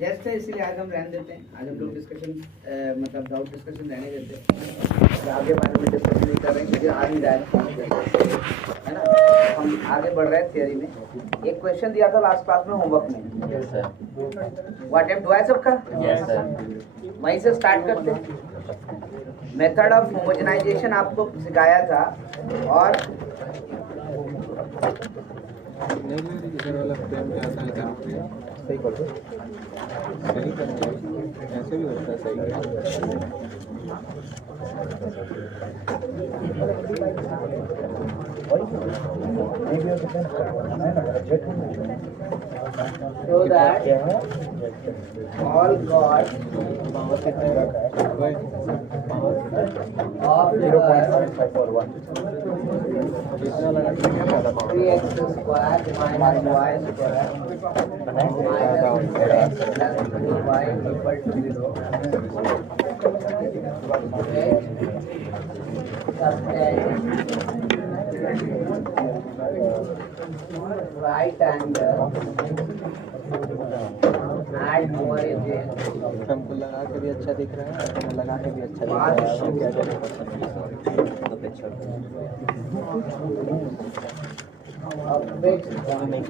Test है इसलिए आज हम रहने देते हैं। आज हम लोग डिस्कशन मतलब डाउट डिस्कशन रहने देते हैं। आगे बारे में डिस्कशन नहीं कर रहे हैं क्योंकि आ नहीं रहा है ना। हम आगे बढ़ रहे हैं थियरी में। एक क्वेश्चन दिया था लास्ट क्लास में होमवर्क में। Yes sir. वो अटेम्प्ट हुआ है सबका? Yes sir. वहीं से स्टार्ट करते हैं। मेथड ऑफ होमोजेनाइजेशन आपको सिखाया था और सही कर दो, सही करना है, ऐसे भी होता है सही। so that all gods of the 3x square minus y square minus x plus 2y equal to 0. Right angle at origin हमको लगा के भी अच्छा दिख रहा है, तुम्हें लगा के भी अच्छा दिख रहा है। अब क्या of which find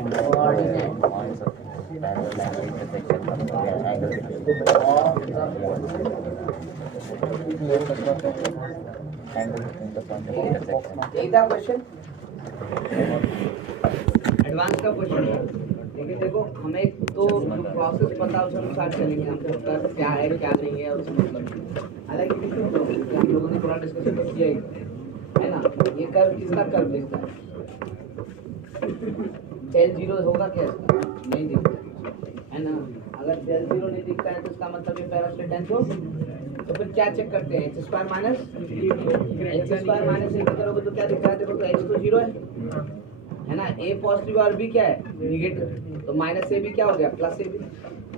the coordinate यही था क्वेश्चन। एडवांस का क्वेश्चन है। लेकिन देखो हमें तो प्रोसेस पता उस अनुसार चलेंगे। हमको कर क्या है क्या नहीं है उसमें मतलब नहीं। हालांकि हम लोगों ने थोड़ा डिस्कशन तो किया ही है ना। ये कर्व किसका कर्व दिखता है? डेल जीरो होगा क्या इसका? नहीं दिखता है ना। अगर डेल जीरो नहीं दिखता है तो इसका मतलब ये पैराबोलिक टेंस हो। तो फिर क्या चेक करते हैं? एक्स स्क्वायर माइनस एक करोगे तो क्या दिखता है? देखो तो एक्स तो जीरो है ना। ए पॉजिटिव और बी क्या है? निगेटिव। तो माइनस ए भी क्या हो गया? प्लस ए भी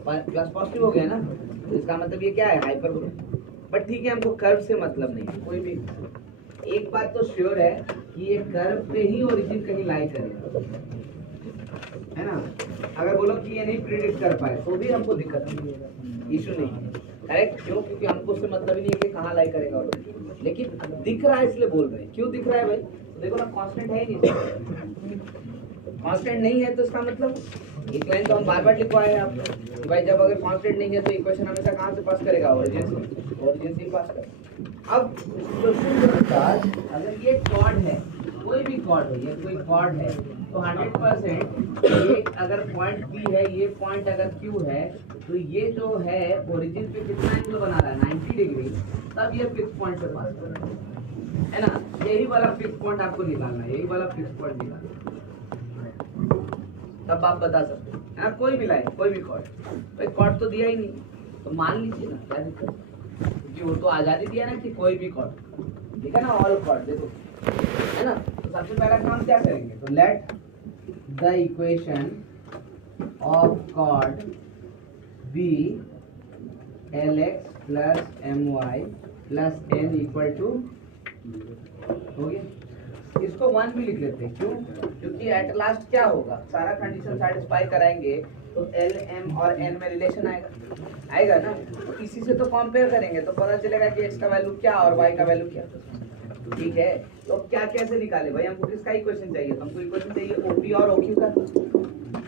प्लस पॉजिटिव हो गया ना। तो इसका मतलब ये क्या है? हाइपरबोला। बट ठीक है, हमको कर्व से मतलब नहीं। कोई भी एक बात तो श्योर है कि ये कर्व पे ही ओरिजिन कहीं लाई करेगा, है ना। अगर बोलो कि ये नहीं प्रिडिक्ट कर पाए तो भी हमको दिक्कत नहीं है, इशू नहीं है। करेक्ट? क्यों? क्योंकि हमको उससे मतलब ही नहीं है कि कहाँ लाई करेगा ओरिजिन। लेकिन दिख रहा है इसलिए बोल रहे हैं। क्यों दिख रहा है भाई? तो देखो ना, कांस्टेंट है ही नहीं। कांस्टेंट नहीं है तो इसका मतलब एक लाइन तो हम बार बार लिखवाए हैं आपको कि भाई जब अगर कांस्टेंट नहीं है तो इक्वेशन हमेशा कहाँ से पास करेगा? ओरिजिन से ही पास करेगा। अब अगर ये कॉर्ड है, कोई भी कॉर्ड हो, ये कोई कॉर्ड है तो 100% ये अगर पॉइंट P है, ये पॉइंट अगर Q है तो ये जो है ओरिजिन पे कितना एंगल बना रहा है? 90 डिग्री। तब ये फिक्स पॉइंट से पास कर रहा है ना। यही वाला फिक्स पॉइंट आपको निकालना है, यही वाला फिक्स पॉइंट निकालना है। तब आप बता सकते हैं, है ना। कोई भी लाइन, कोई भी कॉर्ड, भाई कॉर्ड तो दिया ही नहीं तो मान लीजिए ना, क्या दिक्कत? क्योंकि वो तो आजादी दिया ना कि कोई भी कॉर्ड, ठीक है ना। ऑल कॉर्ड देखो, है ना। तो सबसे पहला काम क्या करेंगे? तो let the equation of chord be Lx plus My plus n equal to, हो गया। इसको 1 भी लिख लेते हैं। क्यों? क्योंकि एट लास्ट क्या होगा? सारा कंडीशन सेटिस्फाई कराएंगे तो L, M और N में रिलेशन आएगा ना। तो इसी से तो कंपेयर करेंगे तो पता चलेगा कि x का वैल्यू क्या और y का वैल्यू क्या। ठीक है, तो क्या कैसे निकाले भाई? हमको किसका इक्वेशन चाहिए? तो हमको इक्वेशन चाहिए OP और OQ का,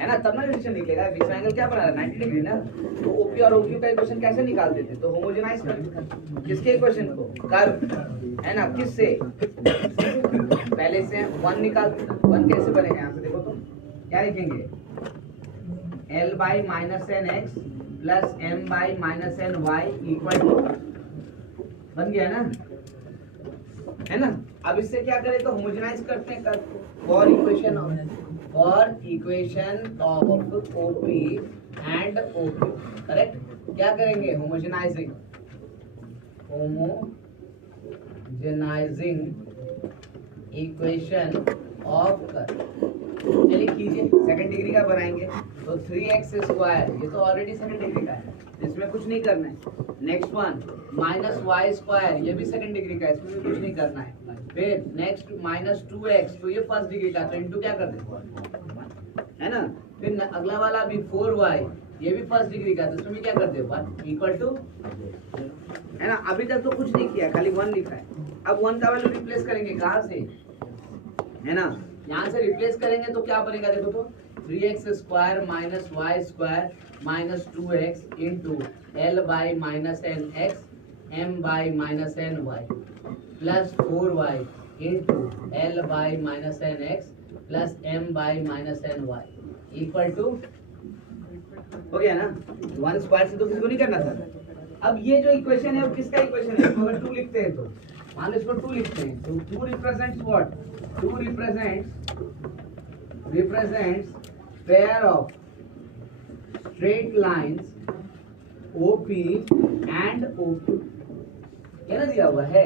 है ना। तब ना रिलेशन निकलेगा। बीच में एंगल क्या बना रहा है? 90 डिग्री ना। तो OP और OQ का इक्वेशन कैसे निकालते थे? तो होमोजेनाइज करते। किसके इक्वेशन को? कर्व, है ना। किससे? पहले से 1 निकालते। 1 कैसे बनेगा? यहाँ से देखो तो क्या लिखेंगे? L by minus n x plus M by minus n y equal to, बन गया ना, है ना। अब इससे क्या करें? तो होमोजेनाइज करते हैं कर्व को। For equation of OP and OQ, correct. क्या करेंगे? Homogenising equation of curve. चलिए कीजिए, सेकंड डिग्री का बनाएंगे। तो 3x स्क्वायर, ये तो ऑलरेडी सेकंड डिग्री का है, इसमें कुछ नहीं करना है। Next one minus y square, ये भी सेकंड डिग्री का है, इसमें भी कुछ नहीं करना है। फिर नेक्स्ट माइनस 2x, तो ये फर्स्ट डिग्री का, तो इंटू क्या कर दे, है ना। फिर अगला वाला भी 4y, ये भी फर्स्ट डिग्री का, तो इसमें क्या कर दे 1 इक्वल टू, है ना। अभी तक तो कुछ नहीं किया, खाली 1 लिखा है। अब 1 का वैल्यू रिप्लेस करेंगे कहाँ से, है ना, यहाँ से रिप्लेस करेंगे तो क्या बनेगा, देखो तो 3x square minus y square minus 2x into l by minus n x m by minus n y plus 4y into l by minus n x plus m by minus n y equal to, हो गया ना। 1 square से तो किसी को नहीं करना था। अब ये जो इक्वेशन है वो किसका इक्वेशन है, तो अगर 2 लिखते हैं तो मान लो इसको 2 लिखते हैं, तो 2 represents what, 2 represents pair of straight lines OP and OQ, है ना, दिया हुआ है।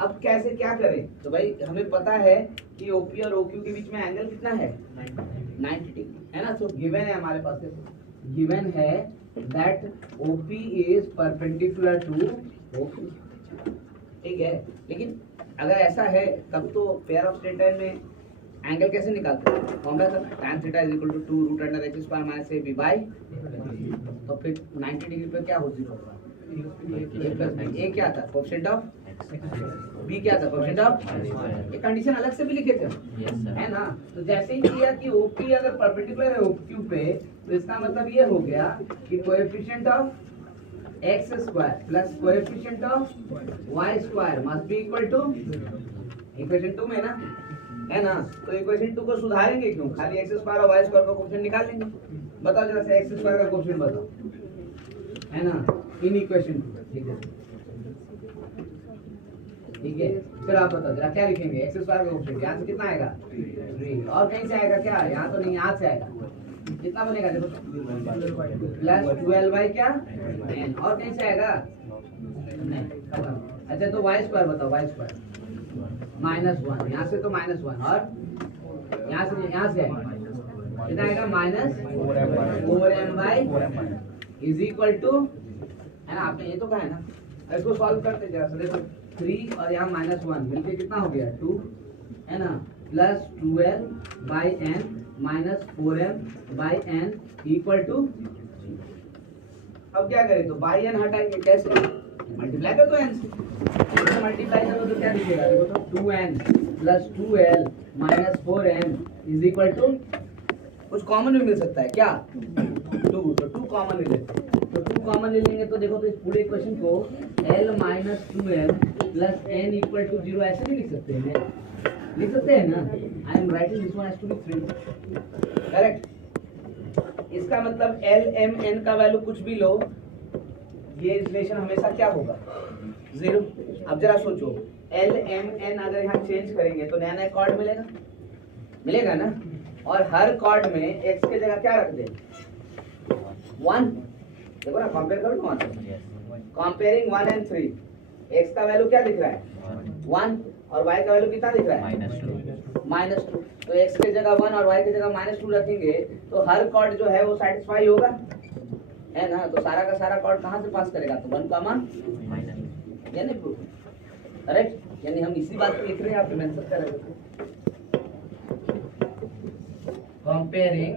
अब कैसे क्या करें, तो भाई हमें पता है कि OP और OQ के बीच में एंगल कितना है 90 डिग्री, है ना। तो गिवन है हमारे पास, गिवन है that OP is perpendicular to OQ, ठीक है। लेकिन अगर ऐसा है तब तो पेयर ऑफ स्ट्रेट लाइन में एंगल कैसे निकालते हैं, फॉर्मूला था tan theta is equal to 2 root under h square minus ab by, तो फिर 90 डिग्री पे क्या हो, 0 होगा, a प्लस b, a क्या था कोएफिशिएंट ऑफ, b क्या था कोएफिशिएंट ऑफ, ये कंडीशन अलग से भी लिखे थे, है ना। तो जैसे ही किया कि OP अगर परपेंडिकुलर है OQ पे, तो इसका मतलब ये हो गया कि coefficient of x square plus coefficient of y square must be equal to equation 2 में ना, है ना। तो इक्वेशन 2 को सुधारेंगे क्यों, खाली x स्क्वायर और y स्क्वायर का कोएफिशिएंट निकाल लेंगे। बताओ जरा से x स्क्वायर का कोएफिशिएंट बताओ, है ना, इन इक्वेशन 2, ठीक है, ठीक है। फिर आप बताओ जरा क्या लिखेंगे, x स्क्वायर का कोएफिशिएंट यहाँ से कितना आएगा 3, और कहीं से आएगा क्या, यहाँ तो नहीं, यहाँ से आएगा, कितना बनेगा देखो, प्लस 12 क्या n, और कहीं से आएगा नहीं, खत्म। अच्छा तो y स्क्वायर बताओ, y स्क्वायर -1, यहाँ से तो -1, और यहाँ से आएगा कितना आएगा -4m/, इज इक्वल टू, है ना। आपने ये तो कहा है ना, इसको सॉल्व करते जरा सा, देखो 3 और यहाँ -1 मिलके कितना हो गया 2, है ना, plus 12/n minus 4m/n equal to, अब क्या करें, तो बाई n हटाएंगे, कैसे, मल्टीप्लाई कर दो n से, मल्टीप्लाई करो तो क्या दिखेगा, देखो तो 2n plus 2l minus 4m is equal to, कुछ कॉमन भी मिल सकता है क्या, 2, तो 2 कॉमन ले लेते हैं, तो 2 कॉमन ले लेंगे तो देखो तो इस पूरे इक्वेशन को l minus 2m plus n equal to 0 ऐसे भी लिख सकते हैं, लिख सकते हैं ना। I am writing this one as to be 3, correct. इसका मतलब एल एम एन का वैल्यू कुछ भी लो, ये रिलेशन हमेशा क्या होगा 0। अब जरा सोचो, एल एम एन अगर यहाँ चेंज करेंगे तो नया नया कॉर्ड मिलेगा, मिलेगा ना, और हर कॉर्ड में एक्स के जगह क्या रख दे 1, देखो ना, कंपेयर करो ना, कंपेयरिंग 1 and 3, एक्स का वैल्यू क्या दिख रहा है 1, और y का वैल्यू कितना दिख रहा है -2, तो x के जगह 1 और y के जगह -2 रखेंगे तो हर कॉर्ड जो है वो सेटिस्फाई होगा, है ना। तो सारा का सारा कॉर्ड कहाँ से पास करेगा, तो 1 कॉमन यानी प्रूफ, करेक्ट। यानी हम इसी बात को लिख रहे हैं, आप मेंशन कर रहे हैं, comparing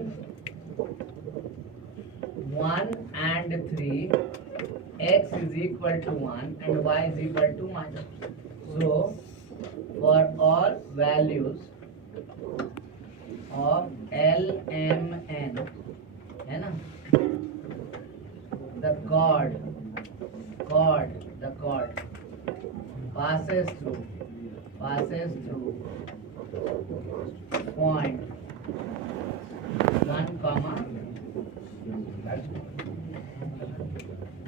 1 and 3, x is equal to 1 and y is equal to -2. So for all values of L, M, N, है ना, the chord passes through point 1,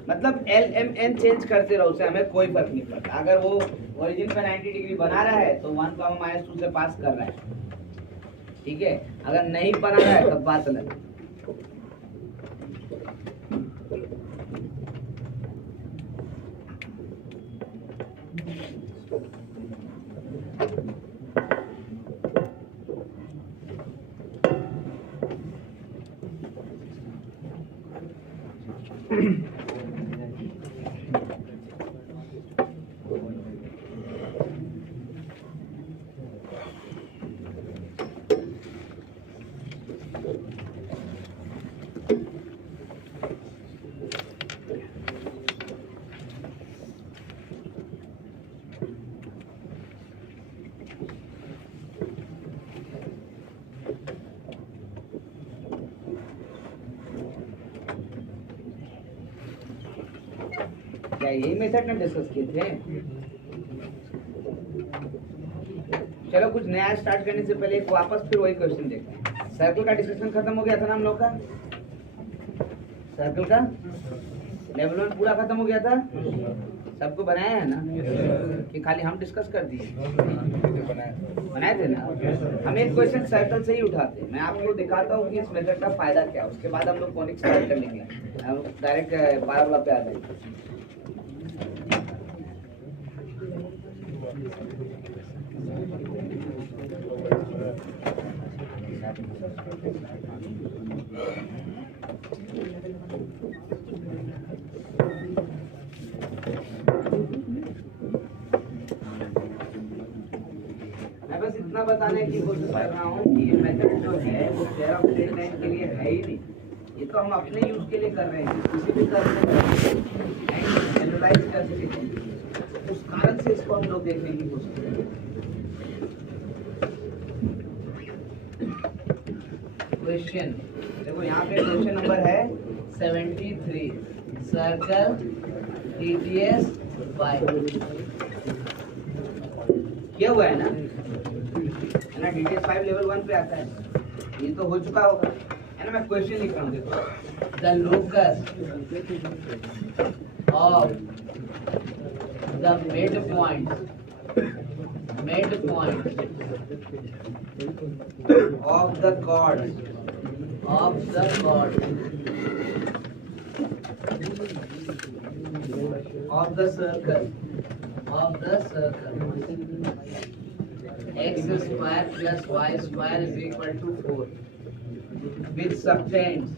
मतलब एल एम एन चेंज करते रहो, उससे हमें कोई फर्क नहीं पड़ता। अगर वो ओरिजिन पे 90 डिग्री बना रहा है तो 1, -2 से पास कर रहा है, ठीक है। अगर नहीं बना रहा है तब बात अलग है। क्या यही मेथड में डिस्कस किए थे? चलो कुछ नया स्टार्ट करने से पहले एक वापस फिर वही क्वेश्चन देखते हैं। सर्कल का डिस्कशन खत्म हो गया था ना हम लोग का? सर्कल का लेवल 1 पूरा खत्म हो गया था? सबको बनाया है ना कि खाली हम डिस्कस कर दिए? बनाए थे ना। हम एक क्वेश्चन सर्कल से ही उठाते हैं। मैं आपको दिखाता हूँ कि इस मेथड का फायदा क्या है, उसके बाद हम लोग कॉनिक स्टार्ट कर लेंगे। हम डायरेक्ट पैराबोला पे आ जाएंगे। मैं बस इतना बताने की कोशिश कर रहा हूँ कि ये मेथड जो है वो पेयर ऑफ स्ट्रेट लाइन के लिए है ही नहीं। ये तो हम अपने यूज के लिए कर रहे हैं, किसी भी तरह से एनालाइज कर सके। उस कारण से इसको हम लोग देखने की कोशिश कर रहे हैं। क्वेश्चन देखो, यहाँ पे क्वेश्चन नंबर है 73, सर्कल TTS बाय क्या हुआ है ना TTS 5 लेवल 1 पे आता है। ये तो हो चुका होगा है ना। मैं क्वेश्चन लिख रहा हूँ, देखो the locus of the mid point of the chord of the circle x square plus y square is equal to 4 which subtends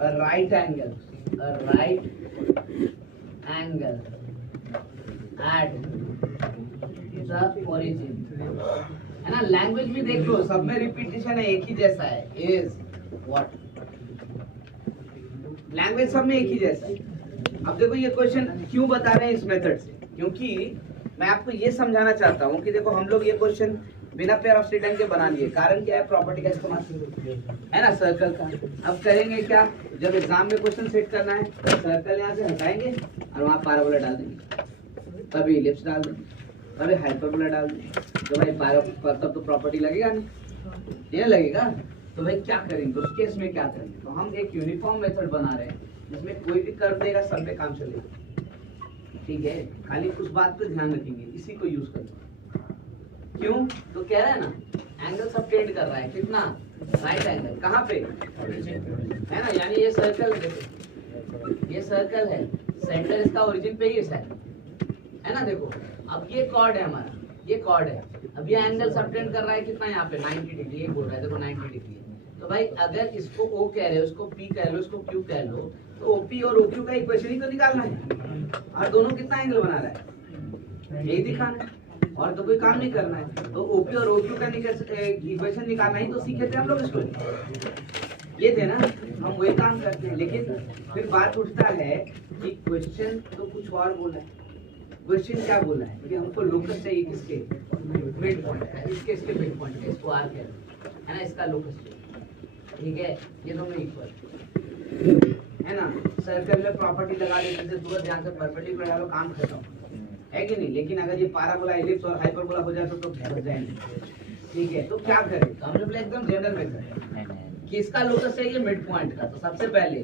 a right angle at the origin है ना। लैंग्वेज भी देख लो, सब में रिपीटिशन है, एक ही जैसा है। इज व्हाट, लैंग्वेज सब में एक ही जैसा है। अब देखो ये क्वेश्चन क्यों बता रहे हैं इस मेथड से, क्योंकि मैं आपको ये समझाना चाहता हूँ कि देखो हम लोग ये क्वेश्चन बिना पेयर ऑफ स्ट्रेट लाइन के बना लिए। कारण क्या है? प्रॉपर्टी का इस्तेमाल है ना सर्कल का। अब करेंगे क्या, जब एग्जाम में क्वेश्चन सेट करना है सर्कल यहाँ से हटाएंगे और वहाँ पैराबोला डाल देंगे, कभी इलिप्स डाल देंगे, कभी हाइपरबोला डाल देंगे। तो भाई तब तो प्रॉपर्टी लगेगा नहीं, ये लगेगा। तो भाई क्या करेंगे उस केस में, क्या करेंगे? तो हम एक यूनिफॉर्म मेथड बना रहे हैं जिसमें कोई भी कर्व देगा सब में काम चलेगा। ठीक है, खाली उस बात पे ध्यान रखेंगे, इसी को यूज करना। क्यों? तो कह रहा है ना एंगल सबटेंड कर रहा है, कितना? Right angle. कहाँ पे है ना, यानी ये सर्कल है, सेंटर इसका ओरिजिन पे ही है ना। देखो अब ये कॉर्ड है हमारा, ये कॉर्ड है। अब ये एंगल सबटेंड कर रहा है कितना? यहाँ पे 90 डिग्री। ये बोल रहा है देखो 90 डिग्री है। तो भाई अगर इसको O कह रहे हो, इसको P कह लो, इसको Q कह लो, तो OP और OQ का इक्वेशन ही तो निकालना है। और दोनों कितना एंगल बना रहा है, यही दिखाना है, और तो कोई काम नहीं करना है। तो OP और OQ का इक्वेशन निकालना ही तो सीखे थे हम लोग इसको। ये थे ना, हम वही काम करते हैं। लेकिन फिर बात उठता है कि क्वेश्चन तो कुछ और बोला है। क्वेश्चन क्या बोला है कि हमको लोकस चाहिए, किसके? मिड पॉइंट है, इसके मिड पॉइंट है, इसको R कहते हैं ना, इसका लोकस चाहिए। ठीक है, ये दोनों इक्वल है ना। सर्कल में प्रॉपर्टी लगा देते थे, तुरंत ध्यान से परपेंडिकुलर डालो, काम खत्म है कि नहीं। लेकिन अगर ये पैराबोला, इलिप्स और हाइपरबोला हो जाए तो फंस जाएंगे। ठीक है, तो क्या करें? तो हमने बोला एकदम जनरल मेथड कि इसका लोकस चाहिए मिड पॉइंट का। तो सबसे पहले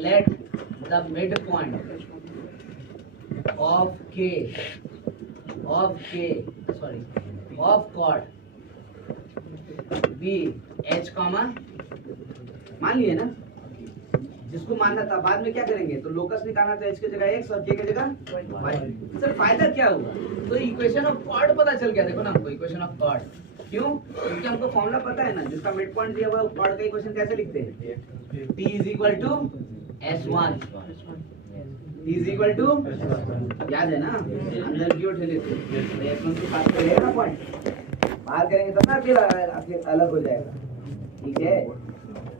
let the mid point of chord be H comma, मान लिए ना, जिसको मानना था। बाद में क्या करेंगे? तो लोकस निकालना था, H की जगह X और K की जगह Y। सर फायदा क्या हुआ? तो इक्वेशन ऑफ कॉर्ड पता चल गया। देखो ना हमको इक्वेशन ऑफ कॉर्ड, क्यों? क्योंकि हमको फॉर्मूला पता है ना, जिसका मिड पॉइंट दिया हुआ है कॉर्ड का इक्वेशन कैसे लिखते हैं? T is equal to S1, T is equal to, याद है ना, अंदर की ओर ठेले थे S1 के पास करेगा ना पॉइंट, बाहर करेंगे तब ना फिर अलग हो जाएगा। ठीक है,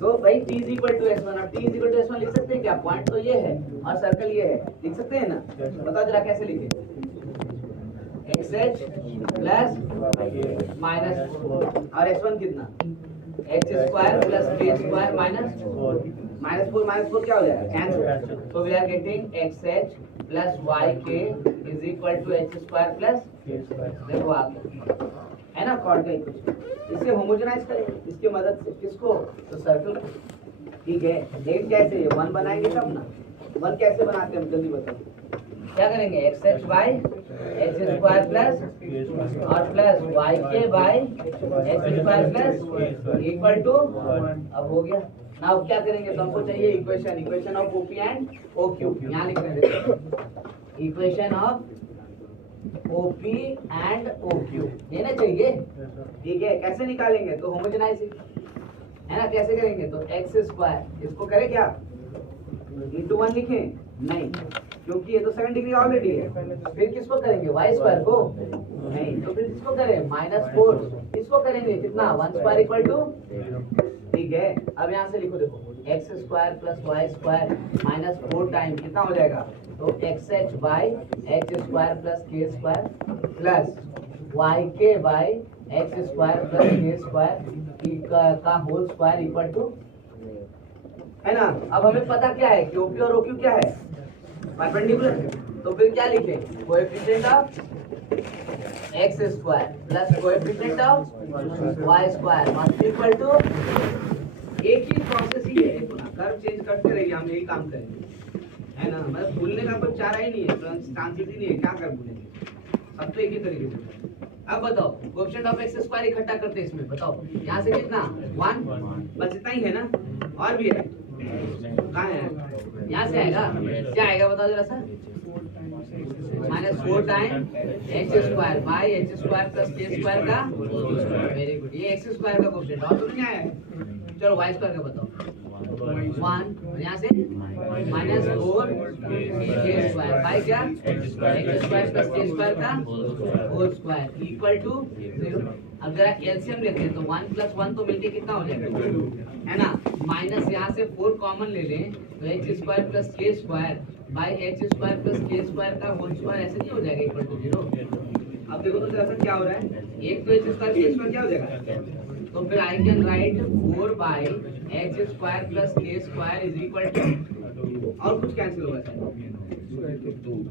तो भाई T is equal to S1। अब T is equal to S1 लिख सकते हैं क्या? पॉइंट तो ये है और सर्कल ये है, लिख सकते हैं ना। बताओ जरा कैसे लिखे? XH प्लस माइनस और S1 कितना? एच स्क्वायर प्लस के स्क्वायर -4 क्या हो जाएगा, कैंसिल। तो we are getting X H plus Y K is equal to H square plus, देखो आ गया है ना, कॉर्ड का इक्वेशन। इसे होमोजेनाइज करेंगे इसकी मदद से, किसको, तो सर्कल को, ठीक है। लेकिन कैसे, 1 बनाएंगे तब ना, 1 कैसे बनाते हैं हम जल्दी बताओ। क्या करेंगे, x h by h square plus और plus Y k by h square plus equal to, अब हो गया ना। अब क्या करेंगे, तो हमको चाहिए equation of OP and O Q. यहाँ लिख रहे हैं equation of OP and O Q, ये ना चाहिए, ठीक है। कैसे निकालेंगे, तो होमोजेनाइज है ना, कैसे करेंगे, तो एक्स स्क्वायर इसको करें क्या, इंटू 1 लिखें, नहीं क्योंकि ये तो सेकंड डिग्री ऑलरेडी है। फिर किसको करेंगे, वाई स्क्वायर को, नहीं तो फिर किसको करें, -4 इसको करेंगे, कितना, 1 स्क्वायर इक्वल टू, ठीक है। अब यहाँ से लिखो, देखो x square plus Y square -4 time कितना हो जाएगा, तो x h by h square plus के square plus Y k by x square plus के स्क्वायर का होल स्क्वायर इक्वल टू, है ना। अब हमें पता क्या है कि ओपी और ओक्यू क्या है, परपेंडिकुलर। तो फिर क्या लिखे, coefficient of x square plus coefficient of y square must equal to, एक ही प्रोसेस ही है, कर्व चेंज करते रहिए, हम यही काम करेंगे, है ना। मतलब भूलने का कोई चारा ही नहीं है, चांसेस ही नहीं है, क्या कर भूलेंगे, अब तो एक ही तरीके से। अब बताओ कोएफिशिएंट ऑफ एक्स स्क्वायर इकट्ठा करते हैं इसमें, बताओ यहाँ से कितना, 1, बस इतना ही है ना, और भी है, कहाँ है, यहाँ से आएगा, क्या आएगा बताओ जरा सा, -4 time x square by h square plus के स्क्वायर का, वेरी गुड, ये एक्स स्क्वायर का कोएफिशिएंट, और तो नहीं आया है। चलो वाई स्क्वायर का बताओ, 1 यहाँ से -4 के स्क्वायर बाई क्या, एक्स स्क्वायर प्लस के स्क्वायर का होल स्क्वायर इक्वल टू 0। अब जरा एलसीएम लेते हैं, तो 1 + 1 तो मिलके कितना हो जाएगा, है ना, माइनस यहाँ से 4 कॉमन ले लें, तो एक्स स्क्वायर प्लस के square by x square plus के स्क्वायर का होल स्क्वायर ऐसे नहीं हो जाएगा इक्वल टू 0। अब देखो तो जरा क्या हो रहा है, एक तो एक्स स्क्वायर के स्क्वायर क्या हो जाएगा, तो फिर आई can right 4 by x square plus के स्क्वायर इज इक्वल टू, और कुछ कैंसिल होगा,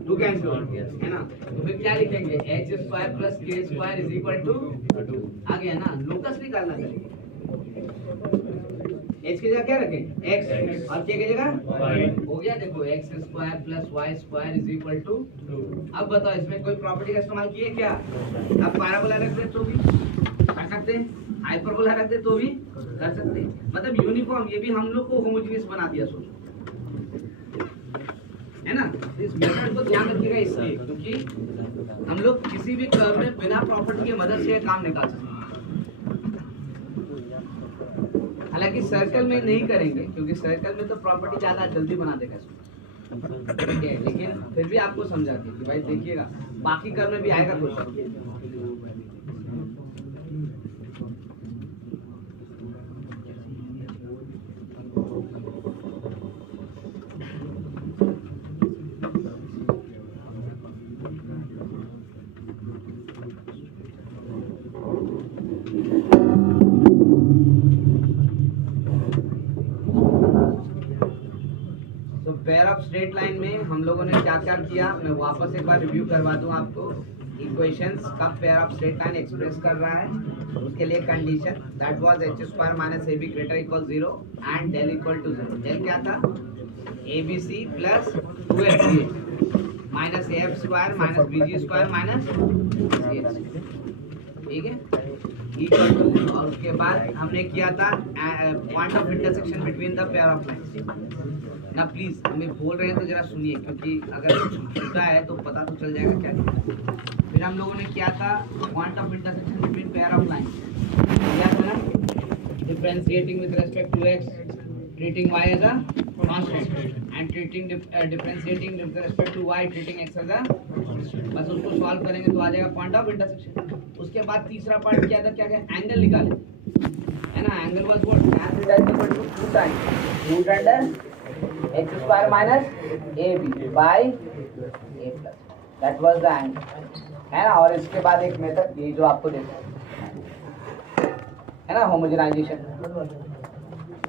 2 कैंसिल होगा, है ना। तो फिर क्या लिखेंगे, एक्स स्क्वायर प्लस के स्क्वायर इज इक्वल टू, आ गया ना, लोकस निकालना करेंगे, h की जगह क्या रखें, x और k की जगह हो गया, देखो x square plus Y square is equal to. अब बताओ इसमें कोई प्रॉपर्टी का इस्तेमाल किए क्या, अब पैराबोला रख दे तो भी कर सकते हैं, हाइपरबोला रख दे तो भी कर सकते हैं, मतलब यूनिफॉर्म, ये भी हम लोग को होमोजेनियस बना दिया, सोचो, है ना। इस मेथड को ध्यान रखिएगा इसलिए क्योंकि हम लोग किसी भी कर्व में बिना प्रॉपर्टी की मदद से काम निकाल सकते हैं। हालांकि सर्कल में नहीं करेंगे क्योंकि सर्कल में तो प्रॉपर्टी ज्यादा जल्दी बना देगा इसको, ठीक है, लेकिन फिर भी आपको समझाते कि भाई देखिएगा बाकी कर्व में भी आएगा कुछ। पेयर ऑफ स्ट्रेट लाइन में हम लोगों ने क्या क्या किया, मैं वापस एक बार रिव्यू करवा दूं आपको। इक्वेशंस कब pair of straight line express कर रहा है, उसके लिए condition that was h square minus ab greater equal 0 and del equal to 0। del क्या था, abc plus 2fc minus af square minus bg square minus c, ठीक है, इक्वल टू, और उसके बाद हमने किया था point of intersection between the pair of lines. ना प्लीज हमें बोल रहे हैं तो जरा सुनिए क्योंकि अगर छूटा है तो पता तो चल जाएगा क्या। फिर हम लोगों ने किया था point of intersection between pair of line, क्या था, differentiating with respect to x, treating y as a constant and treating differentiating with respect to y, treating x as a, बस उसको सॉल्व करेंगे तो आ जाएगा पॉइंट ऑफ इंटरसेक्शन। उसके बाद तीसरा पार्ट क्या था, क्या एंगल निकाले, है ना, angle was what, tan theta is equal to 2 times root under x square minus ab by a plus, that was the angle, है ना। और इसके बाद एक मेथड ये जो आपको देखो है ना, होमोजेनाइजेशन।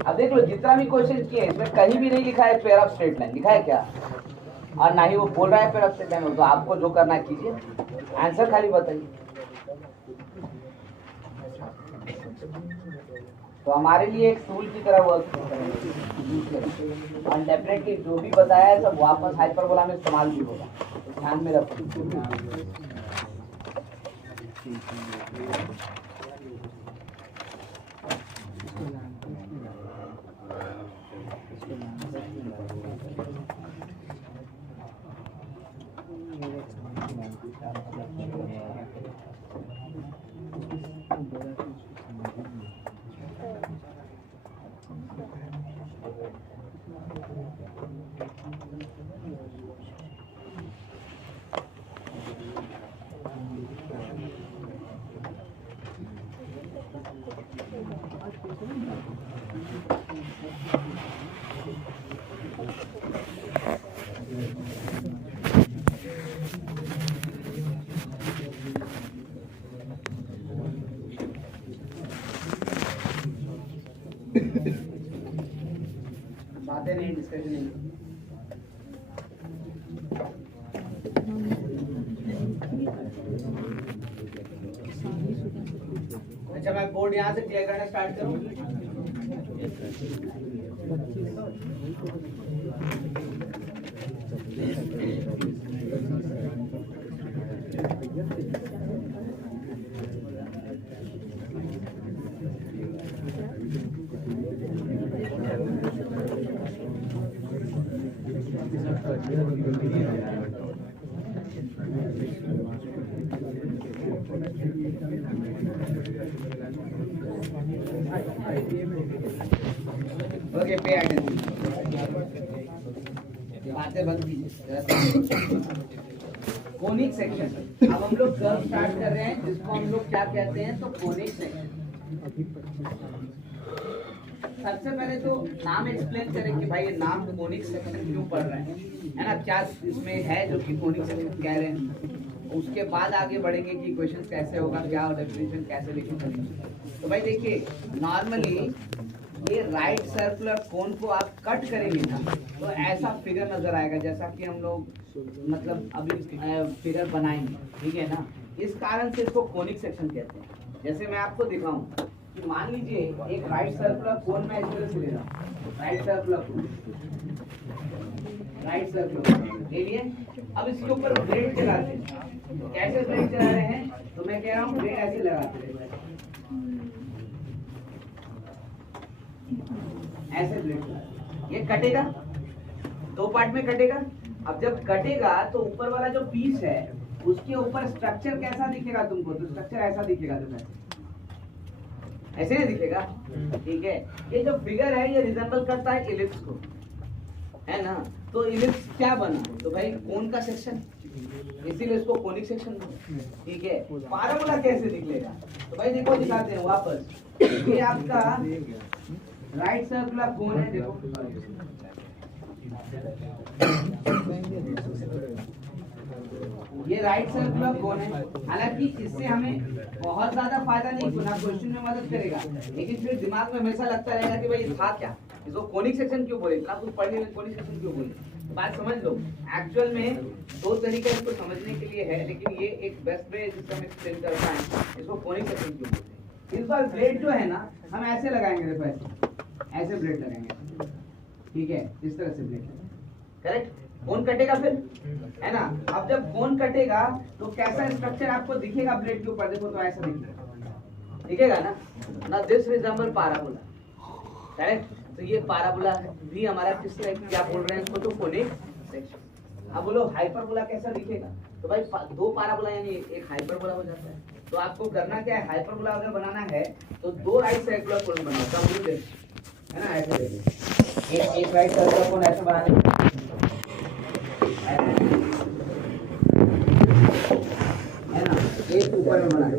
अब देख लो जितना भी क्वेश्चन किए इसमें कहीं भी नहीं लिखा है पेयर ऑफ स्ट्रेट लाइन, लिखा है क्या? और ना ही वो बोल रहा है पेयर ऑफ स्ट्रेट लाइन, तो आपको जो करना है कीजिए, आंसर खाली बताइए। तो हमारे लिए एक टूल की तरह वर्क करेंगे, और डेफिनेटली जो भी बताया है सब वापस हाइपरबोला में इस्तेमाल भी होगा, तो ध्यान में रखो। बातें नहीं, डिस्कशन नहीं। अच्छा मैं बोर्ड यहाँ से क्लियर करना स्टार्ट करूँ? ओके, पे अटेंशन, बातें बंद कीजिए। कोनिक सेक्शन, अब हम लोग कर्व स्टार्ट कर रहे हैं जिसको हम लोग क्या कहते हैं, तो कोनिक सेक्शन। सबसे पहले तो नाम एक्सप्लेन करें कि भाई ये नाम कोनिक सेक्शन क्यों पढ़ रहे हैं, है ना, क्या इसमें है जो कि कोनिक सेक्शन कह रहे हैं। उसके बाद आगे बढ़ेंगे कि क्वेश्चन कैसे होगा, क्या डेफिनेशन कैसे लिखेंगे। तो भाई देखिए, नॉर्मली ये राइट सर्कुलर कोन को आप कट करेंगे ना तो ऐसा फिगर नजर आएगा, जैसा कि हम लोग मतलब अभी फिगर बनाएंगे, ठीक है ना। इस कारण से इसको कोनिक सेक्शन कहते हैं। जैसे मैं आपको दिखाऊं कि मान लीजिए एक राइट सर्कुलर कोन में इस तरह से ले रहा हूं, राइट सर्कुलर ले लिए। अब इसके ऊपर ब्लेड चलाते हैं। कैसे ब्लेड चला रहे हैं, तो मैं कह रहा हूँ ब्लेड ऐसे लगाते हैं, ऐसे ब्लेड। ये कटेगा, दो पार्ट में कटेगा। अब जब कटेगा तो ऊपर वाला जो पीस है उसके ऊपर स्ट्रक्चर कैसा दिखेगा तुमको, तो स्ट्रक्चर ऐसा दिखेगा, ऐसे नहीं दिखेगा, ठीक है। ये जो फिगर है ये रिजेंबल करता है इलिप्स को, है ना। तो इलिप्स क्या बना, तो भाई कोन का सेक्शन, इसीलिए इसको कोनिक सेक्शन, ठीक है। पैराबोला कैसे निकलेगा, तो भाई देखो दिखाते हैं वापस। ये आपका राइट सर्कुलर कोन है, देखो ये राइट सर्कुलर कोन है। हालांकि इससे हमें बहुत ज्यादा फायदा नहीं, ना क्वेश्चन में मदद करेगा, लेकिन फिर दिमाग में हमेशा लगता रहेगा कि भाई था क्या, इसको कोनिक सेक्शन क्यों बोले, इतना कुछ पढ़ने में कोनिक सेक्शन क्यों बोले। बात समझ लो, एक्चुअल में दो तरीका इसको समझने के लिए है, लेकिन ये एक बेस्ट वे जिसका हम एक्सप्लेन कर पाए इसको कोनिक सेक्शन क्यों बोलते हैं। इस बार ब्लेड जो है ना हम ऐसे लगाएंगे, देखो ऐसे ब्लेड लगाएंगे, ठीक है, इस तरह से ब्लेड, करेक्ट। कोन कटेगा फिर, है ना। अब जब कोन कटेगा तो कैसा स्ट्रक्चर आपको दिखेगा ब्लेड के ऊपर, देखो तो ऐसा दिखेगा ना, ना दिस रिजेंबल पैराबोला, करेक्ट। तो ये पैराबोला भी हमारा किस टाइप, क्या बोल रहे हैं इसको, तो कोनिक सेक्शन। अब बोलो हाइपरबोला कैसा दिखेगा, तो भाई दो पैराबोला यानी एक हाइपरबोला हो जाता है। तो आपको करना क्या है, हाइपरबोला अगर बनाना है तो दो राइट सर्कुलर कोन बनाओ, समझो, है ना, ऐसे एक राइट सर्कुलर कोन ऐसे बनाने, है ना, एक ऊपर में बनाना,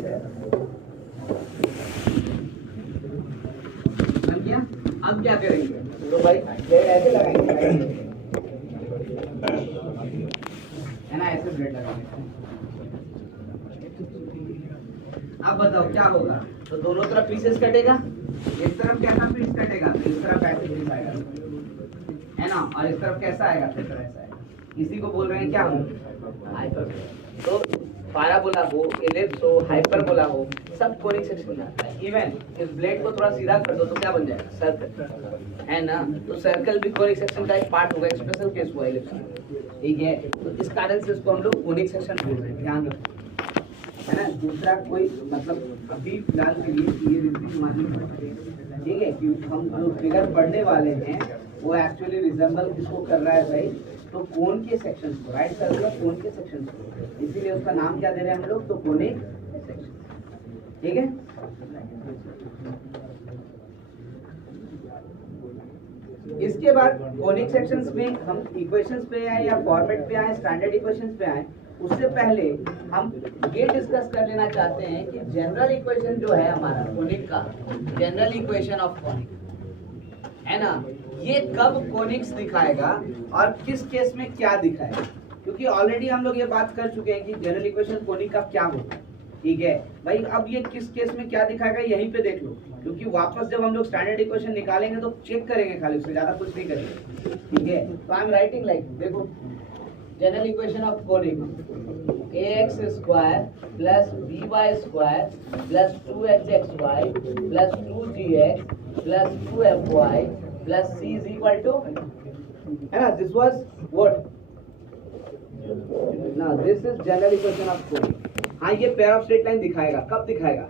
समझिए। अब क्या करेंगे, तो भाई ब्लेड ऐसे लगाएंगे, है ना, ऐसे ब्लेड लगाएंगे, अब बताओ क्या होगा? तो दोनों तरफ पीसेस कटेगा, इस तरफ कैसा पीस कटेगा तो इस तरफ ऐसे पीस आएगा, है ना, और इस तरफ कैसा आएगा फिर ऐसा आएगा। इसी को बोल रहे हैं क्या हम? हाइपरबोला। तो पैराबोला हो, इलिप्स हो, हाइपरबोला हो, सब कोनिक सेक्शन में आता है। इवन इस ब्लेड को थोड़ा सीधा कर दो तो क्या बन जाएगा? सर्कल, है ना। तो सर्कल भी कोनिक सेक्शन का एक पार्ट होगा, स्पेशल केस हुआ इलिप्स में, ठीक है। तो इस कारण से इसको हम लोग कोनिक सेक्शन बोल रहे हैं, ध्यान रखो, है ना। दूसरा कोई मतलब अभी फिलहाल के लिए ये रिजल्ट मालूम है, ठीक है, कि हम जो फिगर पढ़ने वाले हैं वो एक्चुअली रिजेंबल किसको कर रहा है भाई? तो कोन के सेक्शंस को, राइट सर्कल ऑफ कोन के सेक्शंस को, इसीलिए उसका नाम क्या दे रहे हैं हम लोग? तो कोनिक सेक्शन, ठीक है। इसके बाद कोनिक सेक्शंस में हम इक्वेशंस पे आए या फॉर्मेट पे आए, स्टैंडर्ड इक्वेशंस पे आए, उससे पहले हम ये डिस्कस कर लेना चाहते हैं कि जनरल इक्वेशन जो है हमारा कोनिक का, जनरल इक्वेशन ऑफ कोनिक, है ना, ये कब कोनिक्स दिखाएगा और किस केस में क्या दिखाएगा? क्योंकि ऑलरेडी हम लोग ये बात कर चुके हैं कि जनरल इक्वेशन कोनिक का क्या होता है, ठीक है भाई। अब ये किस केस में क्या दिखाएगा यहीं पे देख लो, क्योंकि वापस जब हम लोग स्टैंडर्ड इक्वेशन निकालेंगे तो चेक करेंगे खाली, उससे ज्यादा कुछ नहीं करेंगे, ठीक है। तो आई एम राइटिंग लाइक, देखो general equation of conic ax square plus by square plus 2hxy plus 2gx plus 2fy plus c is equal to, है ना, this was what? Now this is general equation of conic. हाँ, ये pair of straight line दिखाएगा, कब दिखाएगा?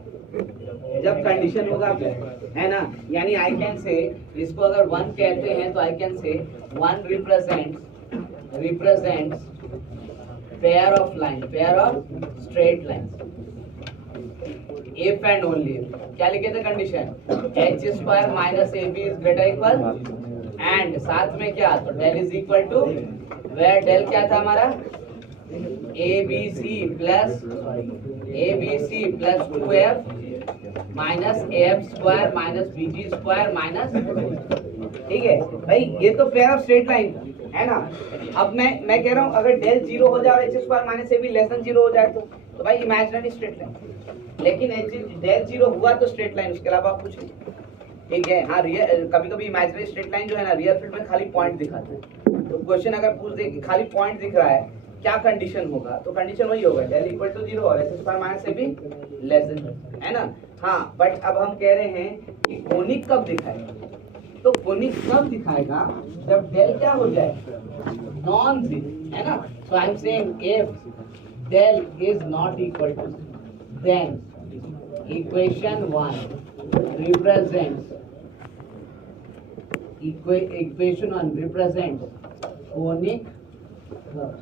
जब condition होगा, है ना। यानी आई कैन से, इसको अगर 1 कहते हैं तो आई कैन से 1 represents pair of line, pair of straight lines, if and only if, क्या लिखे थे condition? h square minus ab is greater equal, and साथ में क्या? तो del is equal to, where del क्या था हमारा? abc plus 2f minus af square minus bg square minus, ठीक है भाई। ये तो पेयर ऑफ स्ट्रेट लाइन है ना। अब मैं कह रहा हूँ अगर डेल 0 हो जाए और H square minus a be less than 0 हो जाए तो भाई इमेजिनरी स्ट्रेट लाइन, लेकिन डेल 0 हुआ तो स्ट्रेट लाइन, उसके अलावा कुछ नहीं, ठीक है। हाँ, कभी कभी इमेजिनरी स्ट्रेट लाइन जो है ना, रियल फील्ड में खाली पॉइंट दिखाता है। तो क्वेश्चन अगर पूछ दे कि खाली पॉइंट दिख रहा है, क्या कंडीशन होगा? तो कंडीशन वही होगा, डेल इक्वल टू 0 और H square minus a be less than, है ना। हाँ, बट अब हम कह रहे हैं कि कोनिक कब दिखाएगा? तो कोनिक कब दिखाएगा? जब डेल क्या हो जाए? नॉन जीरो, है ना। So I am saying if del is not equal to, then equation 1 represents equation 1 represents conic curve,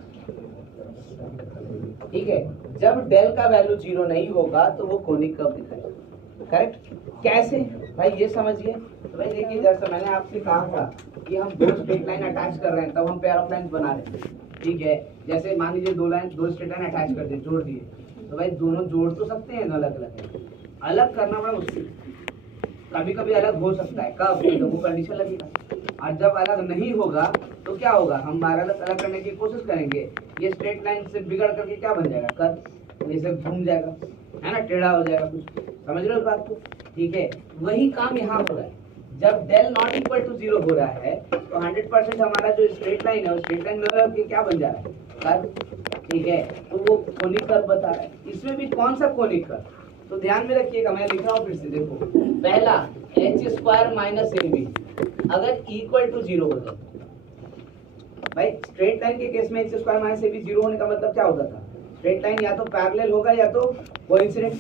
ठीक है। जब डेल का वैल्यू 0 नहीं होगा तो वो कोनिक कर्व दिखाएगा, करेक्ट। कैसे भाई, ये समझिए। तो भाई देखिए, जैसा मैंने आपसे कहा था कि हम दो स्ट्रेट लाइन अटैच कर रहे हैं, तब हम पेयर ऑफ लाइंस बना रहे हैं, ठीक है। जैसे मान लीजिए दो स्ट्रेट लाइन अटैच कर दिए, जोड़ दिए, तो भाई दोनों जोड़ तो सकते हैं, अलग अलग करना बड़ा मुश्किल, कभी कभी अलग हो सकता है, कब? जब वो कंडीशन लगेगा। और जब अलग नहीं होगा तो क्या होगा? हम अलग करने की कोशिश करेंगे, ये स्ट्रेट लाइन से बिगड़ करके क्या बन जाएगा? कर्व, जैसे घूम जाएगा, है ना, टेढ़ा हो जाएगा कुछ, समझ रहे हो बात को, ठीक है। वही काम यहाँ हो रहा है। जब डेल नॉट इक्वल टू 0 हो रहा है तो 100% हमारा जो स्ट्रेट लाइन है वो स्ट्रेट लाइन में क्या बन जा रहा है? कर्व, ठीक है। तो वो कोनिक कर्व बता रहा है। इसमें भी कौन सा कोनिक कर्व? तो ध्यान में रखिएगा, मैं लिख रहा हूँ फिर से, देखो। पहला h square minus a b अगर इक्वल टू 0 हो जाए, भाई स्ट्रेट लाइन के केस में h square minus a b 0 होने का मतलब क्या होता था? स्ट्रेट लाइन या तो पैरेलल होगा या तो कोइंसिडेंट।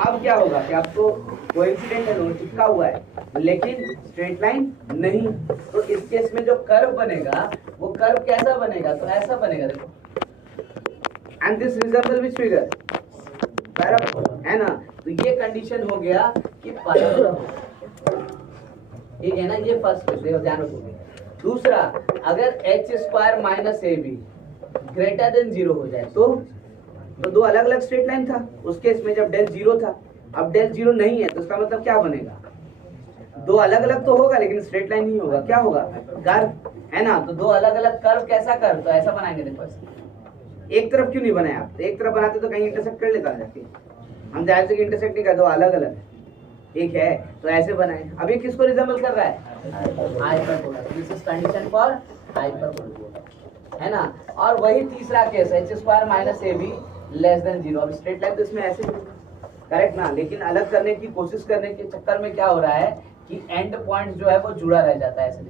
अब क्या होगा कि आपको कोइंसिडेंट है, दोनों चिपका हुआ है, लेकिन स्ट्रेट लाइन नहीं। तो इस केस में जो कर्व बनेगा वो कर्व कैसा बनेगा? तो ऐसा बनेगा, देखो। And this resemble which figure? Parabola, है ना। तो ये कंडीशन हो गया कि पैराबोला, ठीक है ना। ये फर्स्ट ध्यान रखोगे। दूसरा, अगर H square minus a be greater than 0 हो जाए तो दो अलग अलग स्ट्रेट लाइन था उस केस में जब डेल 0 था। अब डेल 0 नहीं है तो इसका मतलब क्या बनेगा? दो अलग अलग तो होगा लेकिन स्ट्रेट लाइन नहीं होगा, क्या होगा? कर्व, है ना। तो दो अलग अलग कर्व, कैसा कर्व? तो ऐसा बनाएंगे, देखो ऐसा। एक तरफ क्यों नहीं बनाया आप? एक तरफ बनाते तो कहीं इंटरसेक्ट कर लेता जाके, हम जाहिर से इंटरसेक्ट नहीं कर दो, अलग अलग है, ठीक है। तो ऐसे बनाए। अब ये किसको रिजेंबल कर रहा है? Hyperbola. This is condition for hyperbola, है ना। और वही तीसरा केस है, h² minus ab less than 0। अब स्ट्रेट लाइन तो इसमें ऐसे ही करेक्ट ना, लेकिन अलग करने की कोशिश करने के चक्कर में क्या हो रहा है कि एंड पॉइंट जो है वो जुड़ा रह जाता है, ऐसे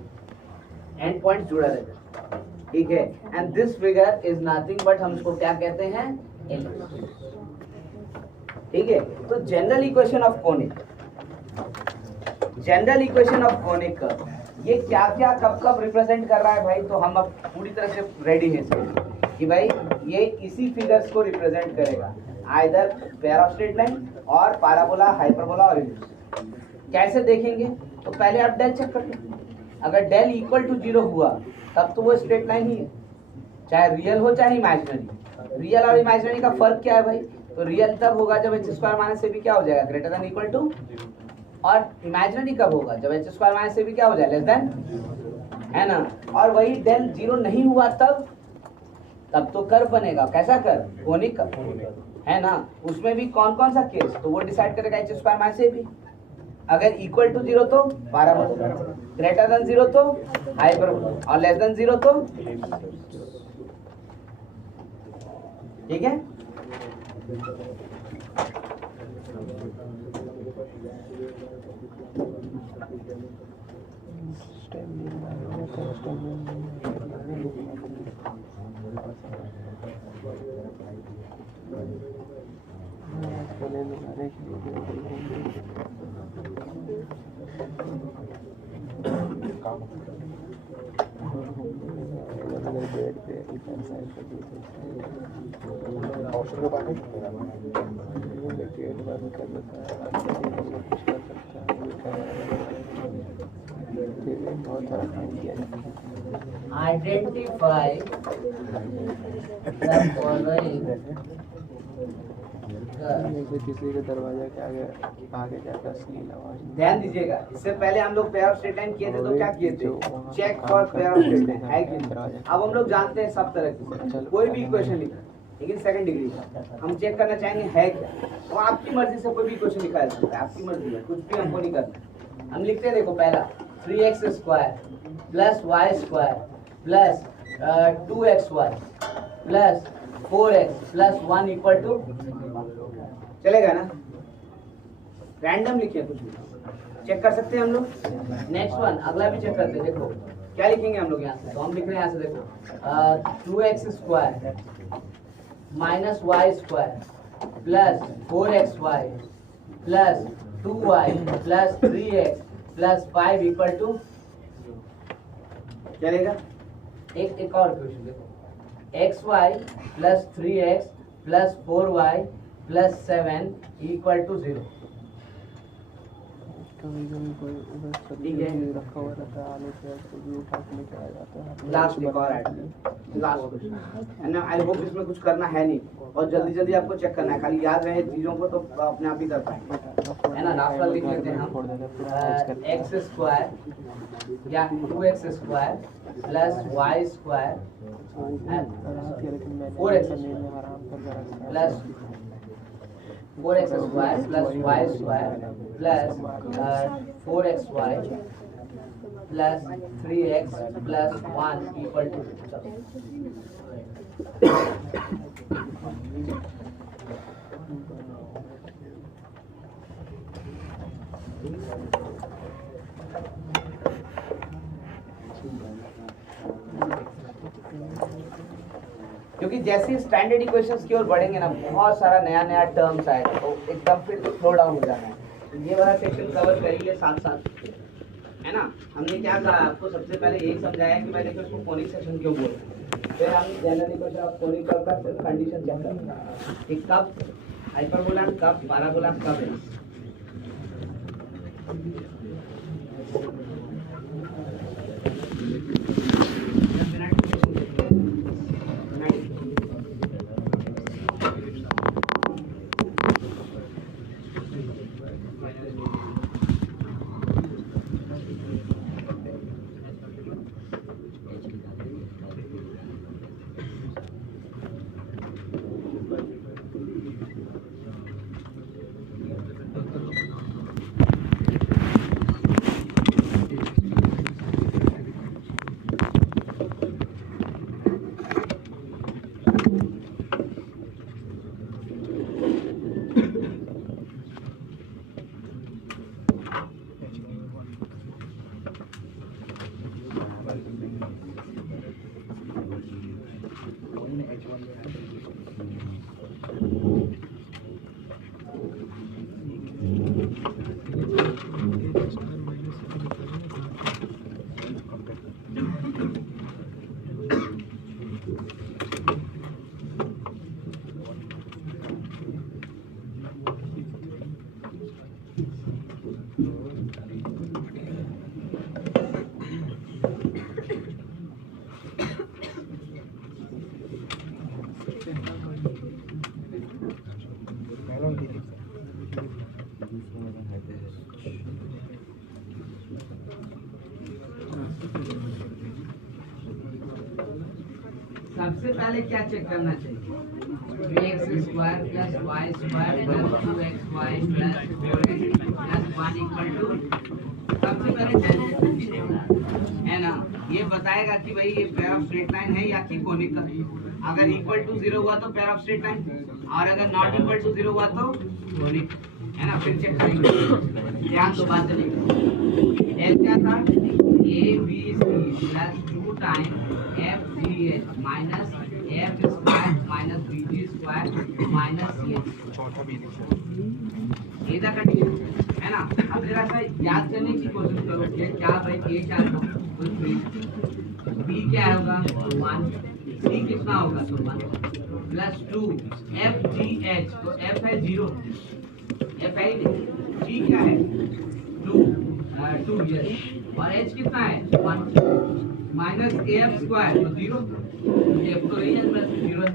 एंड पॉइंट जुड़ा रह जाता है, ठीक है। And this figure is nothing but हम इसको क्या कहते हैं? एलिप्स, ठीक है। तो general equation of conic, general equation of conic ये क्या क्या कब कब रिप्रेजेंट कर रहा है भाई? तो हम अब पूरी तरह से रेडी हैं इसके लिए कि भाई ये इसी फिगर्स को रिप्रेजेंट करेगा, either pair of straight line और पैराबोला, हाइपरबोला और एलिप्स। कैसे देखेंगे? तो पहले आप डेल चेक कर लो। अगर डेल इक्वल टू 0 हुआ तब तो वो स्ट्रेट लाइन ही है, चाहे रियल हो चाहे इमेजिनरी। रियल और इमेजिनरी का फर्क क्या है भाई? तो रियल तब होगा जब h² माइनस से भी क्या हो जाएगा? Greater than equal to. और इमेजिनरी कब होगा? जब h² माइनस से भी क्या हो जाए? लेस देन, है ना। और वही डेल 0 नहीं हुआ तब तो कर्व बनेगा। कैसा कर्व? कोनिक कर्व, है ना। उसमें भी कौन कौन सा केस? तो वो डिसाइड करेगा h² माइनस से भी। अगर इक्वल टू 0 तो पैराबोला, ग्रेटर देन 0 तो हाइपरबोला और लेस देन 0 तो, ठीक है। Identify the following. किसी के दरवाजा के आगे जाकर असली आवाज। ध्यान दीजिएगा, इससे पहले हम लोग पेयर ऑफ स्ट्रेट लाइन किए थे तो क्या किए थे? Check for pair of straight line, है कि नहीं? अब हम लोग जानते हैं सब तरह की कोई भी इक्वेशन लिखा, लेकिन सेकंड डिग्री का हम चेक करना चाहेंगे है क्या। तो आपकी मर्जी से कोई भी इक्वेशन लिखा जा सकता है, आपकी मर्जी है, कुछ भी हमको नहीं करना। हम लिखते हैं, देखो पहला 3x² plus y² plus 2xy plus 4x plus 1 equal to, चलेगा ना। रैंडम लिखिए, कुछ भी चेक कर सकते हैं हम लोग। नेक्स्ट वन, अगला भी चेक करते हैं। देखो क्या लिखेंगे हम लोग यहाँ से, तो हम लिख रहे हैं यहाँ से, देखो 2x² minus y² plus 4xy plus 2y plus 3x plus 5 equal to, चलेगा। एक और क्वेश्चन देखो, xy plus 3x plus 4y plus 7 equal to 0। ठीक है, रखा हुआ रहता है, आलू प्याज को भी उठा के लेके आ जाता है। लास्ट एक और लास्ट क्वेश्चन, आई होप इसमें कुछ करना है नहीं और जल्दी जल्दी आपको चेक करना है, खाली याद रहे चीजों को तो अपने आप ही कर पाएंगे, है ना। लास्ट वाला लिख लेते हैं हम, x² या 2x² plus y² 4x plus 4x² plus y² plus 4xy plus 3x plus 1 equal to, क्योंकि जैसे स्टैंडर्ड इक्वेशंस की ओर बढ़ेंगे ना, बहुत सारा नया नया टर्म्स आएगा, तो एकदम फिर स्लो डाउन हो जाना है। तो ये वाला सेक्शन कवर करेंगे साथ साथ, है ना। हमने क्या कहा आपको, सबसे पहले यही समझाया कि मैं देखो इसको कोनिक सेक्शन क्यों बोल रहे हैं, फिर हम general equation of conic curve का कंडीशन चेक करते हैं कि कब हाइपरबोला, कब पैराबोला, कब है। सबसे पहले क्या चेक करना चाहिए? 3x square plus Y square plus 2xy plus 4x plus 1 equal to, सबसे पहले टेंजेंट है ना, ये बताएगा कि भाई ये पेयर ऑफ स्ट्रेट लाइन है या कि कोनिक का। अगर इक्वल टू 0 हुआ तो पेयर ऑफ स्ट्रेट लाइन, और अगर नॉट इक्वल टू 0 हुआ तो कोनिक, है ना। फिर चेक करेंगे, ध्यान तो बात चलेगी। एल क्या था? A b c plus 2 time f g h minus f square minus b g square minus c h, ये था कंडीशन, है ना। अब जरा सा याद करने की कोशिश करो कि क्या भाई ए क्या था, बी क्या होगा 1, सी कितना होगा तो 1 प्लस 2 एफ जी एच, तो एफ है 0, एफ है जी क्या है 2 यस, और एच कितना है 1 माइनस ए एफ स्क्वायर तो 0, एफ तो नहीं है प्लस 0 है,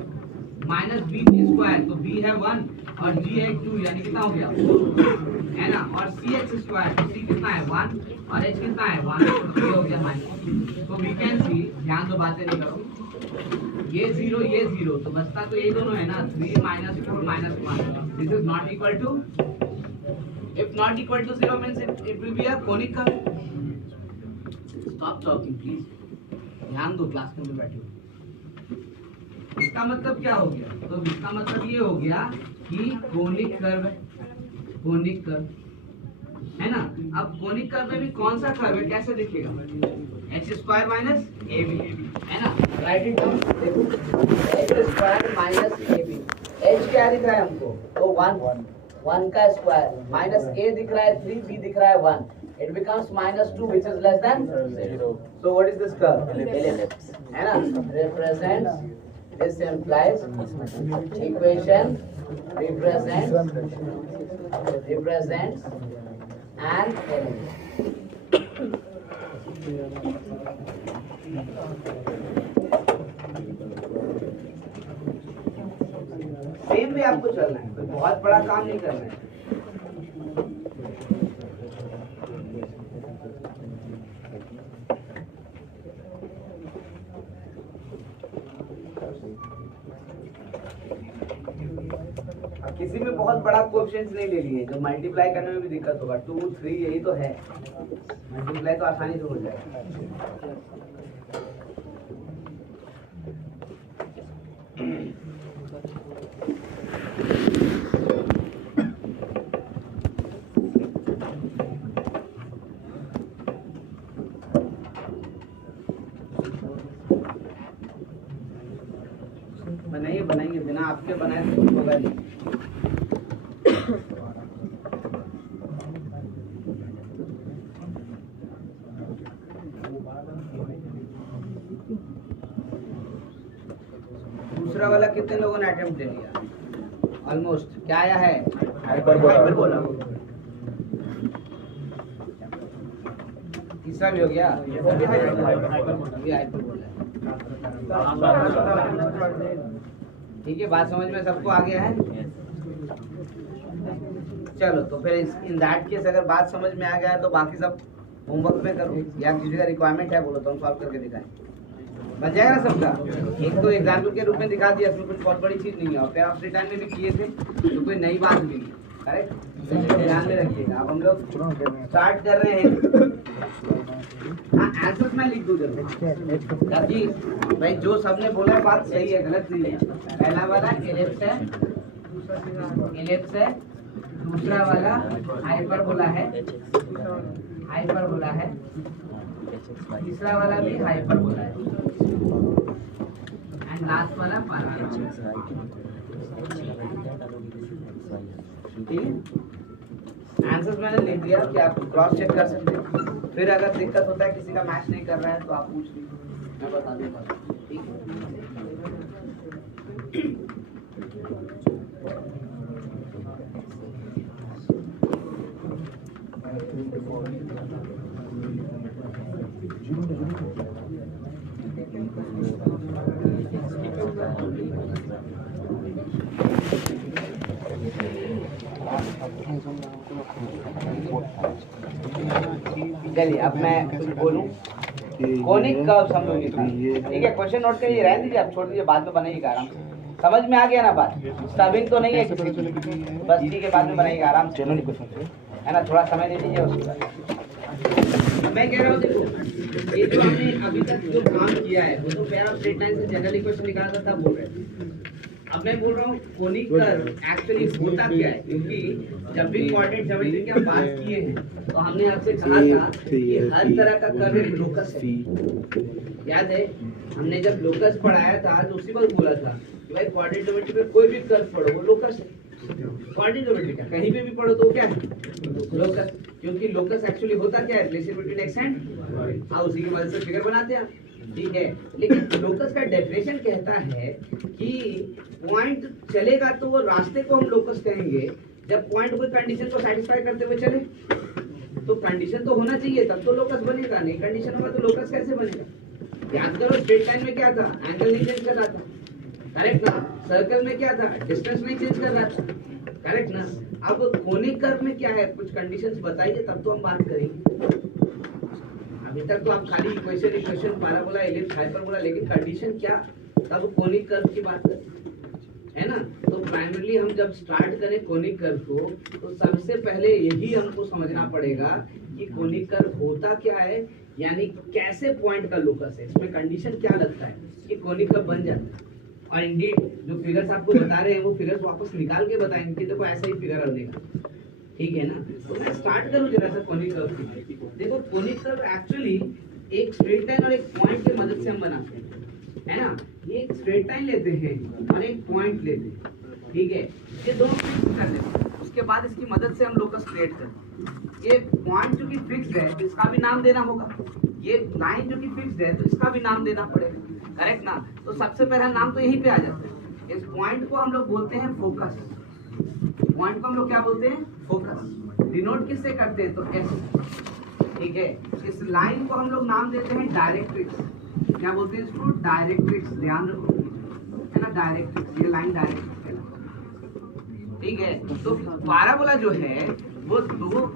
माइनस बी जी स्क्वायर तो बी है 1 और जी है 2, यानी कितना हो गया 4, है ना। और सी एक्स स्क्वायर तो सी कितना है 1 और एच कितना है 1, तो ये हो गया माइनस। तो वी कैन सी, ध्यान तो बातें नहीं करो, ये 0 तो बचता तो ये दोनों है ना, 3 minus 4 minus 1, this is not equal to, if not equal to 0 means it will be a conic curve. Stop talking please, ध्यान दो, क्लास में बैठे हो। इसका मतलब क्या हो गया? तो इसका मतलब ये हो गया कि कोनिक कर्व है, कोनिक कर्व है ना। अब कोनिक कर्व में भी कौन सा कर्व है, कैसे दिखेगा? H square minus a b, है ना। राइट इट डाउन, देखो h square minus a b, h क्या दिख रहा है हमको तो 1 का स्क्वायर, माइनस ए दिख रहा है 3, बी दिख रहा है 1, it becomes minus 2 which is less than 0. So what is this curve? Ellipse, है ना। Represents, this implies equation represents an ellipse. Same भी आपको चलना है, कोई बहुत बड़ा काम नहीं करना है। किसी में बहुत बड़ा कोएफिशिएंट्स नहीं ले लिए, जो मल्टीप्लाई करने में भी दिक्कत होगा, 2 3 यही तो है, मल्टीप्लाई तो आसानी से हो जाएगा। बनाएंगे बिना आपके बनाए तो कुछ होगा नहीं। दूसरा वाला कितने लोगों ने अटेम्प्ट दे लिया? ऑलमोस्ट। क्या आया है? हाइपरबोला। तीसरा भी हो गया, हाइपरबोला। ठीक है, बात समझ में सबको आ गया है? चलो तो फिर इन दैट केस अगर बात समझ में आ गया है तो बाकी सब होमवर्क में करो, या किसी का रिक्वायरमेंट है बोलो तो हम सॉल्व करके दिखाएं। बन जाएगा ना सबका? एक तो एग्जाम्पल के रूप में दिखा दिया, इसमें कुछ बहुत बड़ी चीज नहीं है, और फिर आप फ्री टाइम में भी किए थे तो कोई नई बात नहीं है, करेक्ट? ध्यान में रखिएगा। अब हम लोग स्टार्ट कर रहे हैं। हाँ आंसर मैं लिख दूँ ताकि भाई जो सबने बोला बात सही है गलत नहीं है। पहला वाला एलिप्स है, दूसरा वाला हाइपरबोला है, तीसरा वाला भी हाइपरबोला है एंड लास्ट वाला पैराबोला। ठीक है, आंसर्स मैंने लिख दिया कि आप क्रॉस चेक कर सकते हैं। फिर अगर दिक्कत होता है किसी का मैच नहीं कर रहा है तो आप पूछ लीजिए, मैं बता दूंगा। ठीक है, चलिए अब मैं कुछ बोलूं। कोनिक कर्व्स हम लोग ठीक है, क्वेश्चन नोट करिए, रहने दीजिए, आप छोड़ दीजिए, बाद में बनाइएगा आराम से। समझ में आ गया ना बात? स्टबिंग तो नहीं है किसी की, बस ठीक है, बाद में बनाइएगा आराम से, है ना, थोड़ा समय दे दीजिए उसके बाद। मैं कह रहा हूँ देखो, ये जो हमने अभी तक जो काम किया है वो तो पेयर ऑफ स्ट्रेट लाइन से जनरली क्वेश्चन निकाला था तब बोल रहे थे। अब मैं बोल रहा हूँ कोनिक कर्व एक्चुअली होता क्या है, क्योंकि जब भी कोऑर्डिनेट ज्योमेट्री की हम बात किए हैं तो हमने आपसे कहा था कि हर तरह का कर्व एक लोकस है। याद है हमने जब लोकस पढ़ाया था तो उसी वक्त बोला था कि भाई कोऑर्डिनेट ज्योमेट्री में कोई भी कर्व पढ़ो वो लोकस है। कोऑर्डिनेट ज्योमेट्री का कहीं पे भी पढ़ो तो क्या है, लोकस। क्योंकि लोकस एक्चुअली होता क्या है, रिलेशन बिटवीन एक्स एंड, हाँ उसी की मदद से फिगर बनाते हैं, ठीक है। लेकिन लोकस का डेफिनेशन कहता है कि पॉइंट चलेगा तो वो रास्ते को हम लोकस कहेंगे जब पॉइंट कोई कंडीशन को सेटिस्फाई करते हुए चले। तो कंडीशन तो होना चाहिए तब तो लोकस बनेगा, नहीं कंडीशन होगा तो लोकस कैसे बनेगा। याद करो स्ट्रेट लाइन में क्या था, एंगल नहीं चेंज कर रहा था, करेक्ट ना। सर्कल में क्या था, डिस्टेंस नहीं चेंज कर रहा था, करेक्ट ना। अब कोनिक कर्व में क्या है, कुछ कंडीशंस बताइए तब तो हम बात करेंगे। अभी तक तो आप खाली इक्वेशन पैराबोला एलिप्स हाइपरबोला, लेकिन कंडीशन क्या, तब कोनिक कर्व की बात करें, है ना। तो प्राइमरीली हम जब स्टार्ट करें कोनिक कर्व को तो सबसे पहले यही हमको समझना पड़ेगा कि कोनिक कर्व होता क्या है, यानी कैसे पॉइंट का लोकस है, इसमें कंडीशन क्या लगता है कि कोनिक कर्व बन जाता है। और इंडीड जो फिगर्स आपको बता रहे हैं वो फिगर्स वापस निकाल के बताएंगे कि देखो ऐसा ही फिगर बनेगा, ठीक है ना। तो मैं स्टार्ट करूं जरा सा कोनिक कर्व की। देखो कोनिक कर्व एक्चुअली एक स्ट्रेट लाइन और एक पॉइंट की मदद से हम बनाते हैं, है ना। ये एक स्ट्रेट लाइन लेते हैं और एक पॉइंट लेते हैं, ठीक है। ये दोनों फिक्स कर देते हैं, उसके बाद इसकी मदद से हम लोकस क्रिएट करते हैं। ये पॉइंट जो कि फिक्स्ड है तो इसका भी नाम देना होगा, ये लाइन जो कि फिक्स्ड है तो इसका भी नाम देना पड़ेगा, करेक्ट ना। तो सबसे पहला नाम तो यहीं पे आ जाता है। इस पॉइंट को हम लोग बोलते हैं फोकस, पॉइंट को हम लोग क्या बोलते हैं, फोकस। डिनोट किससे करते हैं, तो एस, ठीक है। इस लाइन को हम लोग नाम देते हैं डायरेक्ट्रिक्स, क्या बोलते हैं इसको, डायरेक्ट्रिक्स, ध्यान रखो, है ना, डायरेक्ट्रिक्स, ये लाइन डायरेक्ट्रिक्स है, ठीक है। तो पैराबोला जो है वो दो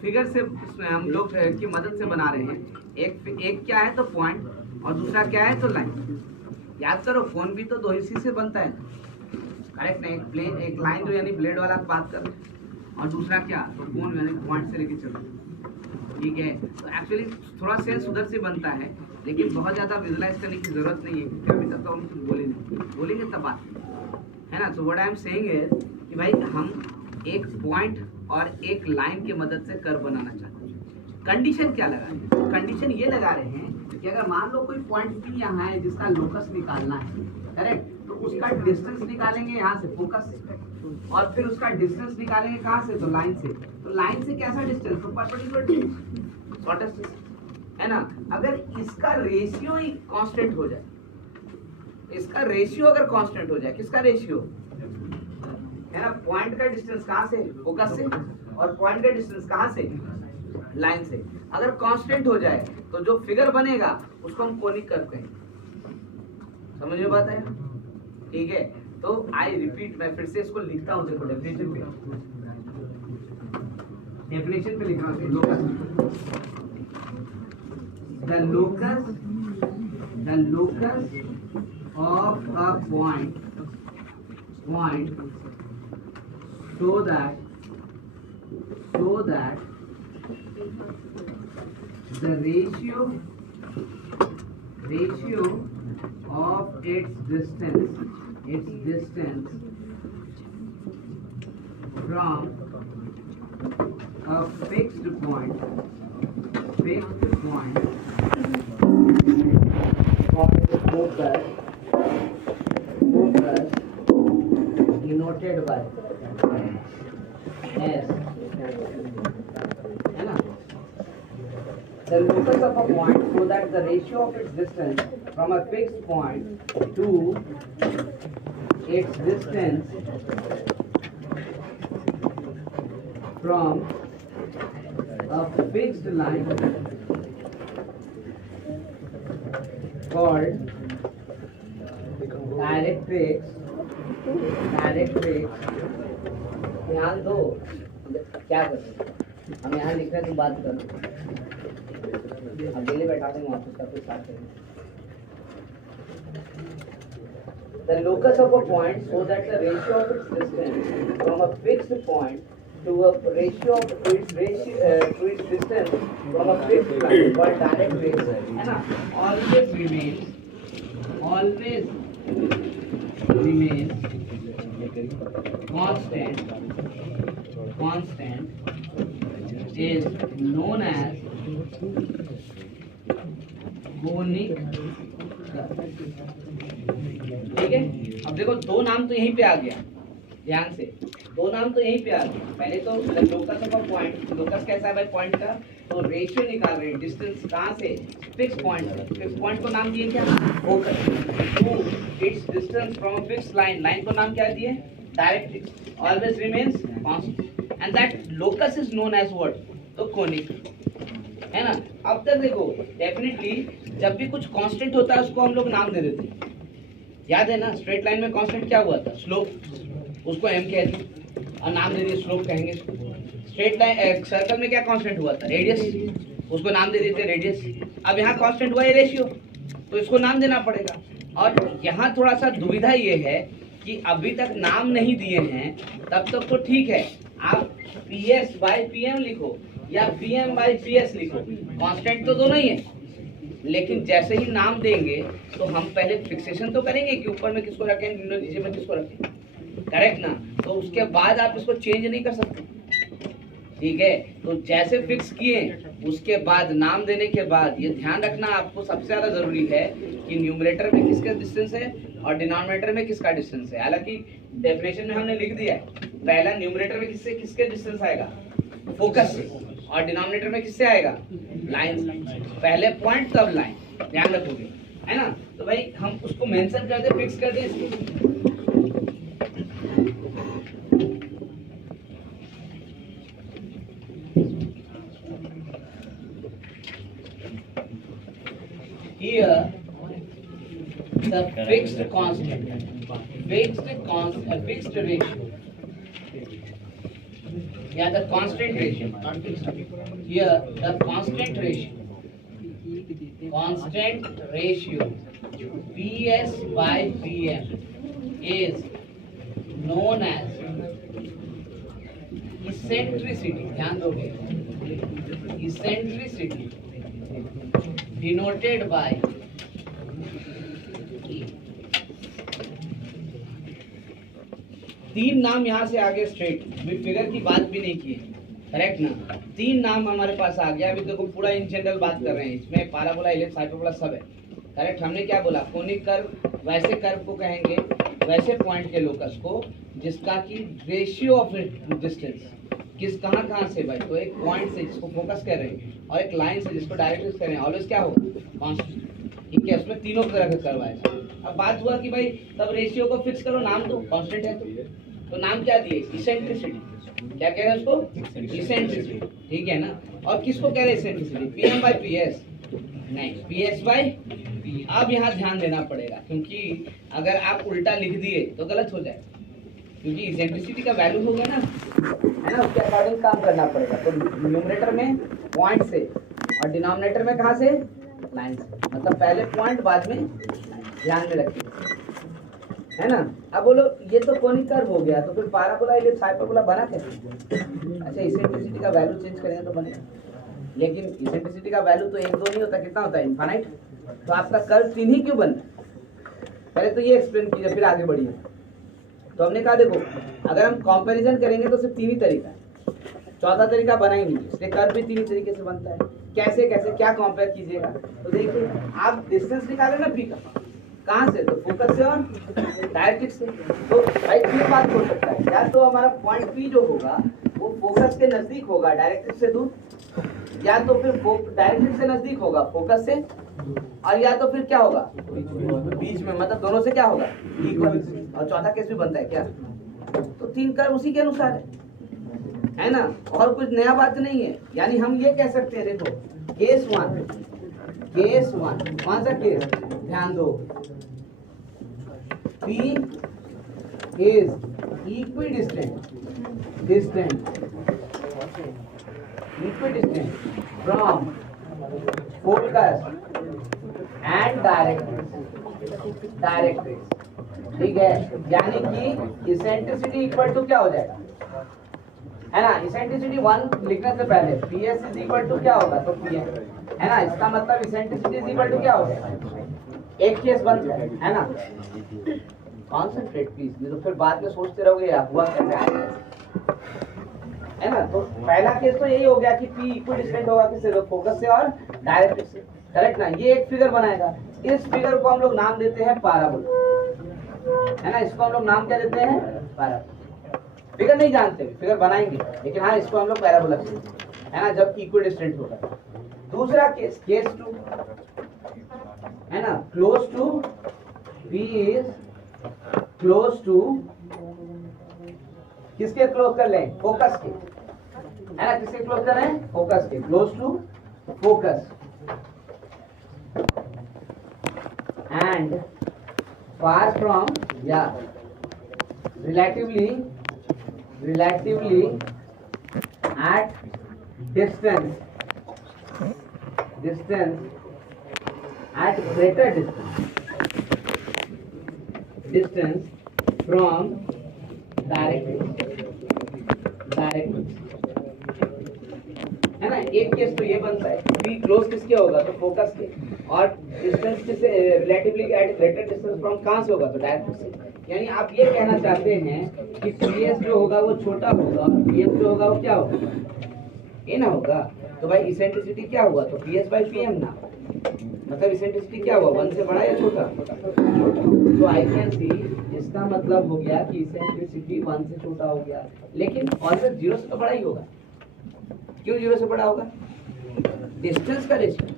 फिगर से हम लोग की मदद से बना रहे हैं। एक क्या है तो पॉइंट, और दूसरा क्या है तो लाइन। याद करो फोन भी तो दो हिस्से से बनता है, करेक्ट ना। एक प्लेन, एक लाइन जो यानी ब्लेड वाला बात कर, और दूसरा क्या तो फोन यानी पॉइंट से लेके चलो, ठीक है। तो एक्चुअली थोड़ा सेंस उधर से बनता है, लेकिन बहुत ज्यादा विजुलाइज करने की जरूरत नहीं है, क्योंकि अभी तक तो हम बोलेंगे तब बात, है ना। So what I am saying is कि भाई हम एक पॉइंट और एक लाइन की मदद से कर्व बनाना चाहते हैं। कंडीशन क्या लगा रहे हैं, कंडीशन ये लगा रहे हैं कि अगर मान लो कोई पॉइंट पी यहाँ है जिसका लोकस निकालना है, करेक्ट, तो उसका डिस्टेंस निकालेंगे यहाँ से फोकस से, और फिर उसका डिस्टेंस निकालेंगे कहाँ से, तो लाइन से। तो लाइन से कैसा डिस्टेंस, तो परपेंडिकुलर डिस्टेंस, शॉर्टेस्ट डिस्टेंस, है ना। अगर इसका रेशियो ही कांस्टेंट हो जाए, इसका रेशियो अगर कांस्टेंट हो जाए, किसका रेशियो, है ना, पॉइंट का डिस्टेंस कहाँ से, फोकस से, और पॉइंट का डिस्टेंस कहाँ से, लाइन से, अगर कांस्टेंट हो जाए तो जो फिगर बनेगा उसको हम कोनिक कर्व कहेंगे। समझ में बात है, ठीक है। तो आई रिपीट, मैं फिर से इसको लिखता हूँ, देखो डेफिनेशन पे लिख रहा हूँ, locus, the locus of a point so that the ratio of its distance from a fixed point focus denoted by S, है ना? The locus of a point so that the ratio of its distance from a fixed point to its distance from a fixed line called directrix. ध्यान दो, क्या कर रहे हम यहाँ लिख रहे हैं, तो बात करो। अकेले बैठा देंगे ऑफिस का कुछ साथ करेंगे। The locus of a point so that the ratio of its distance from a fixed point to a ratio of its distance from a fixed line called directrix, है ना, always remains constant is known as conic curve। ठीक है, अब देखो दो नाम तो यहीं पे आ गया, ध्यान से दो नाम तो यहीं पे आ गया। पहले तो लोकस ऑफ पॉइंट, लोकस कैसा है भाई पॉइंट का, तो रेशियो निकाल रहे हैं डिस्टेंस कहाँ से, फिक्स पॉइंट से। फिक्स पॉइंट को नाम दिए क्या, focus. To its distance from a fix line, line को नाम क्या दिए, directrix. Always remains constant and that locus is known as what, तो कोनिक, है ना। अब तक देखो डेफिनेटली जब भी कुछ कांस्टेंट होता है उसको हम लोग नाम दे देते हैं, याद है ना। स्ट्रेट लाइन में कांस्टेंट क्या हुआ था, स्लोप, उसको एम कह दिए और नाम दे दिए स्लोप कहेंगे। स्ट्रेट लाइन सर्कल में क्या कांस्टेंट हुआ था, रेडियस, उसको नाम दे देते रेडियस। अब यहाँ कांस्टेंट हुआ है रेशियो, तो इसको नाम देना पड़ेगा। और यहाँ थोड़ा सा दुविधा ये है कि अभी तक नाम नहीं दिए हैं, तब तक तो ठीक है, आप PS बाई PM लिखो या PM बाई PS लिखो, कांस्टेंट तो दोनों ही है। लेकिन जैसे ही नाम देंगे तो हम पहले फिक्सेशन तो करेंगे कि ऊपर में किसको रखें, नीचे में किसको रखें, करेक्ट ना। तो उसके बाद आप इसको चेंज नहीं कर सकते, ठीक है। तो जैसे फिक्स किए उसके बाद नाम देने के बाद ये ध्यान रखना आपको सबसे ज्यादा जरूरी है कि न्यूमरेटर में किसका डिस्टेंस है और डिनोमिनेटर में किसका डिस्टेंस है। हालांकि डेफिनेशन में हमने लिख दिया है, पहला न्यूमरेटर में किसके डिस्टेंस आएगा, फोकस से, और डिनोमिनेटर में किससे आएगा, लाइन से। पहले पॉइंट तब लाइन, ध्यान रखोगे, है ना। तो भाई हम उसको मेंशन कर दे, फिक्स कर दे इसको। Here the fixed ratio, yeah, the constant ratio, not fixed. Here the constant ratio PS by PM is known as eccentricity, ध्यान दोगे, eccentricity denoted by तीन नाम यहाँ से आगे स्ट्रेट, फिगर की बात भी नहीं की है, करेक्ट ना। तीन नाम हमारे पास आ गया। अभी देखो पूरा इन जनरल बात कर रहे हैं, इसमें पाराबोला, इलिप्स, हाइपरबोला सब है, करेक्ट। हमने क्या बोला, कोनिक कर्व, वैसे कर्व को कहेंगे, वैसे पॉइंट के लोकस को जिसका कि रेशियो ऑफ डिस्टेंस किस कहाँ से भाई, तो एक पॉइंट से जिसको फोकस कर रहे हैं और एक लाइन से जिसको डायरेक्ट कर रहे हैं, ऑलवेज क्या हो, कांस्टेंट, ठीक है। उसमें तीनों तरह का कर्व आएगा। अब बात हुआ कि भाई तब रेशियो को फिक्स करो, नाम तो कांस्टेंट है, तो नाम क्या दिए, इसेंट्रिसिटी, क्या कह रहे हैं उसको, इसेंट्रिसिटी, ठीक है ना। और किसको कह रहे हैं इसेंट्रिसिटी, PM बाई PS नहीं, PS बाई। अब यहाँ ध्यान देना पड़ेगा, क्योंकि अगर आप उल्टा लिख दिए तो गलत हो जाए, क्योंकि इसेंट्रिसिटी का वैल्यू होगा ना, है ना, उसके अकॉर्डिंग काम करना पड़ेगा। तो न्यूमरेटर में पॉइंट से और डिनोमिनेटर में कहाँ से, लाइन से, मतलब पहले पॉइंट बाद में, ध्यान में रखिए, है ना। अब बोलो ये तो कोनिक कर्व हो गया, तो फिर पाराबोला, इलिप्स, हाइपरबोला बना कैसे। अच्छा, इसेंट्रिसिटी का वैल्यू चेंज करेंगे तो बनेगा, लेकिन इसेंट्रिसिटी का वैल्यू तो 1 2 नहीं होता, कितना होता है, इनफाइनाइट। तो आपका कर्व 3 ही क्यों बन रहा है, पहले तो ये एक्सप्लेन कीजिए फिर आगे बढ़िए। तो हमने कहा देखो अगर हम कंपैरिजन करेंगे तो सिर्फ 3 ही तरीका है, चौथा तरीका बना ही नहीं, इसलिए कर्व भी 3 ही तरीके से बनता है। कैसे कैसे क्या कंपेयर कीजिएगा, तो देखिए आप डिस्टेंस निकाले ना पी का, कहाँ से, तो फोकस से और डायरेक्ट्रिक्स से। तो भाई 3 बात हो सकता है, या तो हमारा पॉइंट पी जो होगा वो फोकस के नजदीक होगा डायरेक्ट्रिक्स से दूर, या तो फिर डायरेक्ट्रिक्स से नजदीक होगा फोकस से, और या तो फिर क्या होगा बीच में, मतलब दोनों से क्या होगा इक्वल। और चौथा केस भी बनता है क्या, तो 3 कर्व उसी के अनुसार है ना, और कुछ नया बात नहीं है। यानी हम ये कह सकते हैं देखो केस 1 कौन सा केस, ध्यान दो, P is equidistant from focus and directrix, ठीक है। यानी कि इसेंट्रिसिटी इक्वल टू क्या हो जाएगा, है ना, इसेंट्रिसिटी 1 लिखने से पहले PS इज इक्वल टू क्या होगा, तो PM, है ना। इसका मतलब इसेंट्रिसिटी इज इक्वल टू क्या हो गया, एक केस बन गया, है ना। कॉन्सेंट्रेट प्लीज, नहीं तो फिर बाद में सोचते रहोगे यार हुआ कैसे आएगा, है ना। तो पहला केस तो यही हो गया कि P इक्विडिस्टेंट होगा किससे, तो फोकस से और डायरेक्ट्रिक्स से, करेक्ट ना। ये एक फिगर बनाएगा, इस फिगर को हम लोग नाम देते हैं पैराबोला, है ना। इसको हम लोग नाम क्या देते हैं, पैराबोला। फिगर नहीं जानते, फिगर बनाएंगे, लेकिन हाँ इसको हम लोग पैराबोला कहते हैं, है ना, जब इक्विडिस्टेंट होगा। दूसरा केस, केस 2, है ना, close to, P is close to, किसके क्लोज कर लें, फोकस के, है ना, किसके क्लोज कर रहे हैं, फोकस के, close to focus and far from, या relatively at distance at greater distance from directrix, है ना। एक केस तो ये बनता है P क्लोज किसके होगा, तो फोकस के, और डिस्टेंस किससे, relatively at greater distance from कहां से होगा, तो डायरेक्ट्रिक्स से। यानी आप ये कहना चाहते हैं कि PS जो होगा वो छोटा होगा, PM जो होगा वो क्या होगा, ये ना होगा। तो भाई इसेंट्रिसिटी क्या हुआ, तो PS/PM ना, मतलब इसेंट्रिसिटी क्या हुआ, 1 से बड़ा या छोटा, तो आई कैन सी, इसका मतलब हो गया कि इसेंट्रिसिटी 1 से छोटा हो गया, लेकिन ऑलवेज 0 से तो बड़ा ही होगा। क्यों 0 से बड़ा होगा, डिस्टेंस का रेशियो,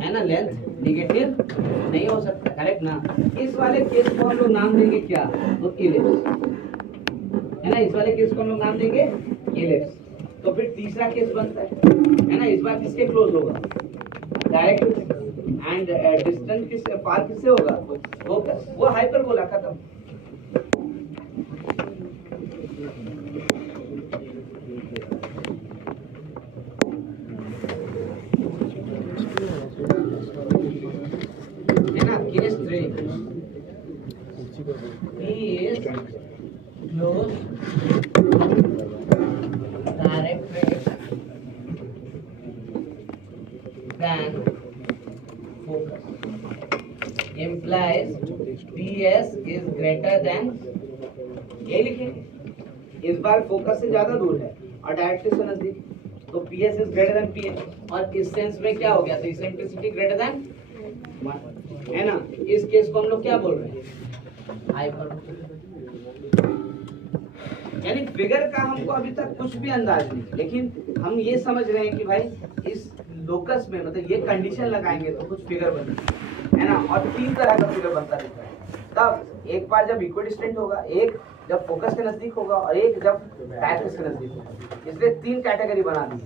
है ना, लेंथ निगेटिव नहीं हो सकता, करेक्ट ना। इस वाले केस को हम लोग नाम देंगे क्या, तो इलिप्स, है ना। इस वाले केस को हम लोग नाम देंगे इलिप्स। तो फिर तीसरा केस बनता है ना, इस बार किसके क्लोज होगा, डायरेक्ट, एंड डिस्टेंस किससे, फार किससे होगा, फोकस, वो हाइपरबोला, खत्म। है ना, case 3, P is close directrix than focus, implies PS is greater than, ये लिखेंगे, इस बार फोकस से ज्यादा दूर है और डायरेक्ट्रिक्स से नजदीक, तो PS is greater than PM, और इस सेंस में क्या हो गया, तो इसेंट्रिसिटी greater than 1, है ना। इस केस को हम लोग क्या बोल रहे हैं, हाइपरबोला। यानी फिगर का हमको अभी तक कुछ भी अंदाज नहीं, लेकिन हम ये समझ रहे हैं कि भाई इस लोकस में, मतलब ये कंडीशन लगाएंगे तो कुछ फिगर बनेगी, है ना। और 3 तरह का फिगर बनता दिख रहा है। तब एक बार जब इक्विडिस्टेंट होगा, एक जब फोकस के नजदीक होगा, और एक जब डायरेक्ट्रिक्स के नजदीक होगा। इसलिए 3 कैटेगरी बना दी,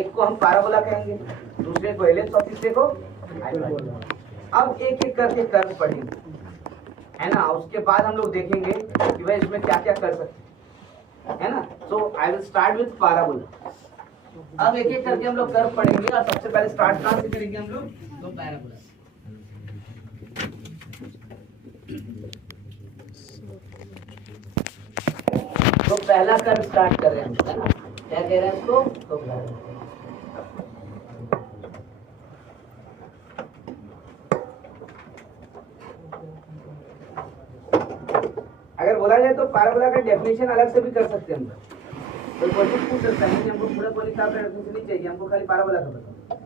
एक को हम पैराबोला कहेंगे, दूसरे को इलिप्स और तीसरे को हाइपरबोला। अब एक एक करके कर्व पढ़ेंगे, है ना, उसके बाद हम लोग देखेंगे कि भाई इसमें क्या क्या कर सकते हैं, है ना। So I will start with parabola. अब एक एक करके हम लोग कर्व पढ़ेंगे, और सबसे पहले स्टार्ट कहां से करेंगे हम लोग, तो पैराबोला। तो पहला कर्व स्टार्ट कर रहे हैं, है ना, क्या कह रहे हैं इसको, तो चाहे तो पैराबोला का डेफिनेशन अलग से भी कर सकते हैं हम। कोई क्वेश्चन पूछ सकता है कि हमको पूरा पॉलीग्राफ का डेफिनेशन नहीं चाहिए, हमको खाली पैराबोला का बताओ।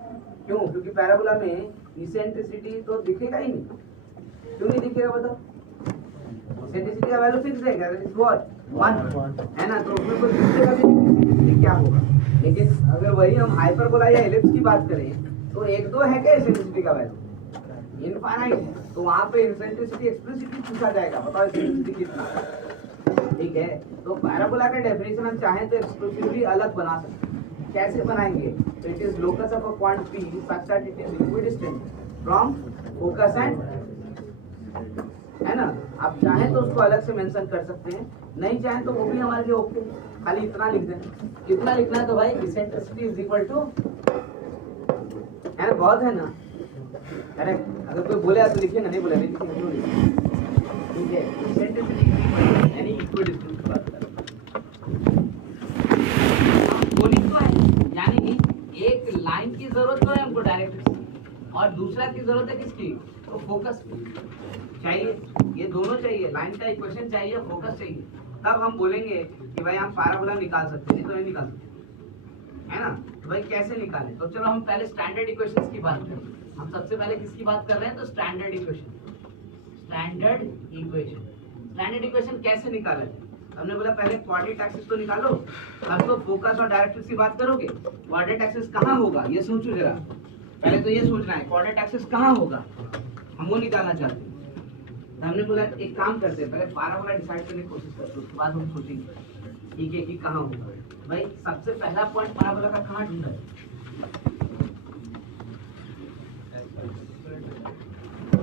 क्यों? क्योंकि पैराबोला में इसेंट्रिसिटी तो दिखेगा ही नहीं। क्यों नहीं दिखेगा बताओ? इसेंट्रिसिटी का वैल्यू फिक्स है, दैट इज व्हाट 1 है ना, तो उसमें कोई दिखेगा भी नहीं इसेंट्रिसिटी क्या होगा। लेकिन अगर वही हम हाइपरबोला या एलिप्स की बात करें तो 1-2 है क्या इसेंट्रिसिटी का वैल्यू? इनफाइनाइट है, तो वहां पे इसेंट्रिसिटी एक्सप्लिसिटली पूछा जाएगा, बताओ इसेंट्रिसिटी कितना। ठीक है, तो पैराबोला का डेफिनेशन हम चाहें तो एक्सक्लूसिवली अलग बना सकते हैं। कैसे बनाएंगे? तो it is locus of a point P such that it is equidistant from focus and, है ना। आप चाहें तो उसको अलग से मेंशन कर सकते हैं, नहीं चाहें तो वो भी हमारे लिए ओके, खाली इतना लिख दें। कितना लिखना है? तो भाई इसेंट्रिसिटी इज इक्वल टू, है ना, बहुत है ना, करेक्ट। अगर कोई बोले तो लिखिए ना, नहीं बोले नहीं लिखिए, क्यों लिखिए? ठीक है, इसेंट्रिसिटी इज इक्वल टू यानी इक्विडिस्टेंस की बात कर बोली तो है, यानी कि एक लाइन की जरूरत तो है हमको डायरेक्ट्रिक्स की, और दूसरा की जरूरत है किसकी? तो फोकस चाहिए, ये दोनों चाहिए, लाइन का इक्वेशन चाहिए, फोकस चाहिए, तब हम बोलेंगे कि भाई हम पैराबोला निकाल सकते हैं, नहीं तो नहीं निकाल सकते, है ना। तो भाई कैसे निकालें? तो चलो हम पहले स्टैंडर्ड इक्वेशंस की बात करें। हम सबसे पहले किसकी बात कर रहे हैं? तो स्टैंडर्ड इक्वेशन। स्टैंडर्ड इक्वेशन कैसे निकालें? हमने बोला पहले कोऑर्डिनेट एक्सिस तो निकालो, अब तो फोकस और डायरेक्ट्रिक्स की बात करोगे। कोऑर्डिनेट एक्सिस कहाँ होगा ये सोचो जरा, पहले तो ये सोचना है कोऑर्डिनेट एक्सिस कहाँ होगा, हम वो निकालना चाहते हैं। तो हमने बोला एक काम करते हैं, पहले पैराबोला डिसाइड करने की कोशिश करते हैं, उसके बाद हम सोचेंगे ठीक है कि कहाँ होगा। भाई सबसे पहला पॉइंट पैराबोला का कहाँ ढूंढा है?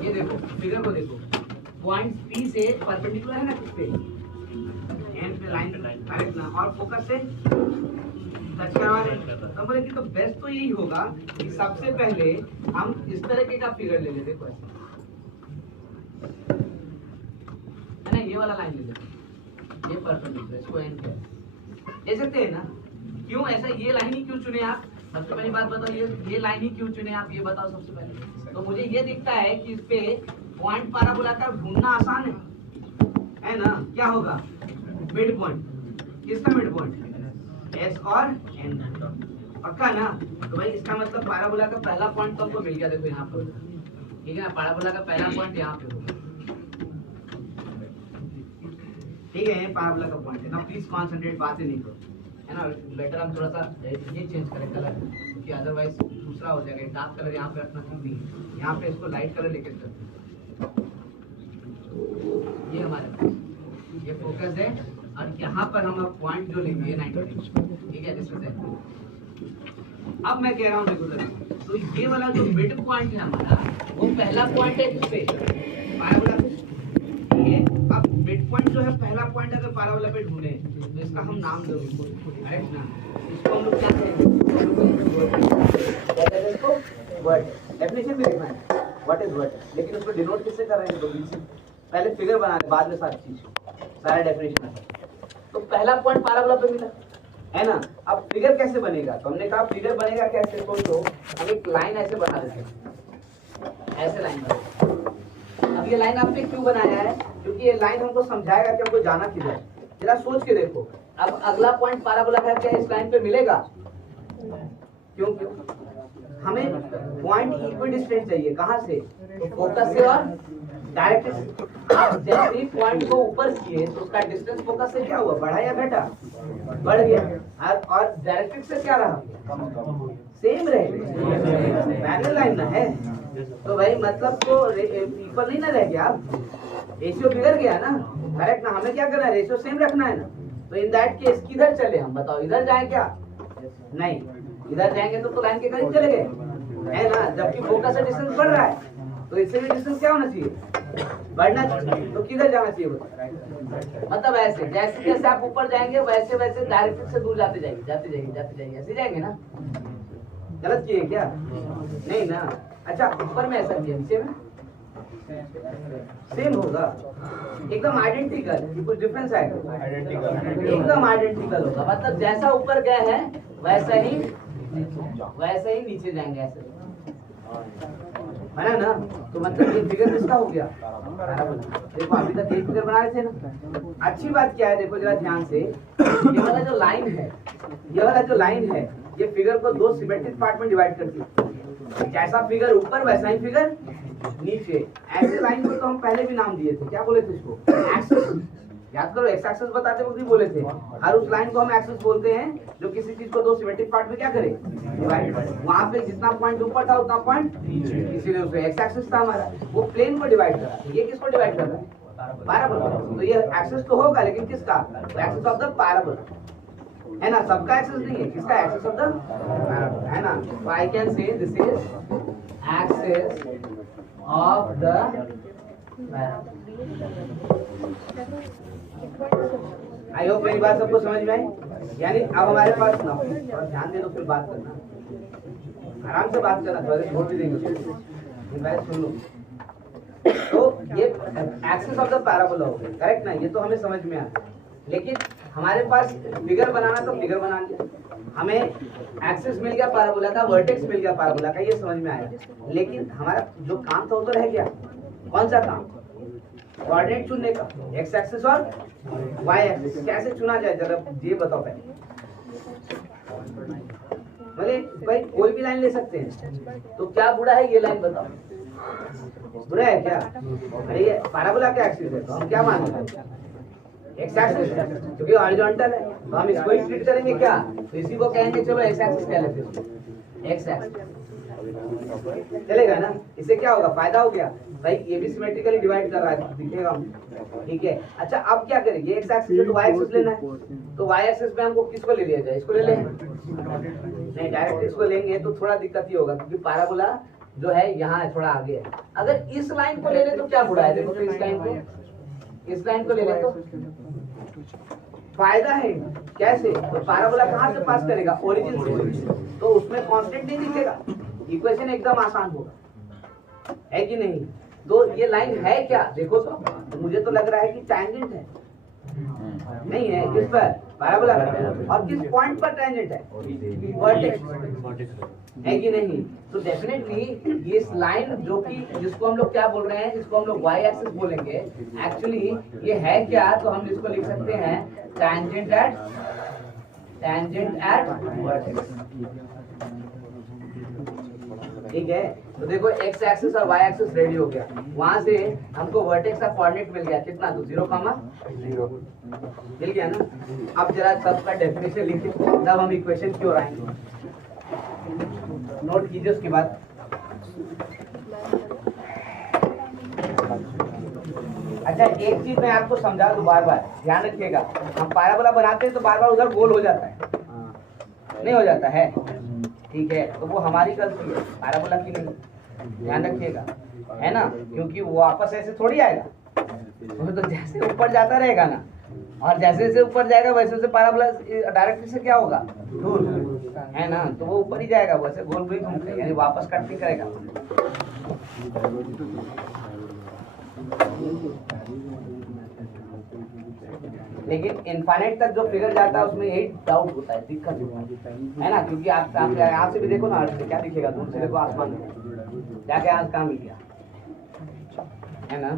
ये देखो, फिगर को देखो, पॉइंट P से परपेंडिकुलर है ना किस पे? एंड पे लाइन करेक्ट ना, और फोकस से टच करवा रहे हैं। तो बोले कि तो बेस्ट तो यही होगा कि सबसे पहले हम इस तरह का फिगर ले लेते, देखो ऐसे, है ना, ये वाला लाइन ले लेते, ये परपेंडिकुलर, इसको एंड पे ले सकते हैं ना। क्यों ऐसा, ये लाइन ही क्यों चुने आप? सबसे पहली बात बताओ, ये लाइन ही क्यों चुने आप, ये बताओ सबसे पहले। तो मुझे ये दिखता है कि इस पे पॉइंट पैराबोला का ढूंढना आसान है ना। क्या होगा? Mid point. किसका मिड पॉइंट? एस और एन, पक्का ना। तो भाई इसका मतलब पैराबोला का पहला पॉइंट तो हमको मिल गया, देखो यहाँ पर, ठीक है ना, पैराबोला का पहला पॉइंट यहाँ पे होगा, ठीक है, पैराबोला का पॉइंट है ना। प्लीज कॉन्सेंट्रेट, बातें नहीं करो, है ना। बेटर हम थोड़ा सा ये चेंज करें कलर, क्योंकि अदरवाइज दूसरा हो जाएगा। डार्क कलर यहाँ पे रखना ठीक नहीं है, यहाँ पे इसको लाइट कलर लेके चलते हैं। ये हमारे पास ये फोकस है, और यहाँ पर हम अब पॉइंट जो लेंगे 90, ठीक है, दिस इज इट। अब मैं कह रहा हूँ देखो जरा, तो ये वाला जो मिड पॉइंट है हमारा, वो पहला पॉइंट है किस पे? पैराबोला पे, ठीक है। अब मिड पॉइंट जो है पहला पॉइंट अगर पैराबोला पे ढूंढे तो इसका हम नाम देंगे, करेक्ट ना। इसको हम लोग क्या कहेंगे? इसको वर्ड, डेफिनेशन भी लिखना है व्हाट इज वर्ड, लेकिन उसको डिनोट किससे कर रहे हैं? तो बीच पहले फिगर बना रहे, बाद में सारी चीज सारा डेफिनेशन है। तो पहला पॉइंट पैराबोला पे मिला, है ना। अब फिगर कैसे बनेगा? तो हमने कहा फिगर बनेगा कैसे, तो हम एक लाइन ऐसे बना देते हैं, ऐसे लाइन बना। अब ये लाइन आपने क्यों बनाया है? क्योंकि ये लाइन हमको समझाएगा कि हमको जाना किधर। जरा सोच के देखो, अब अगला पॉइंट पैराबोला का क्या इस लाइन पे मिलेगा? क्यों? हमें पॉइंट इक्विडिस्टेंट चाहिए, कहाँ से? तो फोकस से और डायरेक्ट। आप जैसे ही पॉइंट को ऊपर किए तो उसका डिस्टेंस फोकस से क्या हुआ? बढ़ा या घटा? बढ़ गया। और डायरेक्ट्रिक्स से क्या रहा? सेम रहे, पैरेलल लाइन ना है, तो भाई मतलब तो इक्वल नहीं ना रह गया, अब रेशियो बिगड़ गया ना, करेक्ट ना। हमें क्या करना है? रेशियो सेम रखना है ना। तो इन दैट केस किधर चले हम, बताओ? इधर जाए क्या? नहीं, इधर जाएंगे तो लाइन के करीब चले गए, है ना। जबकि फोकस से डिस्टेंस बढ़ रहा है, तो इससे भी डिस्टेंस क्या होना चाहिए? बढ़ना चाहिए। तो किधर जाना चाहिए? मतलब ऐसे, जैसे जैसे आप ऊपर जाएंगे वैसे वैसे डायरेक्ट्रिक्स से दूर जाते जाएंगे, जाते जाएंगे, जाते जाएंगे, ऐसे जाएंगे ना। गलत किए क्या? नहीं ना। अच्छा, ऊपर में ऐसा किया, नीचे में सेम होगा, एकदम आइडेंटिकल, कुछ डिफरेंस आएगा? एकदम आइडेंटिकल होगा। मतलब जैसा ऊपर गए हैं वैसा ही नीचे जाएंगे, ऐसे। है ना? तो मतलब ये फिगर किसका हो गया? पैराबोला। देखो अभी तक एक फिगर बना रहे थे ना। अच्छी बात क्या है, देखो जरा ध्यान से, ये वाला जो लाइन है, ये वाला जो लाइन है, ये फिगर को दो सिमेट्रिक पार्ट में डिवाइड करती है। जैसा फिगर ऊपर वैसा ही फिगर नीचे। ऐसे लाइन को तो हम पहले भी नाम दिए थे, क्या बोले थे इसको? एक्सिस। याद करो, एक्स एक्सिस बताते वक्त भी बोले थे, हर उस लाइन को हम एक्सिस बोलते हैं जो किसी चीज को दो सिमेट्रिक पार्ट में क्या करे? डिवाइड करे। वहां पे जितना पॉइंट ऊपर था उतना पॉइंट, इसीलिए उसमें एक्स एक्सिस था हमारा, वो प्लेन को डिवाइड कर रहा है। ये किसको डिवाइड कर रहा है? पैराबोला। तो ये एक्सिस तो होगा, लेकिन किसका? एक्सिस ऑफ द पैराबोला, है ना? सबका एक्सिस नहीं है, किसका? एक्सिस ऑफ द पैराबोला, है ना? तो आई कैन से this is axis of the parabola. I hope मेरी बात सबको समझ में आई। यानी अब हमारे पास ना, और ध्यान दे दो, फिर बात करना, आराम से बात करना, थोड़ा छोड़ भी देंगे, सुन लो। तो ये एक्सिस ऑफ द पैराबोला हो गया, करेक्ट ना? ये तो हमें समझ में आता है, लेकिन हमारे पास फिगर बनाना, तो फिगर बना लिया, हमें एक्सिस मिल गया पैराबोला का, वर्टेक्स मिल गया पैराबोला का, ये समझ में आया। लेकिन हमारा जो काम था वो तो रह गया। कौन सा काम? कोऑर्डिनेट चुनने का, एक्स एक्सिस और वाई एक्सिस। कैसे चुना जाए जरा ये बताओ पहले। बोले भाई कोई भी लाइन ले सकते हैं, तो क्या बुरा है ये लाइन बताओ? बुरा है क्या? अरे ये पैराबोला का एक्सिस है, तो हम क्या मान रहे हैं? एक्स एक्सिस है, क्योंकि हॉरिजॉन्टल है, तो हम इसको ही ट्रीट करेंगे क्या? तो इसी को कहेंगे चलो एक्स एक्सिस कह लेते हैं, एक्स एक्सिस चलेगा ना? इससे क्या होगा? फायदा हो गया भाई, ये भी सिमेट्रिकली डिवाइड कर रहा है, दिखेगा, ठीक है। अच्छा अब क्या करेंगे? एक्स एक्सिस है तो वाई एक्सिस लेना है, तो वाई एक्सिस पे हमको किसको ले लिया जाए? इसको ले लें? नहीं, डायरेक्ट इसको लेंगे तो थोड़ा दिक्कत ही होगा, क्योंकि पैराबोला जो है यहाँ थोड़ा आगे है। अगर इस लाइन को ले ले तो क्या बुरा है? देखो तो इस लाइन को ले ले तो फायदा है। कैसे? तो पैराबोला कहाँ से पास करेगा? ओरिजिन से, तो उसमें कांस्टेंट नहीं दिखेगा, इक्वेशन एकदम आसान होगा, है कि नहीं? तो ये लाइन है क्या? देखो तो मुझे तो लग रहा है कि टैंजेंट है, नहीं है? किस पर? पैराबोला पर। और किस पॉइंट पर टैंजेंट है? वर्टेक्स, है कि नहीं? तो डेफिनेटली ये लाइन जो कि जिसको हम लोग क्या बोल रहे हैं, जिसको हम लोग वाई एक्सिस बोलेंगे, एक्चुअली ये है क्या? तो हम इसको लिख सकते हैं टैंजेंट एट वर्टेक्स, ठीक है। तो देखो एक्स एक्सिस और वाई एक्सिस रेडी हो गया, वहां से हमको वर्टेक्स का कोऑर्डिनेट मिल गया, कितना? तो 0,0 मिल गया ना? अब जरा सबका डेफिनेशन लिखिए, तब हम इक्वेशन की ओर आएंगे। नोट कीजिए उसके बाद। अच्छा एक चीज मैं आपको समझा दूं, बार बार ध्यान रखिएगा, हम पैराबोला बनाते हैं तो बार बार उधर गोल हो जाता है, नहीं हो जाता है, ठीक है? तो वो हमारी गलती है, पैराबोला की नहीं, ध्यान रखिएगा, है ना? क्योंकि वो वापस ऐसे थोड़ी आएगा, वो तो जैसे ऊपर जाता रहेगा ना, और जैसे जैसे ऊपर जाएगा वैसे वैसे पैराबोला डायरेक्टली से क्या होगा? दूर, है ना? तो वो ऊपर ही जाएगा, वैसे गोल गोल घूमते, यानी वापस कट नहीं करेगा। लेकिन इनफाइनाइट तक जो फिगर जाता है उसमें यही डाउट होता है, दिक्कत होता है ना? क्योंकि आप यहाँ से भी देखो ना, अर्थ से क्या दिखेगा? दूर से देखो आसमान में जाके आज काम मिल गया, है ना?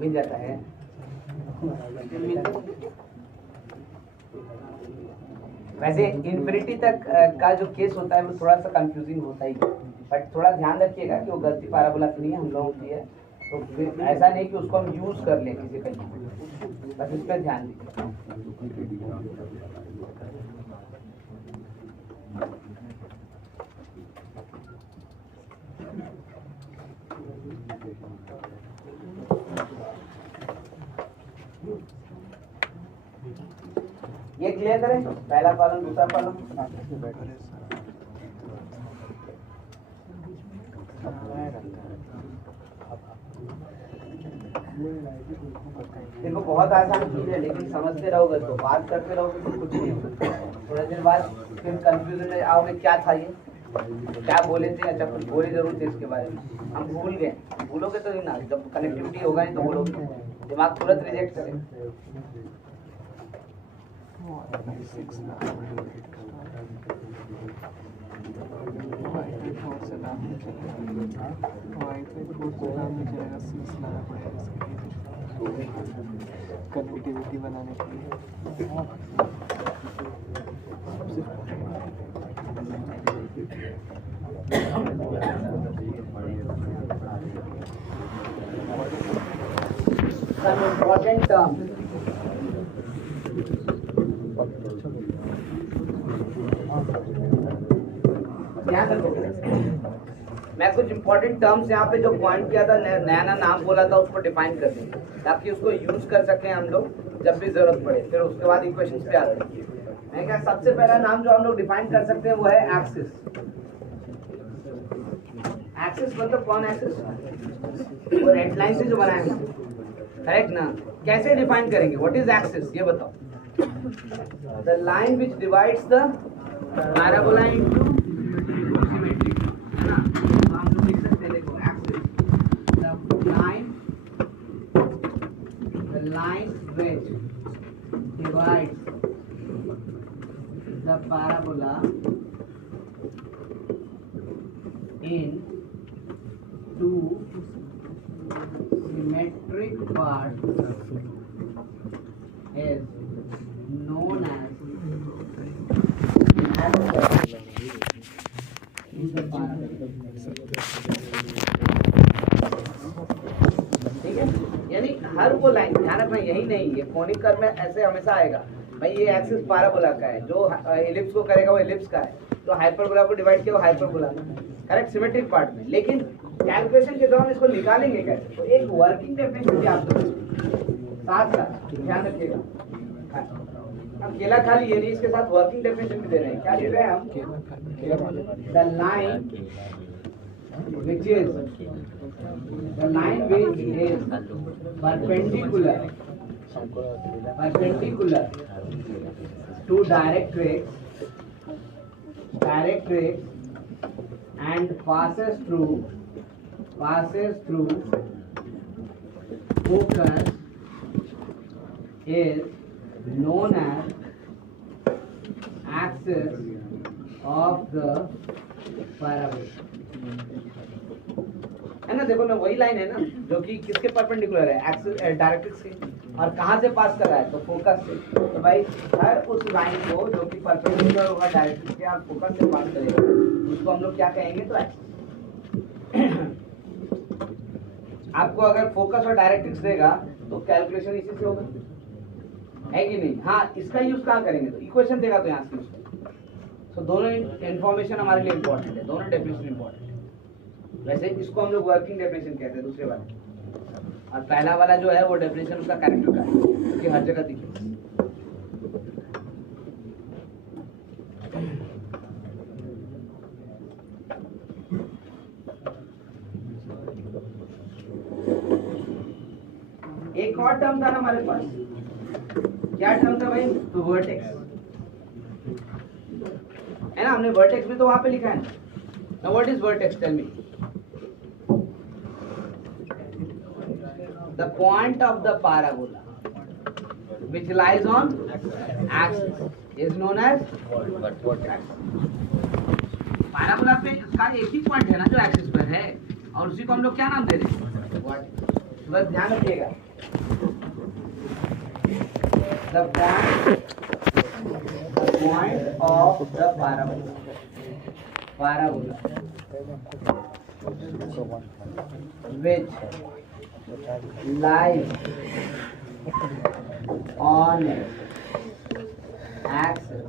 मिल जाता है। वैसे इन्फिनिटी तक का जो केस होता है वो थोड़ा सा कंफ्यूजिंग होता ही है, बट थोड़ा ध्यान रखिएगा कि वो गलती पैराबोला की नहीं है, हम लोगों की है। तो फिर ऐसा नहीं कि उसको हम यूज कर लें किसी पे, बस इस पर ध्यान दीजिए। ये क्लियर करें, पहला कॉलम दूसरा कॉलम। देखो बहुत आसान चीज है, लेकिन समझते रहोगे तो, बात करते रहोगे तो कुछ नहीं होगा। थोड़ी देर बाद फिर कंफ्यूजन में आओगे, क्या था ये, क्या बोले थे? अच्छा कुछ बोले जरूर थे इसके बारे में, हम भूल गए। भूलोगे तो ही ना, जब कनेक्टिविटी होगा नहीं तो बोलोगे, दिमाग तुरंत रिजेक्ट करेगा। वाईफाई फोर से काम नहीं चलेगा, वाईफाई फोर से काम नहीं चलेगा, स्विच लाना पड़ेगा इसके लिए, कनेक्टिविटी बनाने के लिए। Some important terms. ध्यान रखो, मैं कुछ इंपॉर्टेंट टर्म्स यहाँ पे जो पॉइंट किया था, नया नया नाम बोला था, उसको डिफाइन कर देंगे ताकि उसको यूज कर सकें हम लोग जब भी जरूरत पड़े। फिर उसके बाद इक्वेशंस पे आते हैं। मैं क्या सबसे पहला नाम जो हम लोग डिफाइन कर सकते हैं वो है एक्सिस। एक्सिस मतलब कौन एक्सिस? वो रेड लाइन से जो बनाए हैं, करेक्ट ना? कैसे डिफाइन करेंगे? व्हाट इज एक्सिस, ये बताओ। The line which divides the parabola into symmetry, है ना? तो हम लोग लिख सकते हैं, देखो axis the line which divides the parabola in two symmetric parts is known as is the parabola. ठीक है, यानी हर वो लाइन ध्यान रखना, यही नहीं है कोनिक कर्व में ऐसे हमेशा आएगा भाई, ये एक्सिस पैराबोला का है, जो एलिप्स को करेगा वो एलिप्स का है, तो हाइपरबोला को डिवाइड किया वो हाइपरबोला का, करेक्ट, सिमेट्रिक पार्ट में। लेकिन कैलकुलेशन के दौरान इसको निकालेंगे कैसे? तो एक वर्किंग डेफिनेशन भी आप साथ साथ ध्यान रखिएगा। अकेला खाली ये नहीं, इसके साथ वर्किंग डेफिनेशन भी दे रहे हैं। क्या दे रहे हैं हम? The line which is perpendicular to directrix and passes through focus is known as axis of the parabola, है ना? देखो ना, वही लाइन है ना जो कि किसके परपेंडिकुलर है? एक्सिस डायरेक्ट्रिक्स के। और कहाँ से पास कर रहा है? तो फोकस से। तो भाई हर उस लाइन को जो कि परपेंडिकुलर होगा डायरेक्ट्रिक्स के और फोकस से पास करेगा, उसको हम लोग क्या कहेंगे? तो एक्सिस। आपको अगर फोकस और डायरेक्ट्रिक्स देगा तो कैलकुलेशन इसी से होगा, है कि नहीं? हाँ, इसका यूज कहाँ करेंगे? तो इक्वेशन देगा तो यहाँ से यूज करेंगे। तो दोनों इन्फॉर्मेशन हमारे लिए इंपॉर्टेंट है, दोनों डेफिनेशन इंपॉर्टेंट है। वैसे इसको हम लोग वर्किंग डेफिनेशन कहते हैं दूसरे वाले, और पहला वाला जो है वो डेफिनेशन उसका कैरेक्टर का है, क्योंकि हर जगह दिखे। एक और टर्म था ना हमारे पास, क्या टर्म था भाई? तो वर्टेक्स, है ना? हमने वर्टेक्स में तो वहां पे लिखा है ना। What is vertex? Tell me. The point of the parabola which lies on axis is known as vertex. Parabola पे उसका एक ही पॉइंट है ना जो एक्सिस पर है, और उसी को हम लोग क्या नाम दे रहे हैं? वर्टेक्स। बस ध्यान रखिएगा, the point of the parabola which lies on axis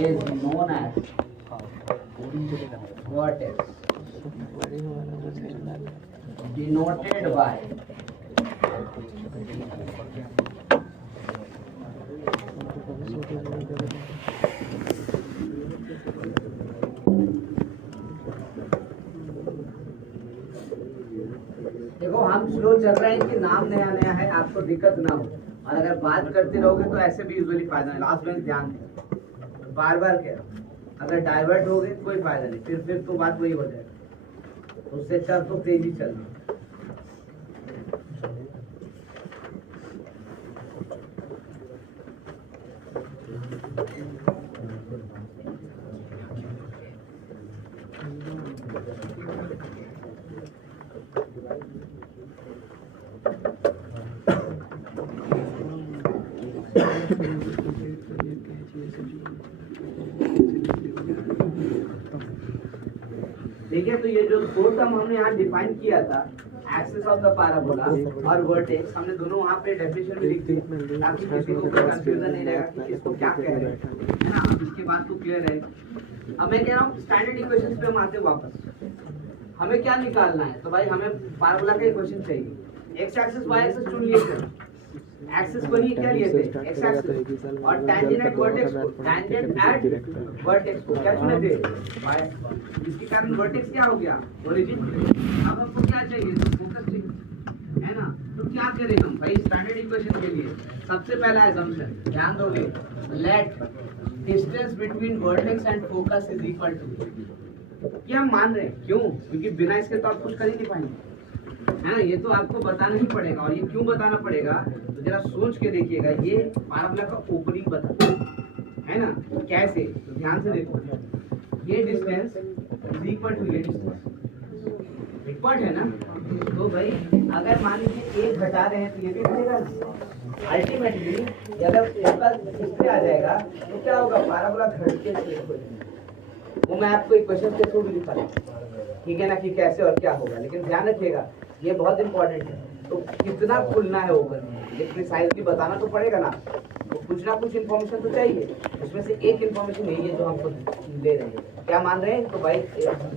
is known as vertex, denoted by देखो हम स्लो चल रहे हैं कि नाम नया नया है, आपको दिक्कत ना हो, और अगर बात करते रहोगे तो ऐसे भी यूजुअली फायदा नहीं। लास्ट में ध्यान दें, बार बार क्या, अगर डाइवर्ट हो गए कोई फायदा नहीं, फिर तो बात वही हो जाएगा। उससे अच्छा तो तेजी चलना। ठीक है, तो ये जो दो टर्म हमने यहाँ डिफाइन किया था, एक्सिस ऑफ द पैराबोला और वर्टेक्स, हमने दोनों वहाँ पे डेफिनेशन में लिख दी ताकि किसी को कोई कंफ्यूजन नहीं रहेगा कि इसको क्या कह रहे हैं, है ना। इसके बाद तो क्लियर है। अब मैं कह रहा हूँ स्टैंडर्ड इक्वेशंस पे हम आते हैं वापस। हमें क्या निकालना है? तो भाई हमें पैराबोला का इक्वेशन चाहिए। एक्स एक्सिस वाई एक्सिस चुन लिए थे, एक्सिस को ही क्या लिए थे? एक्स एक्सिस, और टेंजेंट एट वर्टेक्स को, टेंजेंट एट वर्टेक्स को क्या चुने थे? वाई। इसके कारण वर्टेक्स क्या हो गया? ओरिजिन। अब हमको क्या चाहिए? तो फोकस चाहिए, है ना। तो क्या करें हम भाई स्टैंडर्ड इक्वेशन के लिए? सबसे पहला असम्पशन ध्यान दोगे, let distance between vertex and focus is equal to. क्या हम मान रहे हैं? क्यों? क्योंकि बिना इसके तो आप कुछ कर ही नहीं पाएंगे, है ना। ये तो आपको बताना ही पड़ेगा। और ये क्यों बताना पड़ेगा? तो जरा सोच के देखिएगा। ये पैराबोला का ओपनिंग बता, है ना। कैसे? तो ध्यान से देखो, ये डिस्टेंस इज इक्वल टू ये डिस्टेंस, इक्वल है ना। तो भाई अगर मान लीजिए एक घटा रहे हैं तो ये भी घटेगा। अल्टीमेटली अगर फोकस इस पे आ जाएगा तो क्या होगा? पैराबोला घट के स्ट्रेट हो जाएगा। वो मैं आपको इक्वेशन के थ्रू भी दिखा दूंगा, ठीक है ना, कि कैसे और क्या होगा। लेकिन ध्यान रखिएगा ये बहुत इंपॉर्टेंट है। तो कितना खुलना है ओपन, ये प्रिसाइजली बताना तो पड़ेगा ना। तो कुछ ना कुछ इन्फॉर्मेशन तो चाहिए। उसमें से एक इन्फॉर्मेशन यही है जो हमको दे रहे हैं। क्या मान रहे हैं? तो भाई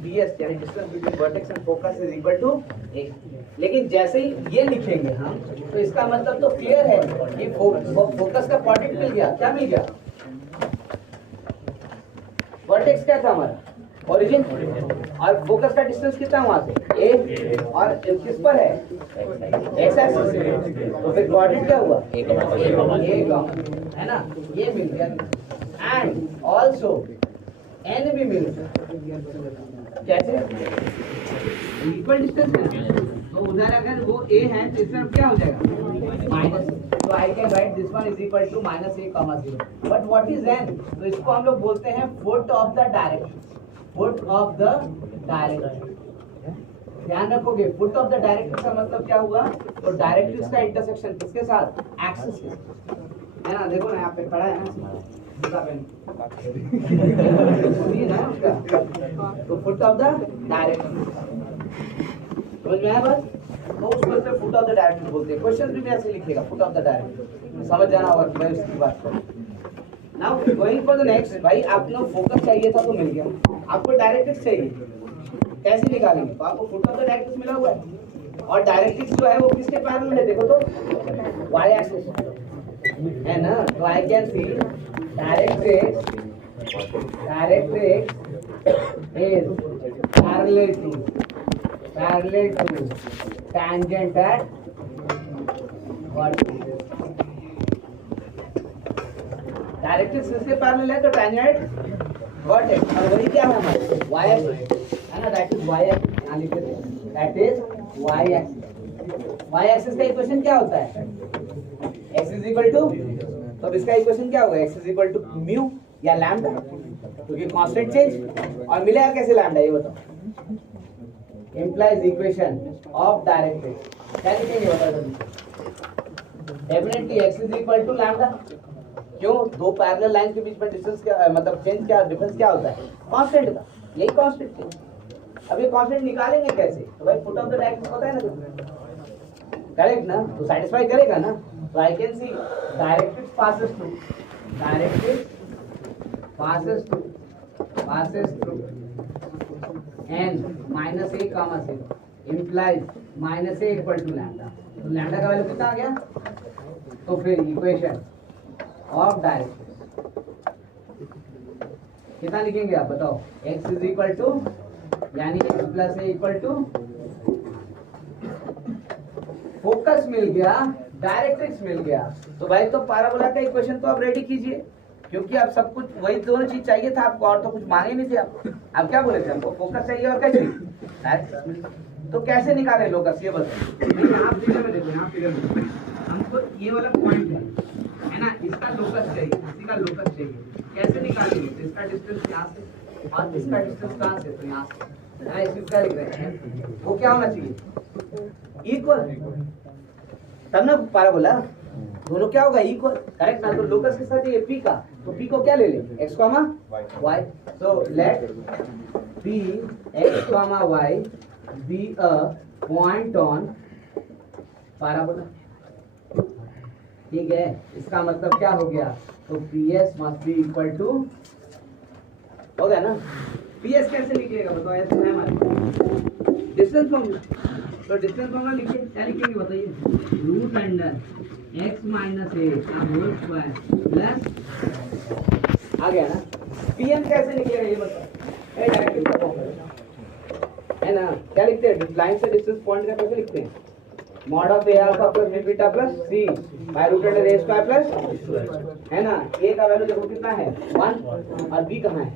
ds यानी distance between vertex and focus is equal to a। लेकिन जैसे ही ये लिखेंगे हम तो इसका मतलब तो क्लियर है कि फोकस का कोऑर्डिनेट मिल गया। क्या मिल गया? वर्टेक्स क्या था हमारा? ओरिजिन। और फोकस का डिस्टेंस कितना वहां से? a। और किस पर है? X axis. तो फिर कोऑर्डिनेट क्या हुआ? a, है ना। ये मिल गया। एंड आल्सो n भी मिल गया। कैसे? इक्वल डिस्टेंस है। तो उधर अगर वो a है तो इसमें क्या हो जाएगा? माइनस। तो I can write this one is equal to -a, 0। But what is n? तो इसको हम लोग बोलते हैं foot of the direction. Foot of the direction, ध्यान रखोगे। फुट ऑफ द डायरेक्शन का मतलब क्या हुआ? तो डायरेक्ट्रिक्स का इंटरसेक्शन किसके साथ? एक्सिस के साथ, है ना। देखो ना यहाँ पे खड़ा है ना, ना उसका। तो फुट ऑफ द डायरेक्शन, समझ में आया बात? तो उसको से फुट ऑफ द डायरेक्शन बोलते हैं। क्वेश्चन भी ऐसे लिखिएगा, फुट ऑफ द डायरेक्शन, समझ जाना होगा कि मैं उसकी बात कर रहा हूं। Now going for the next. भाई आपको फोकस चाहिए था तो मिल गया, आपको डायरेक्ट्रिक्स चाहिए, कैसे निकालेंगे? तो आपको फुट ऑफ द डायरेक्ट्रिक्स मिला हुआ है और डायरेक्ट्रिक्स जो है वो किसके पैरेलल है? देखो तो वाई एक्सिस है ना। तो I can see directrix is parallel to tangent at what? Directrix किसके पैरेलल है? तो टेंजेंट वर्टेक्स। और वही क्या है हमारे? y एक्सिस, है ना। दैट इज y एक्सिस, यहां लिख देते हैं, that is y axis. y axis का इक्वेशन क्या होता है? x इज इक्वल टू, तो इसका इक्वेशन क्या होगा? x is equal to mu या लैम्डा, क्योंकि कांस्टेंट चेंज। और मिलेगा कैसे लैम्डा? ये बताओ। implies equation of directrix। क्या लिखेंगे बता दो? Definitely x is equal to lambda. क्यों? दो पैरेलल लाइन के बीच में डिस्टेंस क्या, मतलब चेंज क्या, डिफरेंस क्या होता है? कांस्टेंट का। यही कांस्टेंट है। अब ये कांस्टेंट निकालेंगे कैसे? तो भाई फुट ऑफ द डायरेक्ट्रिक्स पता है ना, करेक्ट ना। तो सेटिस्फाई करेगा ना। तो I can see directrix passes through n -a, 0 implies -a equal to lambda. तो लैम्डा का वैल्यू कितना आ गया? तो फिर इक्वेशन ऑफ डायरेक्ट्रिक्स कितना लिखेंगे आप बताओ? x इज इक्वल टू, यानी x plus a equal to, focus मिल गया, डायरेक्ट्रिक्स मिल गया। तो भाई तो पैराबोला का इक्वेशन तो आप रेडी कीजिए, क्योंकि आप सब कुछ वही दोनों चीज चाहिए था आपको, और तो कुछ मांगे नहीं थे आप क्या बोले थे? हमको फोकस चाहिए और क्या चाहिए? तो कैसे निकाले लोकस ये बताओ। यहाँ फिगर में देखो, यहाँ फिगर में हमको ये वाला पॉइंट है ना, इसका लोकस चाहिए, इसी का लोकस चाहिए। कैसे निकालेंगे? तो इसका डिस्टेंस यहाँ से और इसका डिस्टेंस कहाँ से? तो यहाँ से। इस चीज का लिख रहे हैं, वो क्या होना चाहिए? इक्वल, तब ना पैराबोला। दोनों क्या होगा इक्वल, करेक्ट ना। तो लोकस के साथ ये p का, तो p को क्या ले लें x, y। So let p x, y be a point on parabola, ठीक है। इसका मतलब क्या हो गया, तो PS must be equal to, हो गया ना। PS कैसे निकलेगा बताओ, ऐसे है हमारे डिस्टेंस फॉर्मूला। तो डिस्टेंस फॉर्मूला लिखिए, क्या लिखेंगे बताइए, root under x minus A का होल स्क्वायर प्लस, आ गया ना। PM कैसे निकलेगा ये बताओ, ये डायरेक्ट इसका फॉर्मूला है ना। क्या लिखते हैं, लाइन से डिस्टेंस पॉइंट का कैसे लिखते हैं, mod of a alpha plus b beta plus c by root under a square plus, है ना। ए का वैल्यू देखो कितना है 1, और बी कहाँ है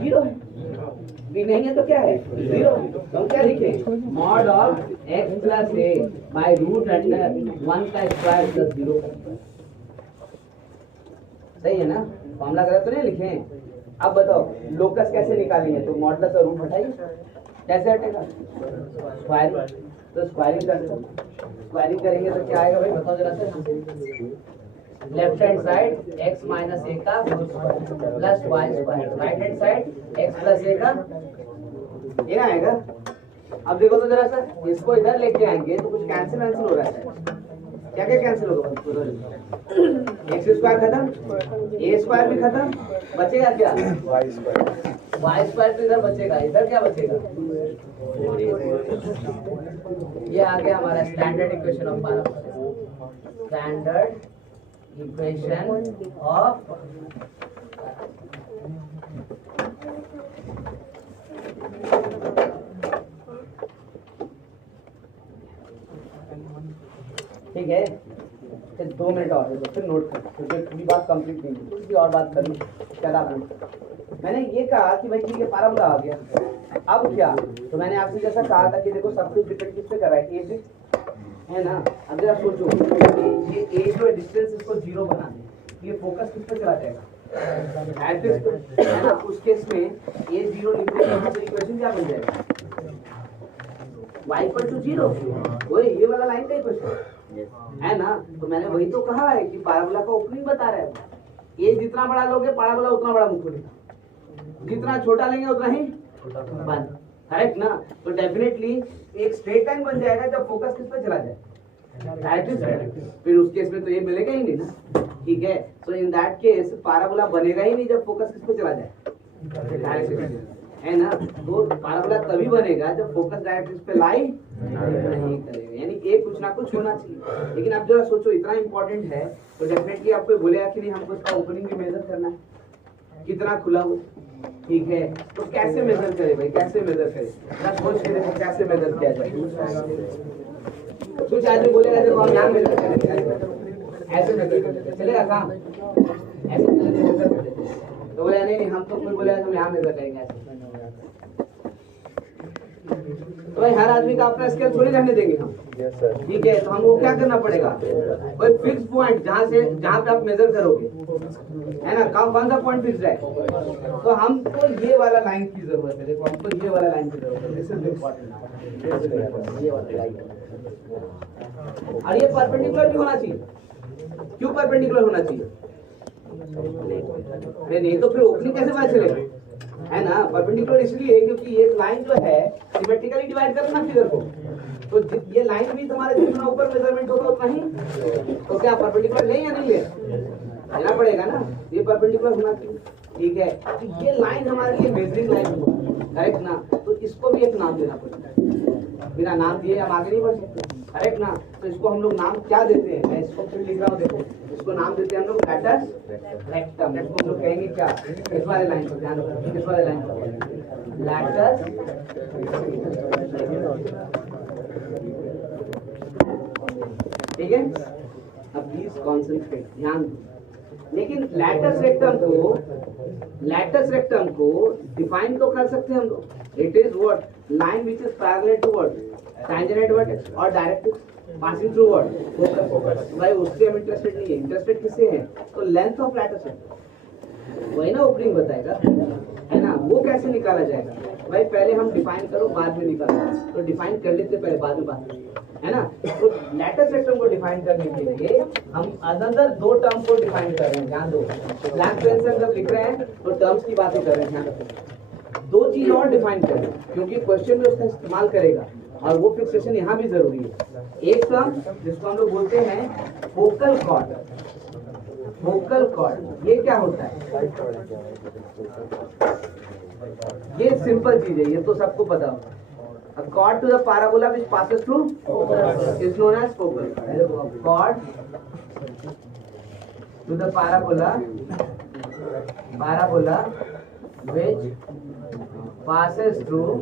0 है, बी नहीं है तो क्या है 0। तो हम क्या लिखें, mod of x plus a by root under 1 का स्क्वायर प्लस 0। सही है ना, मामला गलत तो नहीं लिखे। अब बताओ लोकस कैसे निकालेंगे, तो मॉडुलस और रूट हटाइए, कैसे हटेगा, स्क्वायर, तो स्क्वायरिंग करते हैं, स्क्वायरिंग करेंगे तो क्या आएगा भाई बताओ जरा से, left hand side x minus A का plus Y square, right hand side x plus A का, ये आएगा। अब देखो तो जरा सा, इसको इधर लेके आएंगे तो कुछ कैंसिल हो रहा है, क्या क्या कैंसिल होगा, एक्स स्क्वायर खत्म, ए स्क्वायर भी खत्म, बचेगा क्या वाई स्क्वायर, तो इधर बचेगा, इधर क्या बचेगा, ये आ गया हमारा standard equation of parabola, standard equation of, ठीक है। फिर 2 मिनट और फिर नोट कर, क्योंकि पूरी बात कंप्लीट नहीं हुई, किसी और बात करनी क्या मैंने ये कहा कि भाई ठीक है पैराबोला आ गया, अब क्या, तो मैंने आपसे जैसा कहा था कि देखो सब कुछ डिपेंड किस पे कर रहा है, ए पे, है ना। अब जरा सोचो ये ए जो डिस्टेंस इसको 0 बना दे, ये फोकस किस पे चला जाएगा, एड्रेस पे, है ना। उस केस में ए 0 लिखने के यहाँ पे इक्वेशन क्या बन जाएगा, y इक्वल टू 0, वही ये वाला लाइन का इक्वेशन है ना। तो मैंने वही तो कहा है कि पैराबोला का ओपनिंग बता रहा है, ये जितना बड़ा लोगे पैराबोला उतना बड़ा मुख खुलेगा, जितना छोटा लेंगे उतना ही बंद, करेक्ट ना। तो डेफिनेटली एक स्ट्रेट लाइन बन जाएगा जब फोकस किस पे चला जाए, फिर उस केस में तो ये मिलेगा ही नहीं ना, ठीक है। सो इन दैट केस पैराबोला बनेगा ही नहीं जब फोकस किस पे चला जाए, है ना। तो पैराबोला तभी बनेगा जब फोकस डायरेक्ट इस पे लाई नहीं करेगा, यानी एक कुछ ना कुछ होना चाहिए। लेकिन आप जरा सोचो इतना इंपॉर्टेंट है तो डेफिनेटली आपको बोलेगा कि नहीं हमको इसका ओपनिंग भी मेजर करना है, कितना खुला हो, ठीक है। तो कैसे मेजर करे भाई, कैसे मेजर करे, जरा सोच के देखो कैसे मेजर किया जाए। कुछ आदमी बोलेगा देखो हम यहाँ मेजर करेंगे, ऐसे मेजर करते चलेगा काम, ऐसे मेजर करते, तो बोले नहीं हम तो कोई बोलेगा हम यहाँ मेजर करेंगे ऐसे, तो भाई हर आदमी का अपना स्केल थोड़ी रहने देंगे हम, ठीक है। तो हमको क्या करना पड़ेगा, कोई फिक्स पॉइंट जहाँ पे आप मेजर करोगे, है ना, कौन सा पॉइंट फिक्स है, तो हमको ये वाला लाइन की जरूरत है, देखो हमको ये वाला लाइन की जरूरत है, दिस इज इम्पोर्टेंट, ये वाला लाइन, और ये परपेंडिकुलर भी होना चाहिए। क्यों परपेंडिकुलर होना चाहिए, नहीं तो फिर ओपनिंग कैसे पता चलेगा, है ना। परपेंडिकुलर इसलिए क्योंकि ये लाइन जो है सिमेट्रिकली डिवाइड करना फिगर को, तो ये लाइन भी तुम्हारे जितना ऊपर मेजरमेंट होगा उतना ही, तो क्या परपेंडिकुलर नहीं है, नहीं लेना पड़ेगा ना, ये परपेंडिकुलर होना चाहिए, ठीक है। तो ये लाइन हमारे लिए मेजरिंग लाइन होगी, करेक्ट ना। तो इसको भी एक नाम देना पड़ेगा, बिना नाम दिए हम आगे नहीं बढ़ सकते, करेक्ट ना। तो इसको हम लोग नाम क्या देते हैं, मैं इसको फिर लिख रहा हूँ, देखो इसको नाम देते हैं हम लोग लैटस रेक्टम, इसको हम लोग कहेंगे क्या, इस वाले लाइन पर ध्यान रखो, इस वाले लाइन पर लैटस, ठीक है। अब प्लीज कॉन्सेंट्रेट, ध्यान दो। लेकिन लैटस रेक्टम को डिफाइन तो कर सकते हैं हम लोग, it is what, line which is parallel to what, tangent vertex और directrix passing through what, focus. भाई उससे हम इंटरेस्टेड नहीं है, इंटरेस्टेड किससे है, तो लेंथ ऑफ लैटस रेक्टम, वही ना ओपनिंग बताएगा, है ना। वो कैसे निकाला जाएगा भाई, पहले हम डिफाइन करो बाद में निकालो, तो डिफाइन कर लेते पहले बाद में बात करेंगे। है ना। तो लैटिस सिस्टम को डिफाइन करने के लिए हम अनदर दो टर्म को डिफाइन कर रहे हैं, ध्यान दो। ब्लैक पेन से जब लिख रहे हैं तो टर्म्स की बातें कर रहे हैं, ध्यान रखो। दो चीज और डिफाइन करें क्योंकि क्वेश्चन में उसका इस्तेमाल करेगा और वो फिक्सेशन यहाँ भी जरूरी है। एक टर्म जिसको हम लोग बोलते हैं फोकल कॉर्ड। फोकल कॉर्ड ये क्या होता है? ये सिंपल चीज है, ये तो सबको पता होगा। A chord to the parabola which passes through is known as focal. Chord to the parabola which passes through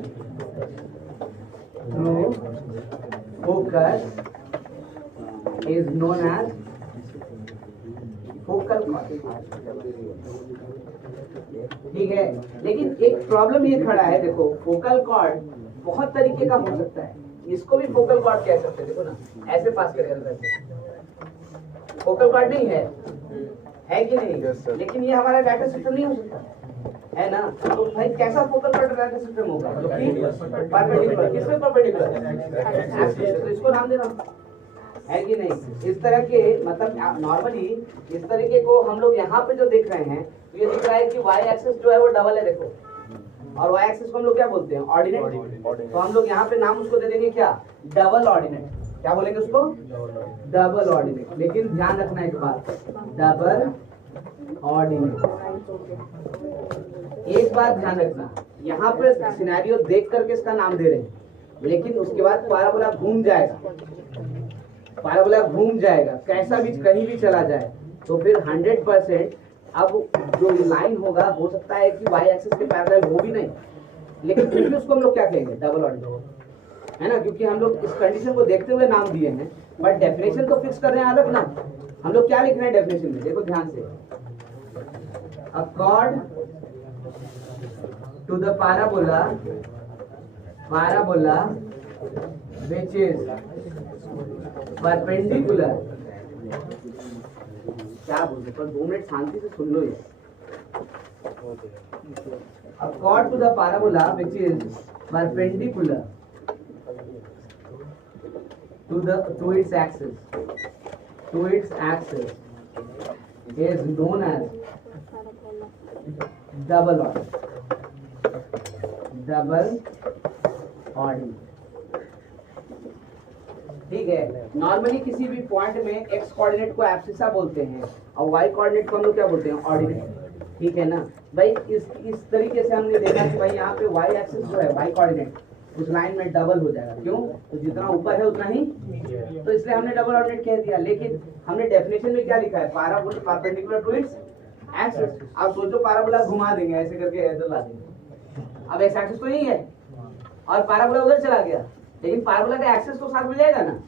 focus is known as focal chord. ठीक है, लेकिन एक प्रॉब्लम ये खड़ा है, देखो फोकल कॉर्ड बहुत तरीके का हो सकता है। इसको भी फोकल कॉर्ड कह सकते हैं, देखो ना ऐसे पास करेगा, फोकल कॉर्ड नहीं है कि नहीं? Yes, लेकिन ये हमारा डाटा सिस्टम नहीं हो सकता, है ना। तो भाई कैसा फोकल कॉर्ड डाटा सिस्टम होगा? परपेंडिकुलर। किसमें परपेंडिकुलर? तो इसको नाम देना, है कि नहीं? इस तरह के मतलब नॉर्मली इस तरीके को हम लोग यहाँ पे जो देख रहे हैं तो ये दिख रहा है कि वाई एक्सिस जो है वो डबल है, देखो, और वाई एक्सिस को हम लोग क्या बोलते हैं? ऑर्डिनेट। तो हम लोग यहाँ पे नाम उसको दे देंगे क्या? Double ordinate. क्या बोलेंगे उसको? Double ordinate. लेकिन ध्यान रखना एक बात, डबल ऑर्डिनेट। एक बात ध्यान रखना, यहाँ पे सिनेरियो देख करके इसका नाम दे रहे हैं, लेकिन उसके बाद पैराबोला घूम जाएगा, पैराबोला घूम जाएगा, कैसा भी कहीं भी चला जाए, तो फिर 100% अब जो लाइन होगा हो सकता है कि वाई एक्सिस के पैरेलल हो भी नहीं, लेकिन फिर भी उसको हम लोग क्या कहेंगे? डबल ऑर्डिनेट, है ना। क्योंकि हम लोग इस कंडीशन को देखते हुए नाम दिए हैं, बट डेफिनेशन तो फिक्स कर रहे हैं अलग ना। हम लोग क्या लिख रहे हैं डेफिनेशन में? देखो ध्यान से, a chord to the parabola which is perpendicular, क्या बोलते? पर 2 मिनट शांति से सुन लो ये। A chord to the parabola which is perpendicular to its axis is known as double ordinate। ठीक है, नॉर्मली किसी भी पॉइंट में एक्स कोऑर्डिनेट को एब्सिसा बोलते हैं और वाई कोऑर्डिनेट को हम लोग क्या बोलते हैं? ऑर्डिनेट। ठीक है ना भाई। इस तरीके से हमने देखा कि भाई यहाँ पे वाई एक्सिस जो है, वाई कोऑर्डिनेट उस लाइन में डबल हो जाएगा। क्यों? तो जितना ऊपर है उतना ही, तो इसलिए हमने डबल ऑर्डिनेट कह दिया। लेकिन हमने डेफिनेशन में क्या लिखा है? Parabola perpendicular to its axis. आप सोचो पैराबोला घुमा देंगे ऐसे करके, ऐसे ला देंगे, अब एक्स एक्सिस तो यही है और पैराबोला उधर चला गया, लेकिन पैराबोला का एक्सिस तो साथ में जाएगा ना।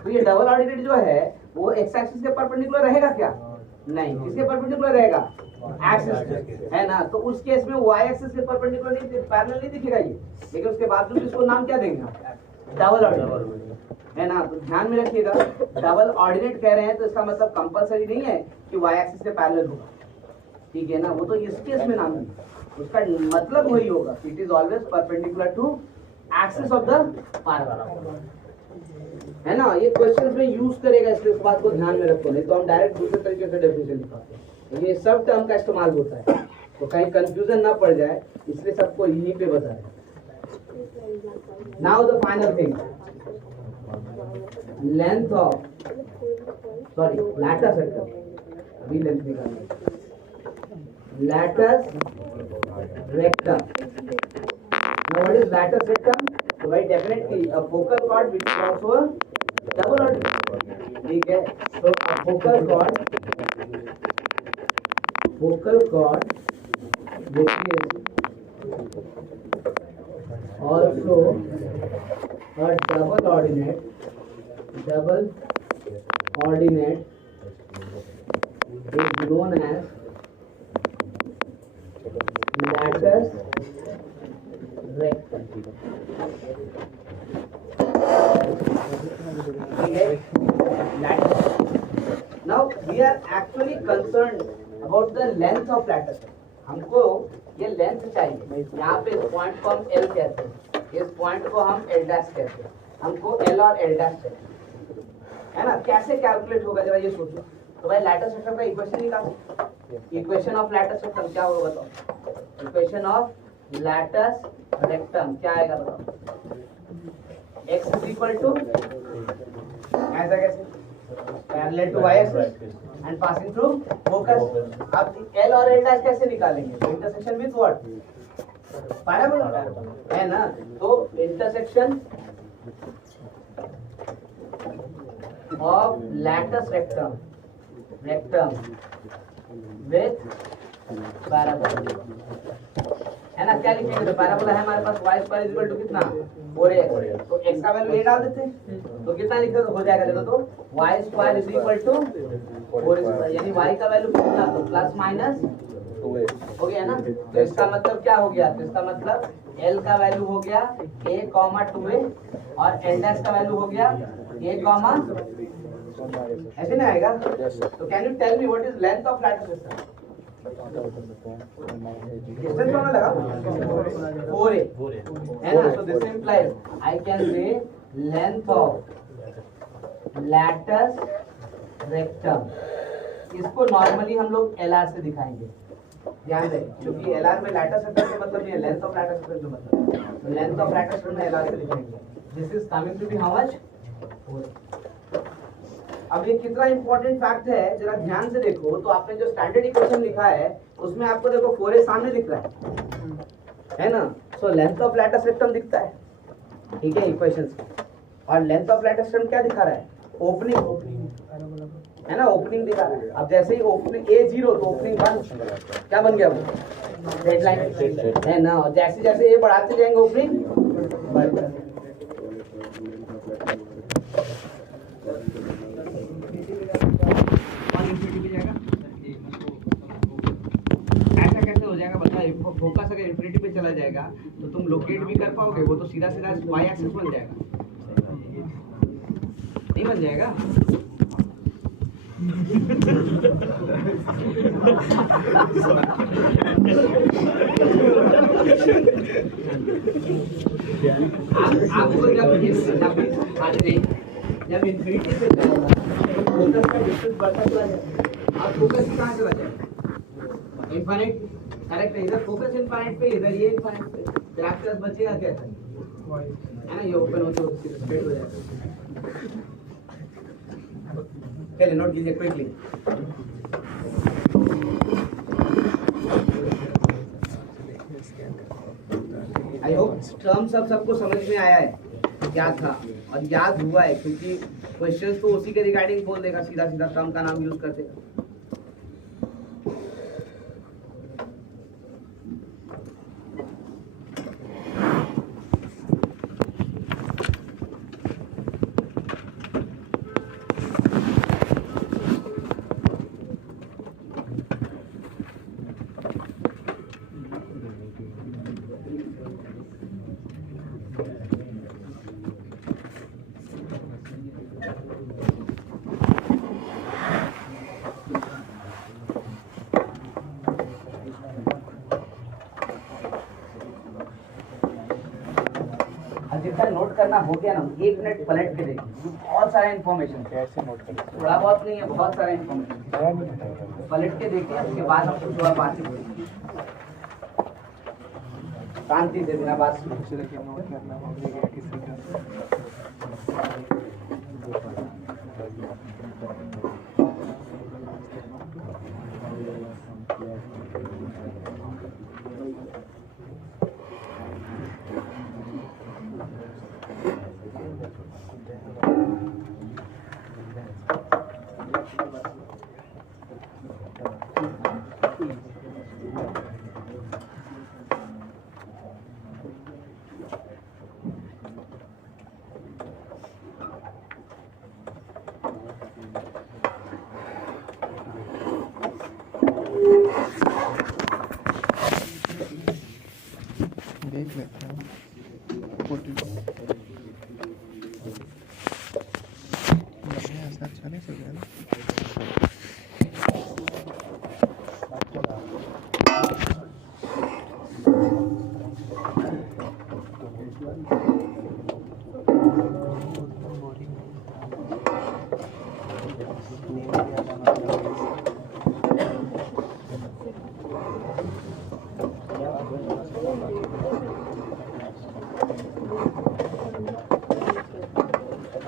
तो ये डबल ऑर्डिनेट जो है वो एक्स एक्सिस के परपेंडिकुलर रहेगा क्या? नहीं। किसके परपेंडिकुलर रहेगा? एक्सिस, है ना। तो उस केस में वाई एक्सिस के परपेंडिकुलर नहीं, पैरेलल नहीं दिखेगा ये, लेकिन उसके बावजूद इसको नाम क्या देंगे? डबल ऑर्डिनेट, है ना। तो ध्यान में रखिएगा, डबल ऑर्डिनेट कह रहे हैं तो इसका मतलब कंपलसरी नहीं है कि वाई एक्सिस के पैरेलल होगा, ठीक है ना। वो तो इस केस में नाम है, उसका मतलब वही होगा, it is always perpendicular to axis of the parabola, है ना। ये क्वेश्चंस में यूज करेगा, इसलिए इस बात को ध्यान में रखो, नहीं तो हम डायरेक्ट दूसरे तरीके से डेफिनेशन लिखाते हैं। ये सब टर्म का इस्तेमाल होता है, तो कहीं कंफ्यूजन ना पड़ जाए, इसलिए सबको यहीं पे बता रहे। Now the final thing, length of latus rectum, अभी लेंथ निकालना, latus rectum. Now what is latus rectum? So by definitely a focal chord which is also a double ordinate. ठीक है, so a focal chord which is also a double ordinate is known as latus rectum. Now we are actually concerned about the length of lattice. हमको ये length चाहिए। यहाँ पे इस point को हम L कहते हैं, इस पॉइंट को हम L डैश कहते हैं। हमको एल और एल डैश चाहिए, है ना। कैसे कैलकुलेट होगा जरा ये सोचो। तो भाई लैटिस वेक्टर का इक्वेशन निकाल, इक्वेशन ऑफ लैटिस वेक्टर क्या होगा बताओ। इक्वेशन ऑफ लैटिस रेक्टम क्या आएगा बताओ। x इज इक्वल टू ऐसा कैसे parallel to y axis and passing through focus. अब l और l डैश कैसे निकालेंगे, तो इंटरसेक्शन विद व्हाट, पैराबोला, है ना। तो intersection of latus rectum with parabola, है ना। क्या लिखेंगे, तो पैराबोला है हमारे पास y स्क्वायर इक्वल टू कितना 4x, तो x का वैल्यू ये डाल देते हैं तो कितना लिख दो हो जाएगा। देखो तो y square is equal to 4x, यानी y का वैल्यू कितना, तो प्लस माइनस 2x हो गया ना। तो इसका मतलब क्या हो गया, तो इसका मतलब l का वैल्यू हो गया a, 2a और l डैश का वैल्यू हो गया a, ऐसे नहीं आएगा। तो can you tell me what is length of latus system, distance कौन लगा 4a, है ना। So this implies I can say length of latus rectum. इसको नॉर्मली हम लोग LR से दिखाएंगे, ध्यान दें, क्योंकि LR में लैटिस रेक्टम का मतलब ये लेंथ ऑफ लैटिस रेक्टम का मतलब, तो लेंथ ऑफ लैटिस रेक्टम में LR से दिखाएंगे। This is coming to be how much 4a। अब ये कितना इंपॉर्टेंट फैक्ट है जरा ध्यान से देखो। तो आपने जो स्टैंडर्ड इक्वेशन लिखा है उसमें आपको देखो 4a सामने दिख रहा है ना। So length of latus rectum दिखता है, ठीक है, इक्वेशंस। और लेंथ ऑफ लैटिस रेक्टम क्या दिखा रहा है, ओपनिंग, है ना, ओपनिंग दिखा रहा है। अब जैसे ही ओपनिंग A0 तो ओपनिंग 1 क्या बन गया, वो डेडलाइन, है ना। और जैसे जैसे A बढ़ाते जाएंगे ओपनिंग बढ़ता है। फोकस अगर इंफिनिटी पे चला जाएगा तो तुम लोकेट भी कर पाओगे, वो तो सीधा सीधा y एक्सिस बन जाएगा, नहीं बन जाएगा। आपको जब इंफिनिटी पे जाएगा फोकस का डिस्टेंस बढ़ता चला जाएगा। आप फोकस कहाँ चला जाएगा, इनफाइनाइट, करेक्ट है। इधर फोकस इनफाइनाइट पे, इधर ये इनफाइनाइट पे, फिर आपके पास बचेगा क्या, है ना, ये ओपन हो तो स्ट्रेट हो जाएगा। पहले नोट कीजिए क्विकली। आई होप टर्म सबको समझ में आया है क्या था और याद हुआ है, क्योंकि क्वेश्चंस तो उसी के रिगार्डिंग बोल देगा, सीधा सीधा टर्म का नाम यूज कर देगा। जितना नोट करना हो गया ना, 1 मिनट पलट के देखिए, बहुत सारा इन्फॉर्मेशन, कैसे नोट करें, थोड़ा बहुत नहीं है, बहुत सारा इन्फॉर्मेशन। पलट के देखिए, उसके बाद हम कुछ और बात करेंगे शांति से, बिना बात दूसरे के नोट करना हो गया किसी का। देख लेते हैं ऐसा अच्छा नहीं चल रहा है ना।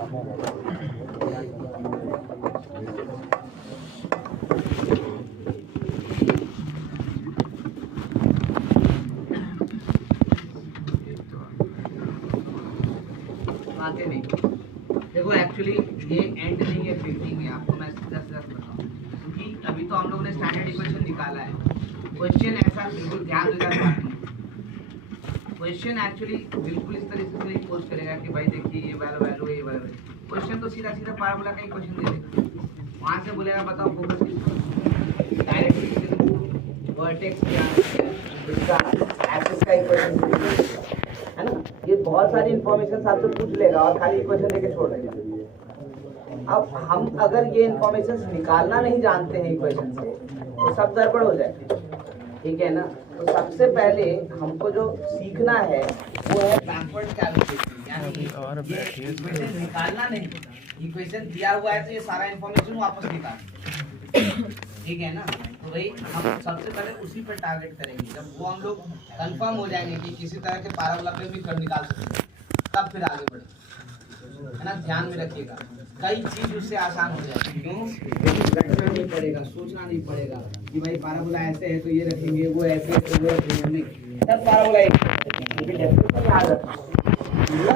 आते नहीं। देखो एक्चुअली ये एंड नहीं है, बिगनिंग है। आपको मैं सीधा सीधा बताऊं, क्योंकि अभी तो हम लोगों ने स्टैंडर्ड इक्वेशन निकाला है। क्वेश्चन ऐसा बिल्कुल ध्यान देना, क्वेश्चन एक्चुअली बिल्कुल इस तरीके से पोज करेगा कि भाई देखिए ये वैल्यू वैल्यू ये वैल्यू। क्वेश्चन तो सीधा सीधा पाराबोला का ही क्वेश्चन दे देगा। वहां से बोलेगा बताओ फोकस किसका, डायरेक्ट वर्टेक्स क्या, इसका एक्सिस का इक्वेशन है ना। ये बहुत सारी इंफॉर्मेशन आपसे पूछ लेगा और खाली इक्वेशन देके छोड़ देगा। अब हम अगर ये इंफॉर्मेशन निकालना नहीं जानते हैं इक्वेशन से तो सब गड़बड़ हो जाएगा, ठीक है ना। तो सबसे पहले हमको जो सीखना है वो है बैकवर्ड कैलकुलेशन, यानी ये इक्वेशन निकालना नहीं, इक्वेशन दिया हुआ है तो ये सारा इंफॉर्मेशन वापस निकाल, ठीक है ना। तो भाई हम सबसे पहले उसी पर टारगेट करेंगे। जब वो हम लोग कंफर्म हो जाएंगे कि किसी तरह के पाराबोला पे भी कर निकाल सकते हैं, तब फिर आगे बढ़े, है ना। ध्यान में रखिएगा, कई चीज उससे आसान हो जाएगी। क्यों? रटना नहीं पड़ेगा, सोचना नहीं पड़ेगा कि भाई पाराबोला ऐसे है तो ये रखेंगे, वो ऐसे है तो वो रखेंगे, नहीं। तब पाराबोला एक डेफिनेशन याद रखना,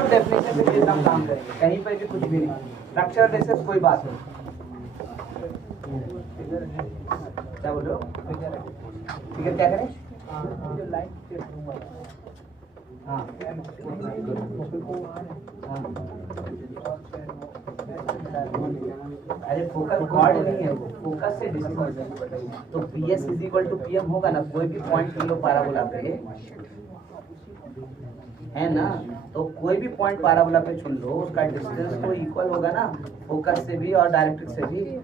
डेफिनेशन से हम काम करेंगे, कहीं पर भी कुछ भी नहीं। स्ट्रक्चर बेसिस कोई बात नहीं। क्या बोल रहे हो? फिगर क्या करें? हाँ अरे फोकस कॉर्ड नहीं है, वो फोकस से डिस्टेंस है। तो PS is equal to PM होगा ना, कोई भी पॉइंट चुन लो पाराबोला पे, है ना। तो कोई भी पॉइंट पाराबोला पे चुन लो, उसका डिस्टेंस तो इक्वल होगा ना फोकस से भी और डायरेक्ट्रिक्स से भी।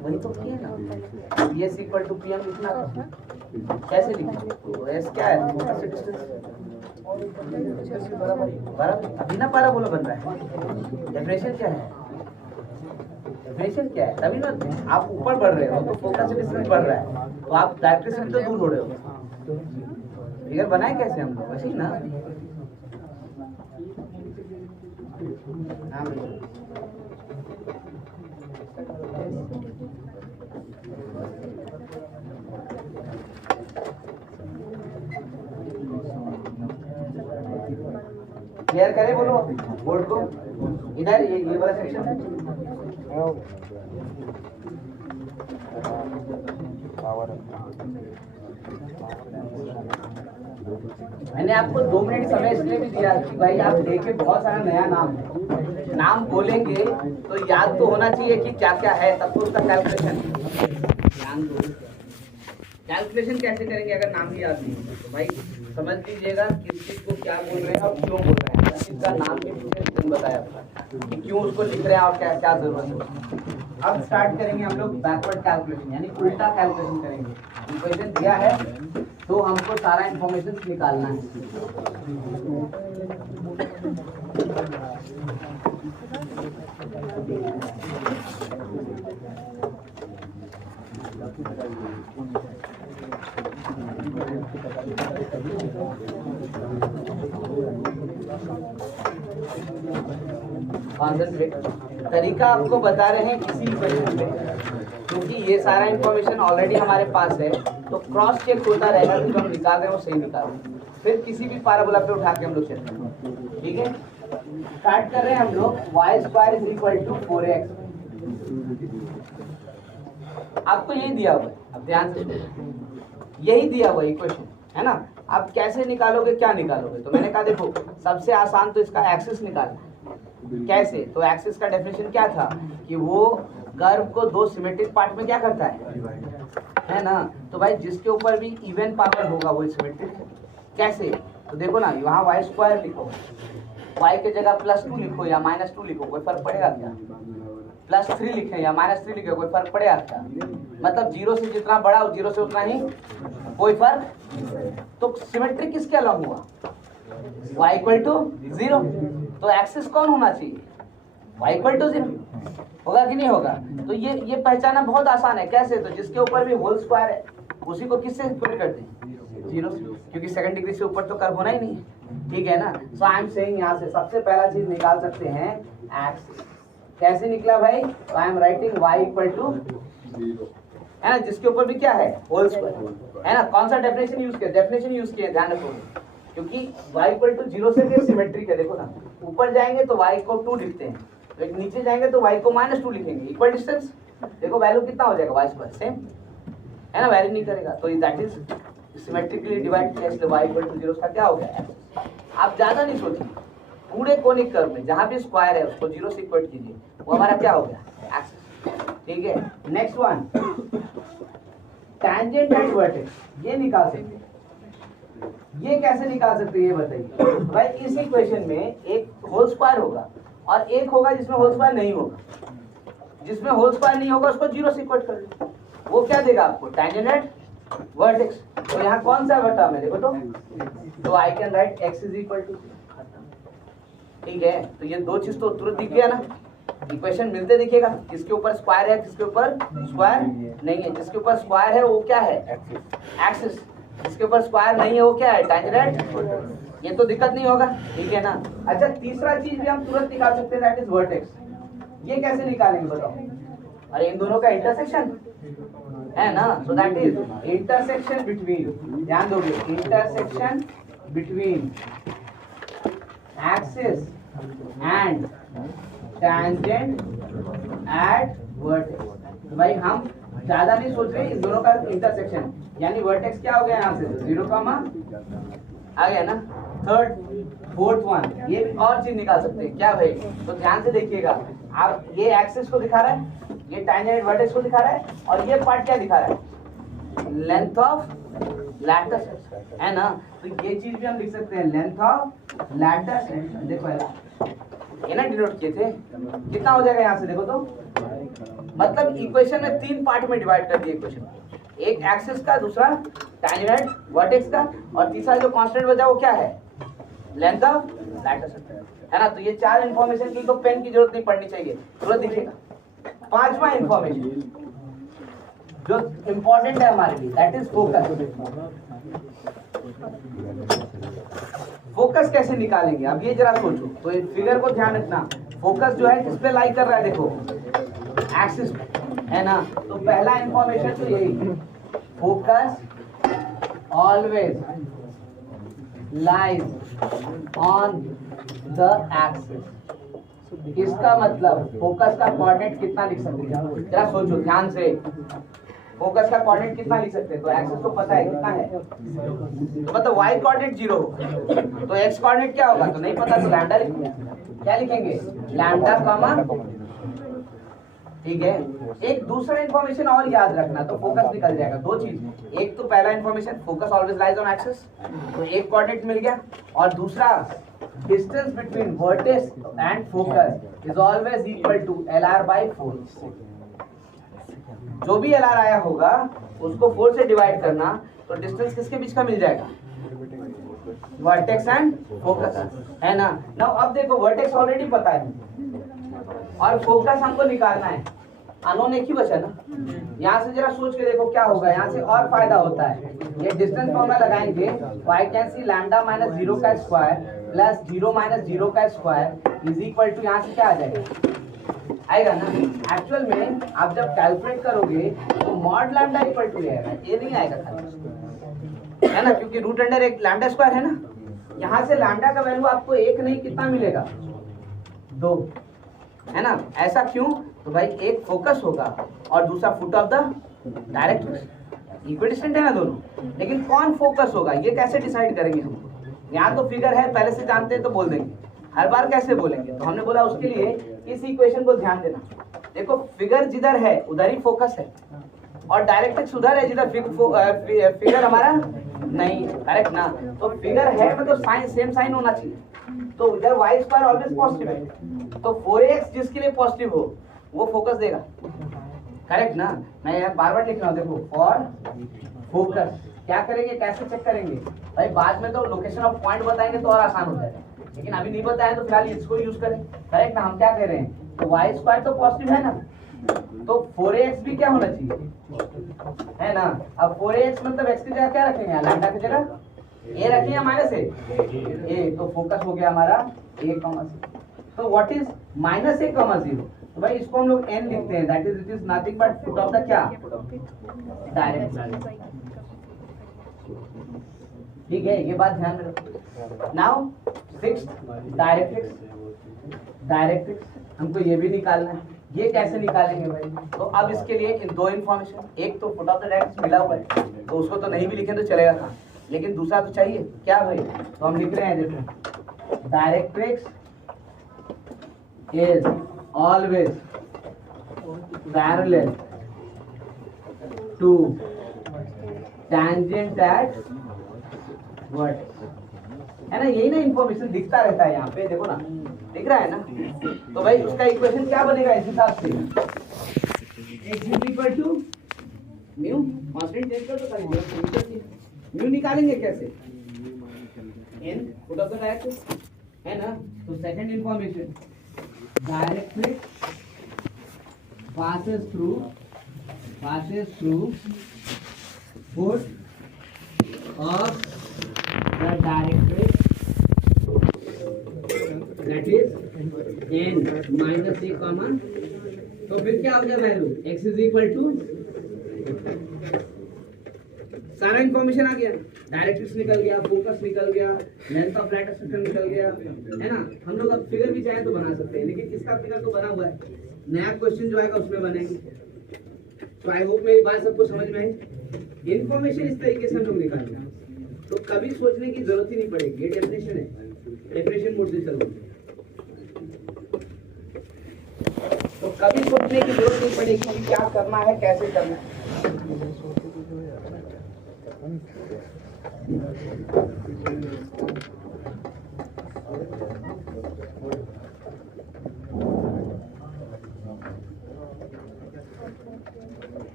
वही तो किए ना, PS इक्वल टू PM लिखना कैसे लिखना, तो S क्या है, फोकस से डिस्टेंस बराबर। अभी ना पाराबोला बन रहा है। डेफिनेशन क्या है, डेफिनेशन क्या है, तभी ना आप ऊपर बढ़ रहे हो तो फोकस से डिस्टेंस बढ़ रहा है, तो आप डायरेक्टली से भी तो दूर हो रहे हो। फिगर बनाए कैसे हम लोग, वैसे ही ना। क्लियर करे बोलो बोर्ड को। इधर ये वाला सेक्शन मैंने आपको 2 मिनट समय इसलिए भी दिया कि भाई आप देखे बहुत सारा नया नाम बोलेंगे तो याद तो होना चाहिए कि क्या क्या है, तब तो उसका कैलकुलेशन ध्यान दो। कैलकुलेशन कैसे करेंगे अगर नाम ही याद नहीं है तो भाई समझ लीजिएगा किस चीज को क्या बोल रहे हैं और क्यों बोल रहे हैं। इसका नाम भी मुझे बताया था कि क्यों उसको लिख रहे हैं और क्या क्या जरूरत है। अब स्टार्ट करेंगे हम लोग बैकवर्ड कैलकुलेशन, यानी उल्टा कैलकुलेशन करेंगे। इक्वेशन दिया है तो हमको सारा इंफॉर्मेशन निकालना है। तरीका आपको बता रहे हैं किसी इक्वेशन में, क्योंकि ये सारा इंफॉर्मेशन ऑलरेडी हमारे पास है तो क्रॉस चेक होता रहेगा कि हम निकाल रहे हैं वो सही निकाल रहे हैं। फिर किसी भी पाराबोला पे उठा के हम लोग चेक करेंगे, ठीक है। स्टार्ट कर रहे हैं हम लोग y² is equal to 4x। आपको यही दिया हुआ है, अब ध्यान से यही दिया हुआ इक्वेशन है ना। आप कैसे निकालोगे, क्या निकालोगे, तो मैंने कहा देखो सबसे आसान तो इसका एक्सिस निकालना है। कैसे, तो एक्सिस का डेफिनेशन क्या था कि वो कर्व को 2 सिमेट्रिक पार्ट में क्या करता है ना। तो भाई जिसके ऊपर भी इवन पावर होगा वो सिमेट्रिक है। कैसे, तो देखो ना यहाँ y² लिखो, y के जगह +2 लिखो या -2 लिखो, कोई फर्क पड़ेगा क्या। +3 लिखे या -3 लिखे, कोई फर्क पड़ेगा क्या। मतलब 0 से जितना बड़ा हो 0 से उतना ही, कोई फर्क। तो सिमेट्रिक किसके अलॉन्ग हुआ, y = 0। तो एक्सिस कौन होना चाहिए, y = 0 होगा कि नहीं होगा। तो ये पहचाना बहुत आसान है। कैसे, तो जिसके ऊपर भी होल स्क्वायर है उसी को किससे इक्वेट करते हैं? 0 से, क्योंकि सेकंड डिग्री से ऊपर तो कर्व होना ही नहीं है, ठीक है ना। सो आई एम सेइंग यहाँ से सबसे पहला चीज निकाल सकते हैं एक्सिस। कैसे निकला भाई? I am writing y equal to 0, है ना, जिसके ऊपर भी क्या है? होल स्क्वायर, है ना। कौन सा डेफिनेशन यूज किया? डेफिनेशन यूज किया, ध्यान रखो, क्योंकि y इक्वल टू 0 से सिमेट्रिक है। देखो ना, ऊपर जाएंगे तो y को 2 लिखते हैं, तो नीचे जाएंगे तो y को -2 लिखेंगे। इक्वल डिस्टेंस, देखो वैल्यू कितना हो जाएगा? y स्क्वायर सेम, है ना, वैल्यू नहीं करेगा, तो दैट इज सिमेट्रिकली डिवाइड किया, इसलिए y इक्वल टू 0 का क्या हो गया? आप ज्यादा नहीं सोचिए, पूरे कोनिक कर्व में जहां भी स्क्वायर है उसको 0 से इक्वेट कीजिए, वो हमारा क्या हो गया? एक्सिस, ठीक है। Next one, tangent and vertex, ये निकाल सकते हैं। ये कैसे निकाल सकते हैं ये बताइए भाई। इस इक्वेशन में एक होल स्क्वायर होगा और एक होगा जिसमें होल स्क्वायर नहीं होगा। जिसमें होल स्क्वायर नहीं होगा उसको 0 से इक्वेट कर लो, वो क्या देगा आपको? Tangent and vertex. तो यहाँ कौन सा टर्म है देखो तो I can write x is equal to, ठीक है। तो ये दो चीज तो तुरंत दिख गया ना, इक्वेशन मिलते दिखेगा, किसके ऊपर स्क्वायर है किसके ऊपर स्क्वायर नहीं है। जिसके ऊपर स्क्वायर है वो क्या है? एक्सिस। जिसके ऊपर स्क्वायर नहीं है वो क्या है? टैंजेंट। ये तो दिक्कत नहीं होगा, ठीक है ना। अच्छा, तीसरा चीज भी हम तुरंत निकाल सकते हैं, दैट इज वर्टेक्स। ये कैसे निकालेंगे बताओ? अरे इन दोनों का इंटरसेक्शन है ना, so that is intersection between, ध्यान दोगे, intersection between axis and tangent eight vertex. भाई हम ज्यादा नहीं सोच रहे, इन दोनों का इंटरसेक्शन, यानी वर्टेक्स क्या हो गया यहाँ से? 0, आ गया ना। थर्ड, फोर्थ वन, ये भी और चीज निकाल सकते हैं क्या भाई? तो ध्यान से देखिएगा, आप ये एक्सिस को दिखा रहा है, ये टैंजेंट वर्टेक्स को दिखा रहा है, और ये पार्ट क्या दिखा रहा है? लेंथ ऑफ लैटस, है ना। तो ये चीज भी हम लिख सकते हैं, लेंथ ऑफ लैटस। देखो ये ना डिनोट किए थे, कितना हो जाएगा यहाँ से? देखो तो, मतलब इक्वेशन में 3 पार्ट में डिवाइड कर दिया इक्वेशन, एक एक्सिस का, दूसरा टैंजेंट वर्टेक्स का, और तीसरा जो कांस्टेंट बचा वो क्या है? लेंथ ऑफ लैटस, है ना। तो ये 4 इंफॉर्मेशन की तो पेन की जरूरत नहीं पड़नी चाहिए, तुरंत दिखेगा। 5वां इंफॉर्मेशन जो इंपॉर्टेंट है हमारे लिए, दैट इज फोकस। फोकस कैसे निकालेंगे अब ये जरा सोचो। तो इस फिगर को ध्यान रखना, फोकस जो है किस पे लाई कर रहा है? देखो एक्सिस पे, है ना। तो पहला इंफॉर्मेशन तो यही, focus always lies on the axis. इसका मतलब फोकस का कोऑर्डिनेट कितना लिख सकते हैं? जरा सोचो ध्यान से, फोकस का कोऑर्डिनेट कितना लिख सकते हैं? तो एक्सिस तो पता है कितना है, तो मतलब y कोऑर्डिनेट 0 होगा, तो x कोऑर्डिनेट क्या होगा? तो नहीं पता, तो लैम्डा लिखेंगे। क्या लिखेंगे? लैम्डा कॉमा, ठीक है। एक दूसरा इंफॉर्मेशन और याद रखना, तो फोकस निकल जाएगा। 2 चीज, एक तो पहला information focus always lies on axis, तो एक कोऑर्डिनेट मिल गया, और दूसरा distance between vertex and focus is always equal to LR/4। जो भी LR आया होगा उसको 4 से डिवाइड करना, तो डिस्टेंस किसके बीच का मिल जाएगा? वर्टेक्स एंड फोकस, है ना। नाउ अब देखो, वर्टेक्स ऑलरेडी पता है और फोकस हमको निकालना है, अननोन एक ही बचा ना। यहाँ से जरा सोच के देखो क्या होगा, यहाँ से और फायदा होता है। ये डिस्टेंस फॉर्मूला लगाएंगे, तो I can C lambda minus 0 का स्क्वायर प्लस 0 माइनस 0 का स्क्वायर इज इक्वल टू, यहाँ से क्या आ जाएगा? आएगा ना। एक्चुअल में आप जब कैलकुलेट करोगे तो मॉड लैम्डा इक्वल टू आएगा, ये नहीं आएगा खाली, है ना, क्योंकि रूट अंडर एक लैम्डा स्क्वायर है ना। यहाँ से लैम्डा का वैल्यू आपको 1 नहीं, कितना मिलेगा? 2, है ना। ऐसा क्यों? तो भाई एक फोकस होगा और दूसरा foot of the direct, equidistant है ना दोनों, लेकिन कौन फोकस होगा ये कैसे डिसाइड करेंगे हम? यहाँ तो फिगर है, पहले से जानते हैं तो बोल देंगे, हर बार कैसे बोलेंगे? तो हमने बोला उसके लिए इस इक्वेशन को ध्यान देना। देखो फिगर जिधर है उधर ही फोकस है, और डायरेक्ट्रिक्स उधर है जिधर फिगर हमारा नहीं है, करेक्ट ना। तो फिगर है मतलब साइन, सेम साइन होना चाहिए, तो इधर y स्क्वायर ऑलवेज पॉजिटिव है, तो 4x जिसके लिए पॉजिटिव हो वो फोकस देगा, करेक्ट ना। मैं यहाँ बार बार लिख रहा हूँ, देखो फॉर फोकस क्या करेंगे, कैसे चेक करेंगे भाई? बाद में तो लोकेशन ऑफ पॉइंट बताएंगे तो और आसान हो जाएगा, लेकिन अभी नहीं बताया तो फिलहाल इसको यूज करें, करेक्ट ना। हम क्या कह रहे हैं, तो y स्क्वायर तो पॉजिटिव है ना, तो 4ax भी क्या होना चाहिए, है ना। अब 4ax मतलब x की जगह क्या रखेंगे, लैम्डा की जगह a रखें या माइनस a, तो फोकस हो गया हमारा a, c। तो व्हाट इज माइनस a, 0, तो भाई इसको हम लोग n लिखते हैं, that is it is nothing but foot of the क्या, डायरेक्ट। ठीक है, ये बात ध्यान में रखो। नाउ 6 डायरेक्ट्रिक्स हमको ये भी निकालना है, ये कैसे निकालेंगे भाई। तो अब इसके लिए इन दो इन्फॉर्मेशन, एक तो फुट ऑफ द डायरेक्ट्रिक्स मिला हुआ है तो उसको तो नहीं भी लिखें तो चलेगा था, लेकिन दूसरा तो चाहिए क्या भाई, तो हम लिख रहे हैं देखो, directrix is always parallel to tangent at vertex, है ना। यही ना इन्फॉर्मेशन दिखता रहता है यहाँ पे, देखो ना, दिख रहा है ना। तो भाई उसका इक्वेशन क्या बनेगा इस हिसाब से, x is equal to mu, constant change कर दो, म्यू निकालेंगे कैसे, n foot of the directrix, है ना। तो second information, directrix passes through foot of the directrix, that is n minus a comma, तो फिर क्या हो गया value, x is equal to, सारा इंफॉर्मेशन आ गया, डायरेक्ट्रिक्स निकल गया, फोकस निकल गया, लेंथ ऑफ लाइट स्पेक्ट्रम निकल गया, है ना। हम लोग अब फिगर भी चाहे तो बना सकते हैं, लेकिन किसका फिगर तो बना हुआ है, नया क्वेश्चन जो आएगा उसमें बनेंगे। तो आई होप मेरी बात सबको समझ में आई। इन्फॉर्मेशन इस तरीके से हम लोग निकालेंगे, तो कभी सोचने की जरूरत ही नहीं पड़ेगी, ये डेफिनेशन है, डेफिनेशन मोड से चलो, तो कभी सोचने की जरूरत नहीं पड़ेगी कि क्या करना है, कैसे करना है।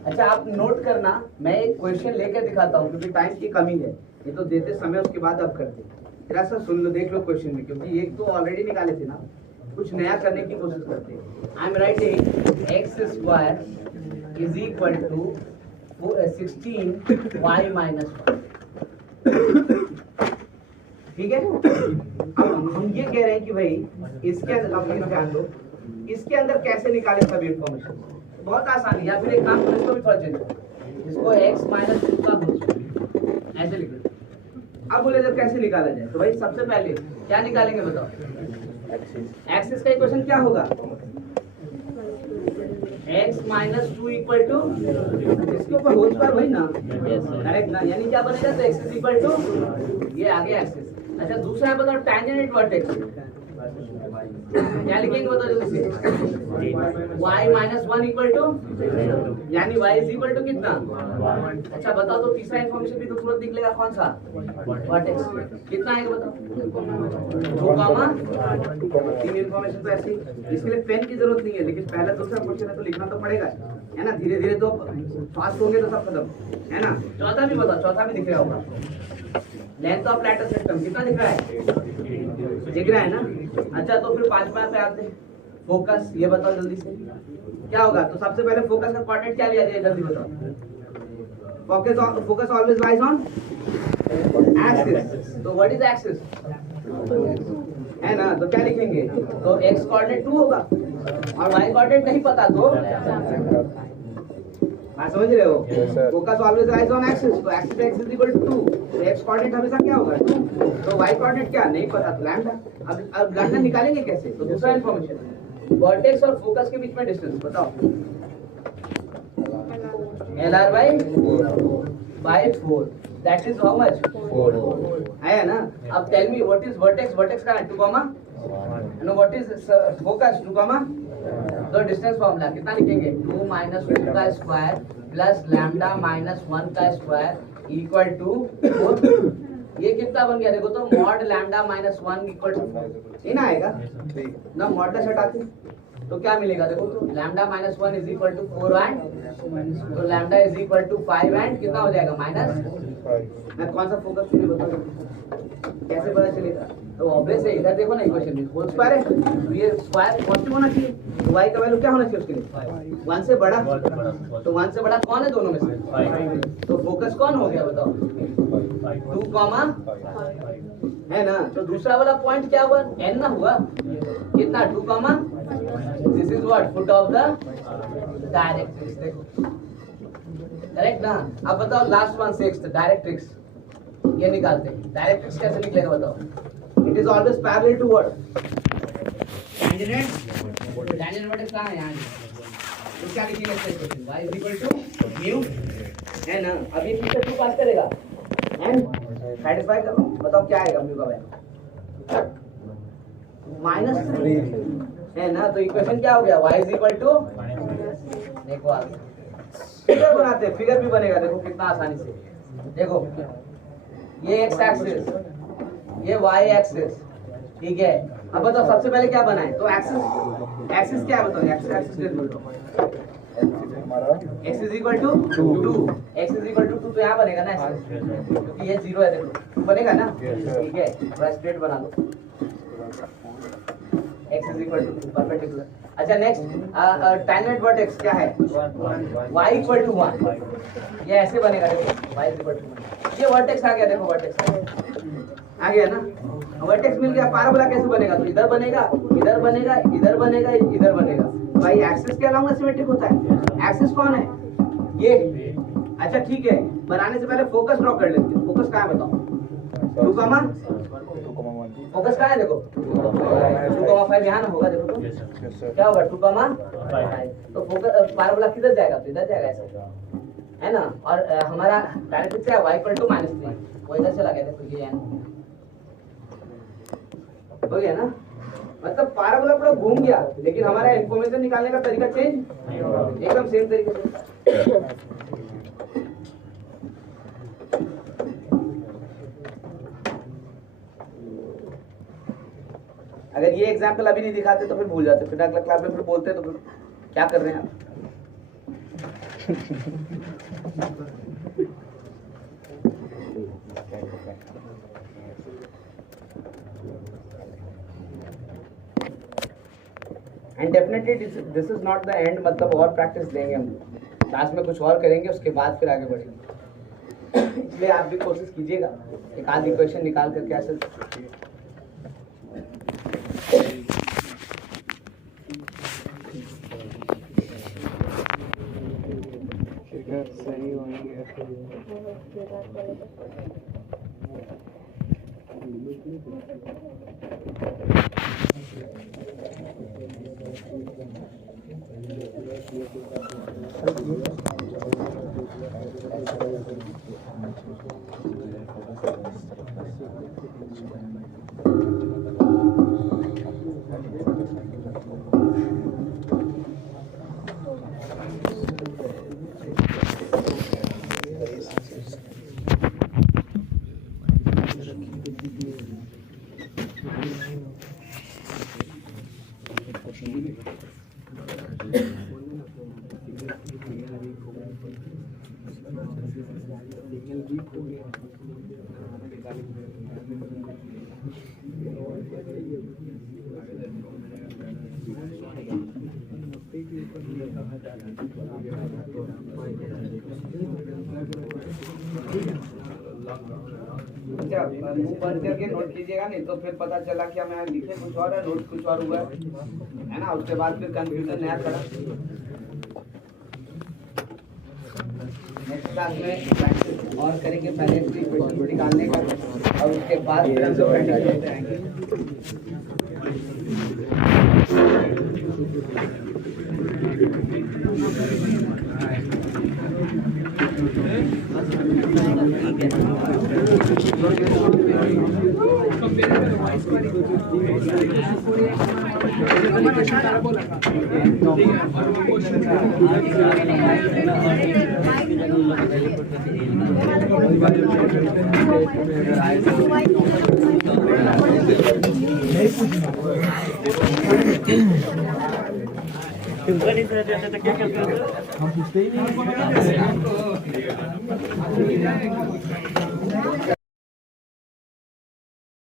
अच्छा, आप नोट करना, मैं एक क्वेश्चन लेकर दिखाता हूँ क्योंकि टाइम की कमी है, ये तो देते समय उसके बाद अब करते। जरा सा सुन लो, देख लो क्वेश्चन में, क्योंकि एक तो ऑलरेडी निकाले थे ना, कुछ नया करने की कोशिश करते हैं। I am writing x square is equal to 16y minus 1, ठीक है। अब हम ये कह रहे हैं कि भाई इसके अंदर, अब प्लीज ध्यान दो, इसके अंदर कैसे निकाले सब इन्फॉर्मेशन, बहुत आसान है। या फिर एक काम करो, इसको भी थोड़ा चेंज करो, इसको x माइनस 2 का होल ऐसे लिख लो। अब बोले जब कैसे निकाला जाए, तो भाई सबसे पहले क्या निकालेंगे बताओ, एक्सिस का इक्वेशन क्या होगा, x माइनस 2 इक्वल टू, इसके ऊपर होल स्क्वायर वही ना, करेक्ट ना, यानी क्या बनेगा, तो x इज इक्वल टू ये आगे एक्सिस। अच्छा, दूसरा है बताओ टैंजेंट एट वर्टेक्स, क्या लिखेंगे बताओ जल्दी से, y माइनस 1 इक्वल टू, यानी y इज इक्वल टू कितना। अच्छा बताओ, तो तीसरा इन्फॉर्मेशन भी तो तुरंत निकलेगा, कौन सा, वर्टेक्स, कितना आएगा बताओ, 2, 3 इन्फॉर्मेशन तो ऐसी। इसके लिए पेन की जरूरत नहीं है, लेकिन पहला दूसरा क्वेश्चन है तो लिखना तो पड़ेगा, है ना। धीरे धीरे तो फास्ट होंगे तो सब खत्म, है ना। चौथा भी बताओ, चौथा भी दिख रहा होगा, लेंथ ऑफ लैटिस सिस्टम कितना दिख रहा है, दिख रहा है ना। अच्छा, तो फिर पांचवा पे आते हैं, फोकस, ये बताओ जल्दी से क्या होगा। तो सबसे पहले फोकस का कोऑर्डिनेट क्या लिया जाए, जल्दी बताओ। Focus always lies on axis, तो व्हाट इज एक्सिस, है ना। तो क्या लिखेंगे, तो एक्स कोऑर्डिनेट 2 होगा और वाई कोऑर्डिनेट नहीं पता तो बात समझ रहे हो। Focus always lies on axis, तो axis X is equal to 2, तो एक्स कोऑर्डिनेट हमेशा क्या होगा 2, तो वाई कोऑर्डिनेट क्या नहीं पता, तो लैम्डा। अब लैम्डा निकालेंगे कैसे, तो दूसरा इंफॉर्मेशन, वर्टेक्स और फोकस के बीच में डिस्टेंस बताओ, LR by 4, that is how much, 4 है ना। अब tell me what is vertex, vertex का 2, नो व्हाट इज फोकस 2, तो डिस्टेंस फॉर्मूला कितना लिखेंगे, 2 माइनस 2 का स्क्वायर प्लस लैम्डा माइनस 1 का स्क्वायर इक्वल टू 4। ये कितना बन गया देखो, तो mod lambda minus 1 equal to, ये ना आएगा ना, मॉडलेस हटाते तो क्या मिलेगा देखो, तो lambda minus 1 is equal to 4 and, तो lambda is equal to 5 and कितना हो जाएगा माइनस। मैं कौन सा फोकस तुम्हें बताऊं, कैसे पता चलेगा, तो ऑब्वियस है, इधर देखो ना इक्वेशन में होल स्क्वायर है, तो ये स्क्वायर पॉजिटिव होना चाहिए, तो y का वैल्यू क्या होना चाहिए उसके लिए 1 से बड़ा, तो 1 से बड़ा कौन है दोनों में से, तो फोकस कौन हो गया बताओ 2, है ना। तो दूसरा वाला पॉइंट क्या हुआ n ना हुआ कितना 2, this is what foot of the directrix, देखो करेक्ट ना। अब बताओ लास्ट वन 6th डायरेक्ट्रिक्स, ये निकालते हैं डायरेक्ट्रिक्स कैसे निकलेगा बताओ, it is always parallel to what tangent, tangent vertex कहां है यहां, तो क्या लिखेंगे इस इक्वेशन y म्यू, है ना। अब ये किससे 2 पास करेगा n सैटिस्फाई करो, बताओ क्या आएगा म्यू का वैल्यू -3 है ना। तो इक्वेशन क्या हो गया y देखो आगे फिगर बनाते हैं, फिगर भी बनेगा देखो कितना आसानी से, देखो ये x एक्सिस ये y एक्सिस, ठीक है। अब बताओ सबसे पहले क्या बनाए, तो एक्सिस, एक्सिस क्या है बताओ, एक्सिस एक्सिस ले लो, x is equal to 2, x is equal to 2 तो यहाँ बनेगा ना एक्सिस, क्योंकि ये 0 है देखो, बनेगा ना, ठीक है। थोड़ा स्ट्रेट बना लो, x is equal to perpendicular. अच्छा नेक्स्ट टेंजेंट वर्टेक्स क्या है y इक्वल टू 1, ये ऐसे बनेगा देखो y इक्वल टू 1, ये वर्टेक्स आ गया देखो, वर्टेक्स आ गया ना, वर्टेक्स मिल गया। पैराबोला कैसे बनेगा, तो इधर बनेगा इधर बनेगा इधर बनेगा इधर बनेगा, भाई एक्सिस के अलावा सिमेट्रिक होता है, एक्सिस कौन है ये, अच्छा ठीक है। बनाने से पहले फोकस ड्रॉ कर लेते हैं, फोकस कहाँ है बताओ 2, फोकस कहाँ है देखो 2,5 यहाँ ना होगा देखो, तो क्या होगा 2,5, तो फोकस पैराबोला किधर जाएगा, तो इधर जाएगा ऐसा, है ना। और हमारा डायरेक्ट्रिक्स क्या है y इक्वल टू -3, वो इधर चला गया देखो, ये n हो गया ना। मतलब पैराबोला पूरा घूम गया, लेकिन हमारा इंफॉर्मेशन निकालने का तरीका चेंज एकदम सेम तरीके से। अगर ये एग्जाम्पल अभी नहीं दिखाते तो फिर भूल जाते, फिर अगला क्लास में फिर बोलते तो फिर क्या कर रहे हैं आप। And definitely this is not the end, मतलब और प्रैक्टिस देंगे हम क्लास में, कुछ और करेंगे उसके बाद फिर आगे बढ़ेंगे। इसलिए आप भी कोशिश कीजिएगा एक आध इक्वेशन निकाल करके ऐसे सही होंगे। मुंह बंद करके नोट कीजिएगा, नहीं तो फिर पता चला कि हमें लिखे कुछ और है, नोट कुछ और हुआ है ना, उसके बाद फिर कंफ्यूजन नया खड़ा। नेक्स्ट क्लास में प्रैक्टिस और करेंगे, पहले इक्वेशन निकालने का और उसके बाद फिर हम लोग प्रैक्टिस करते आएंगे। क्या करते हैं हम पूछते ही नहीं।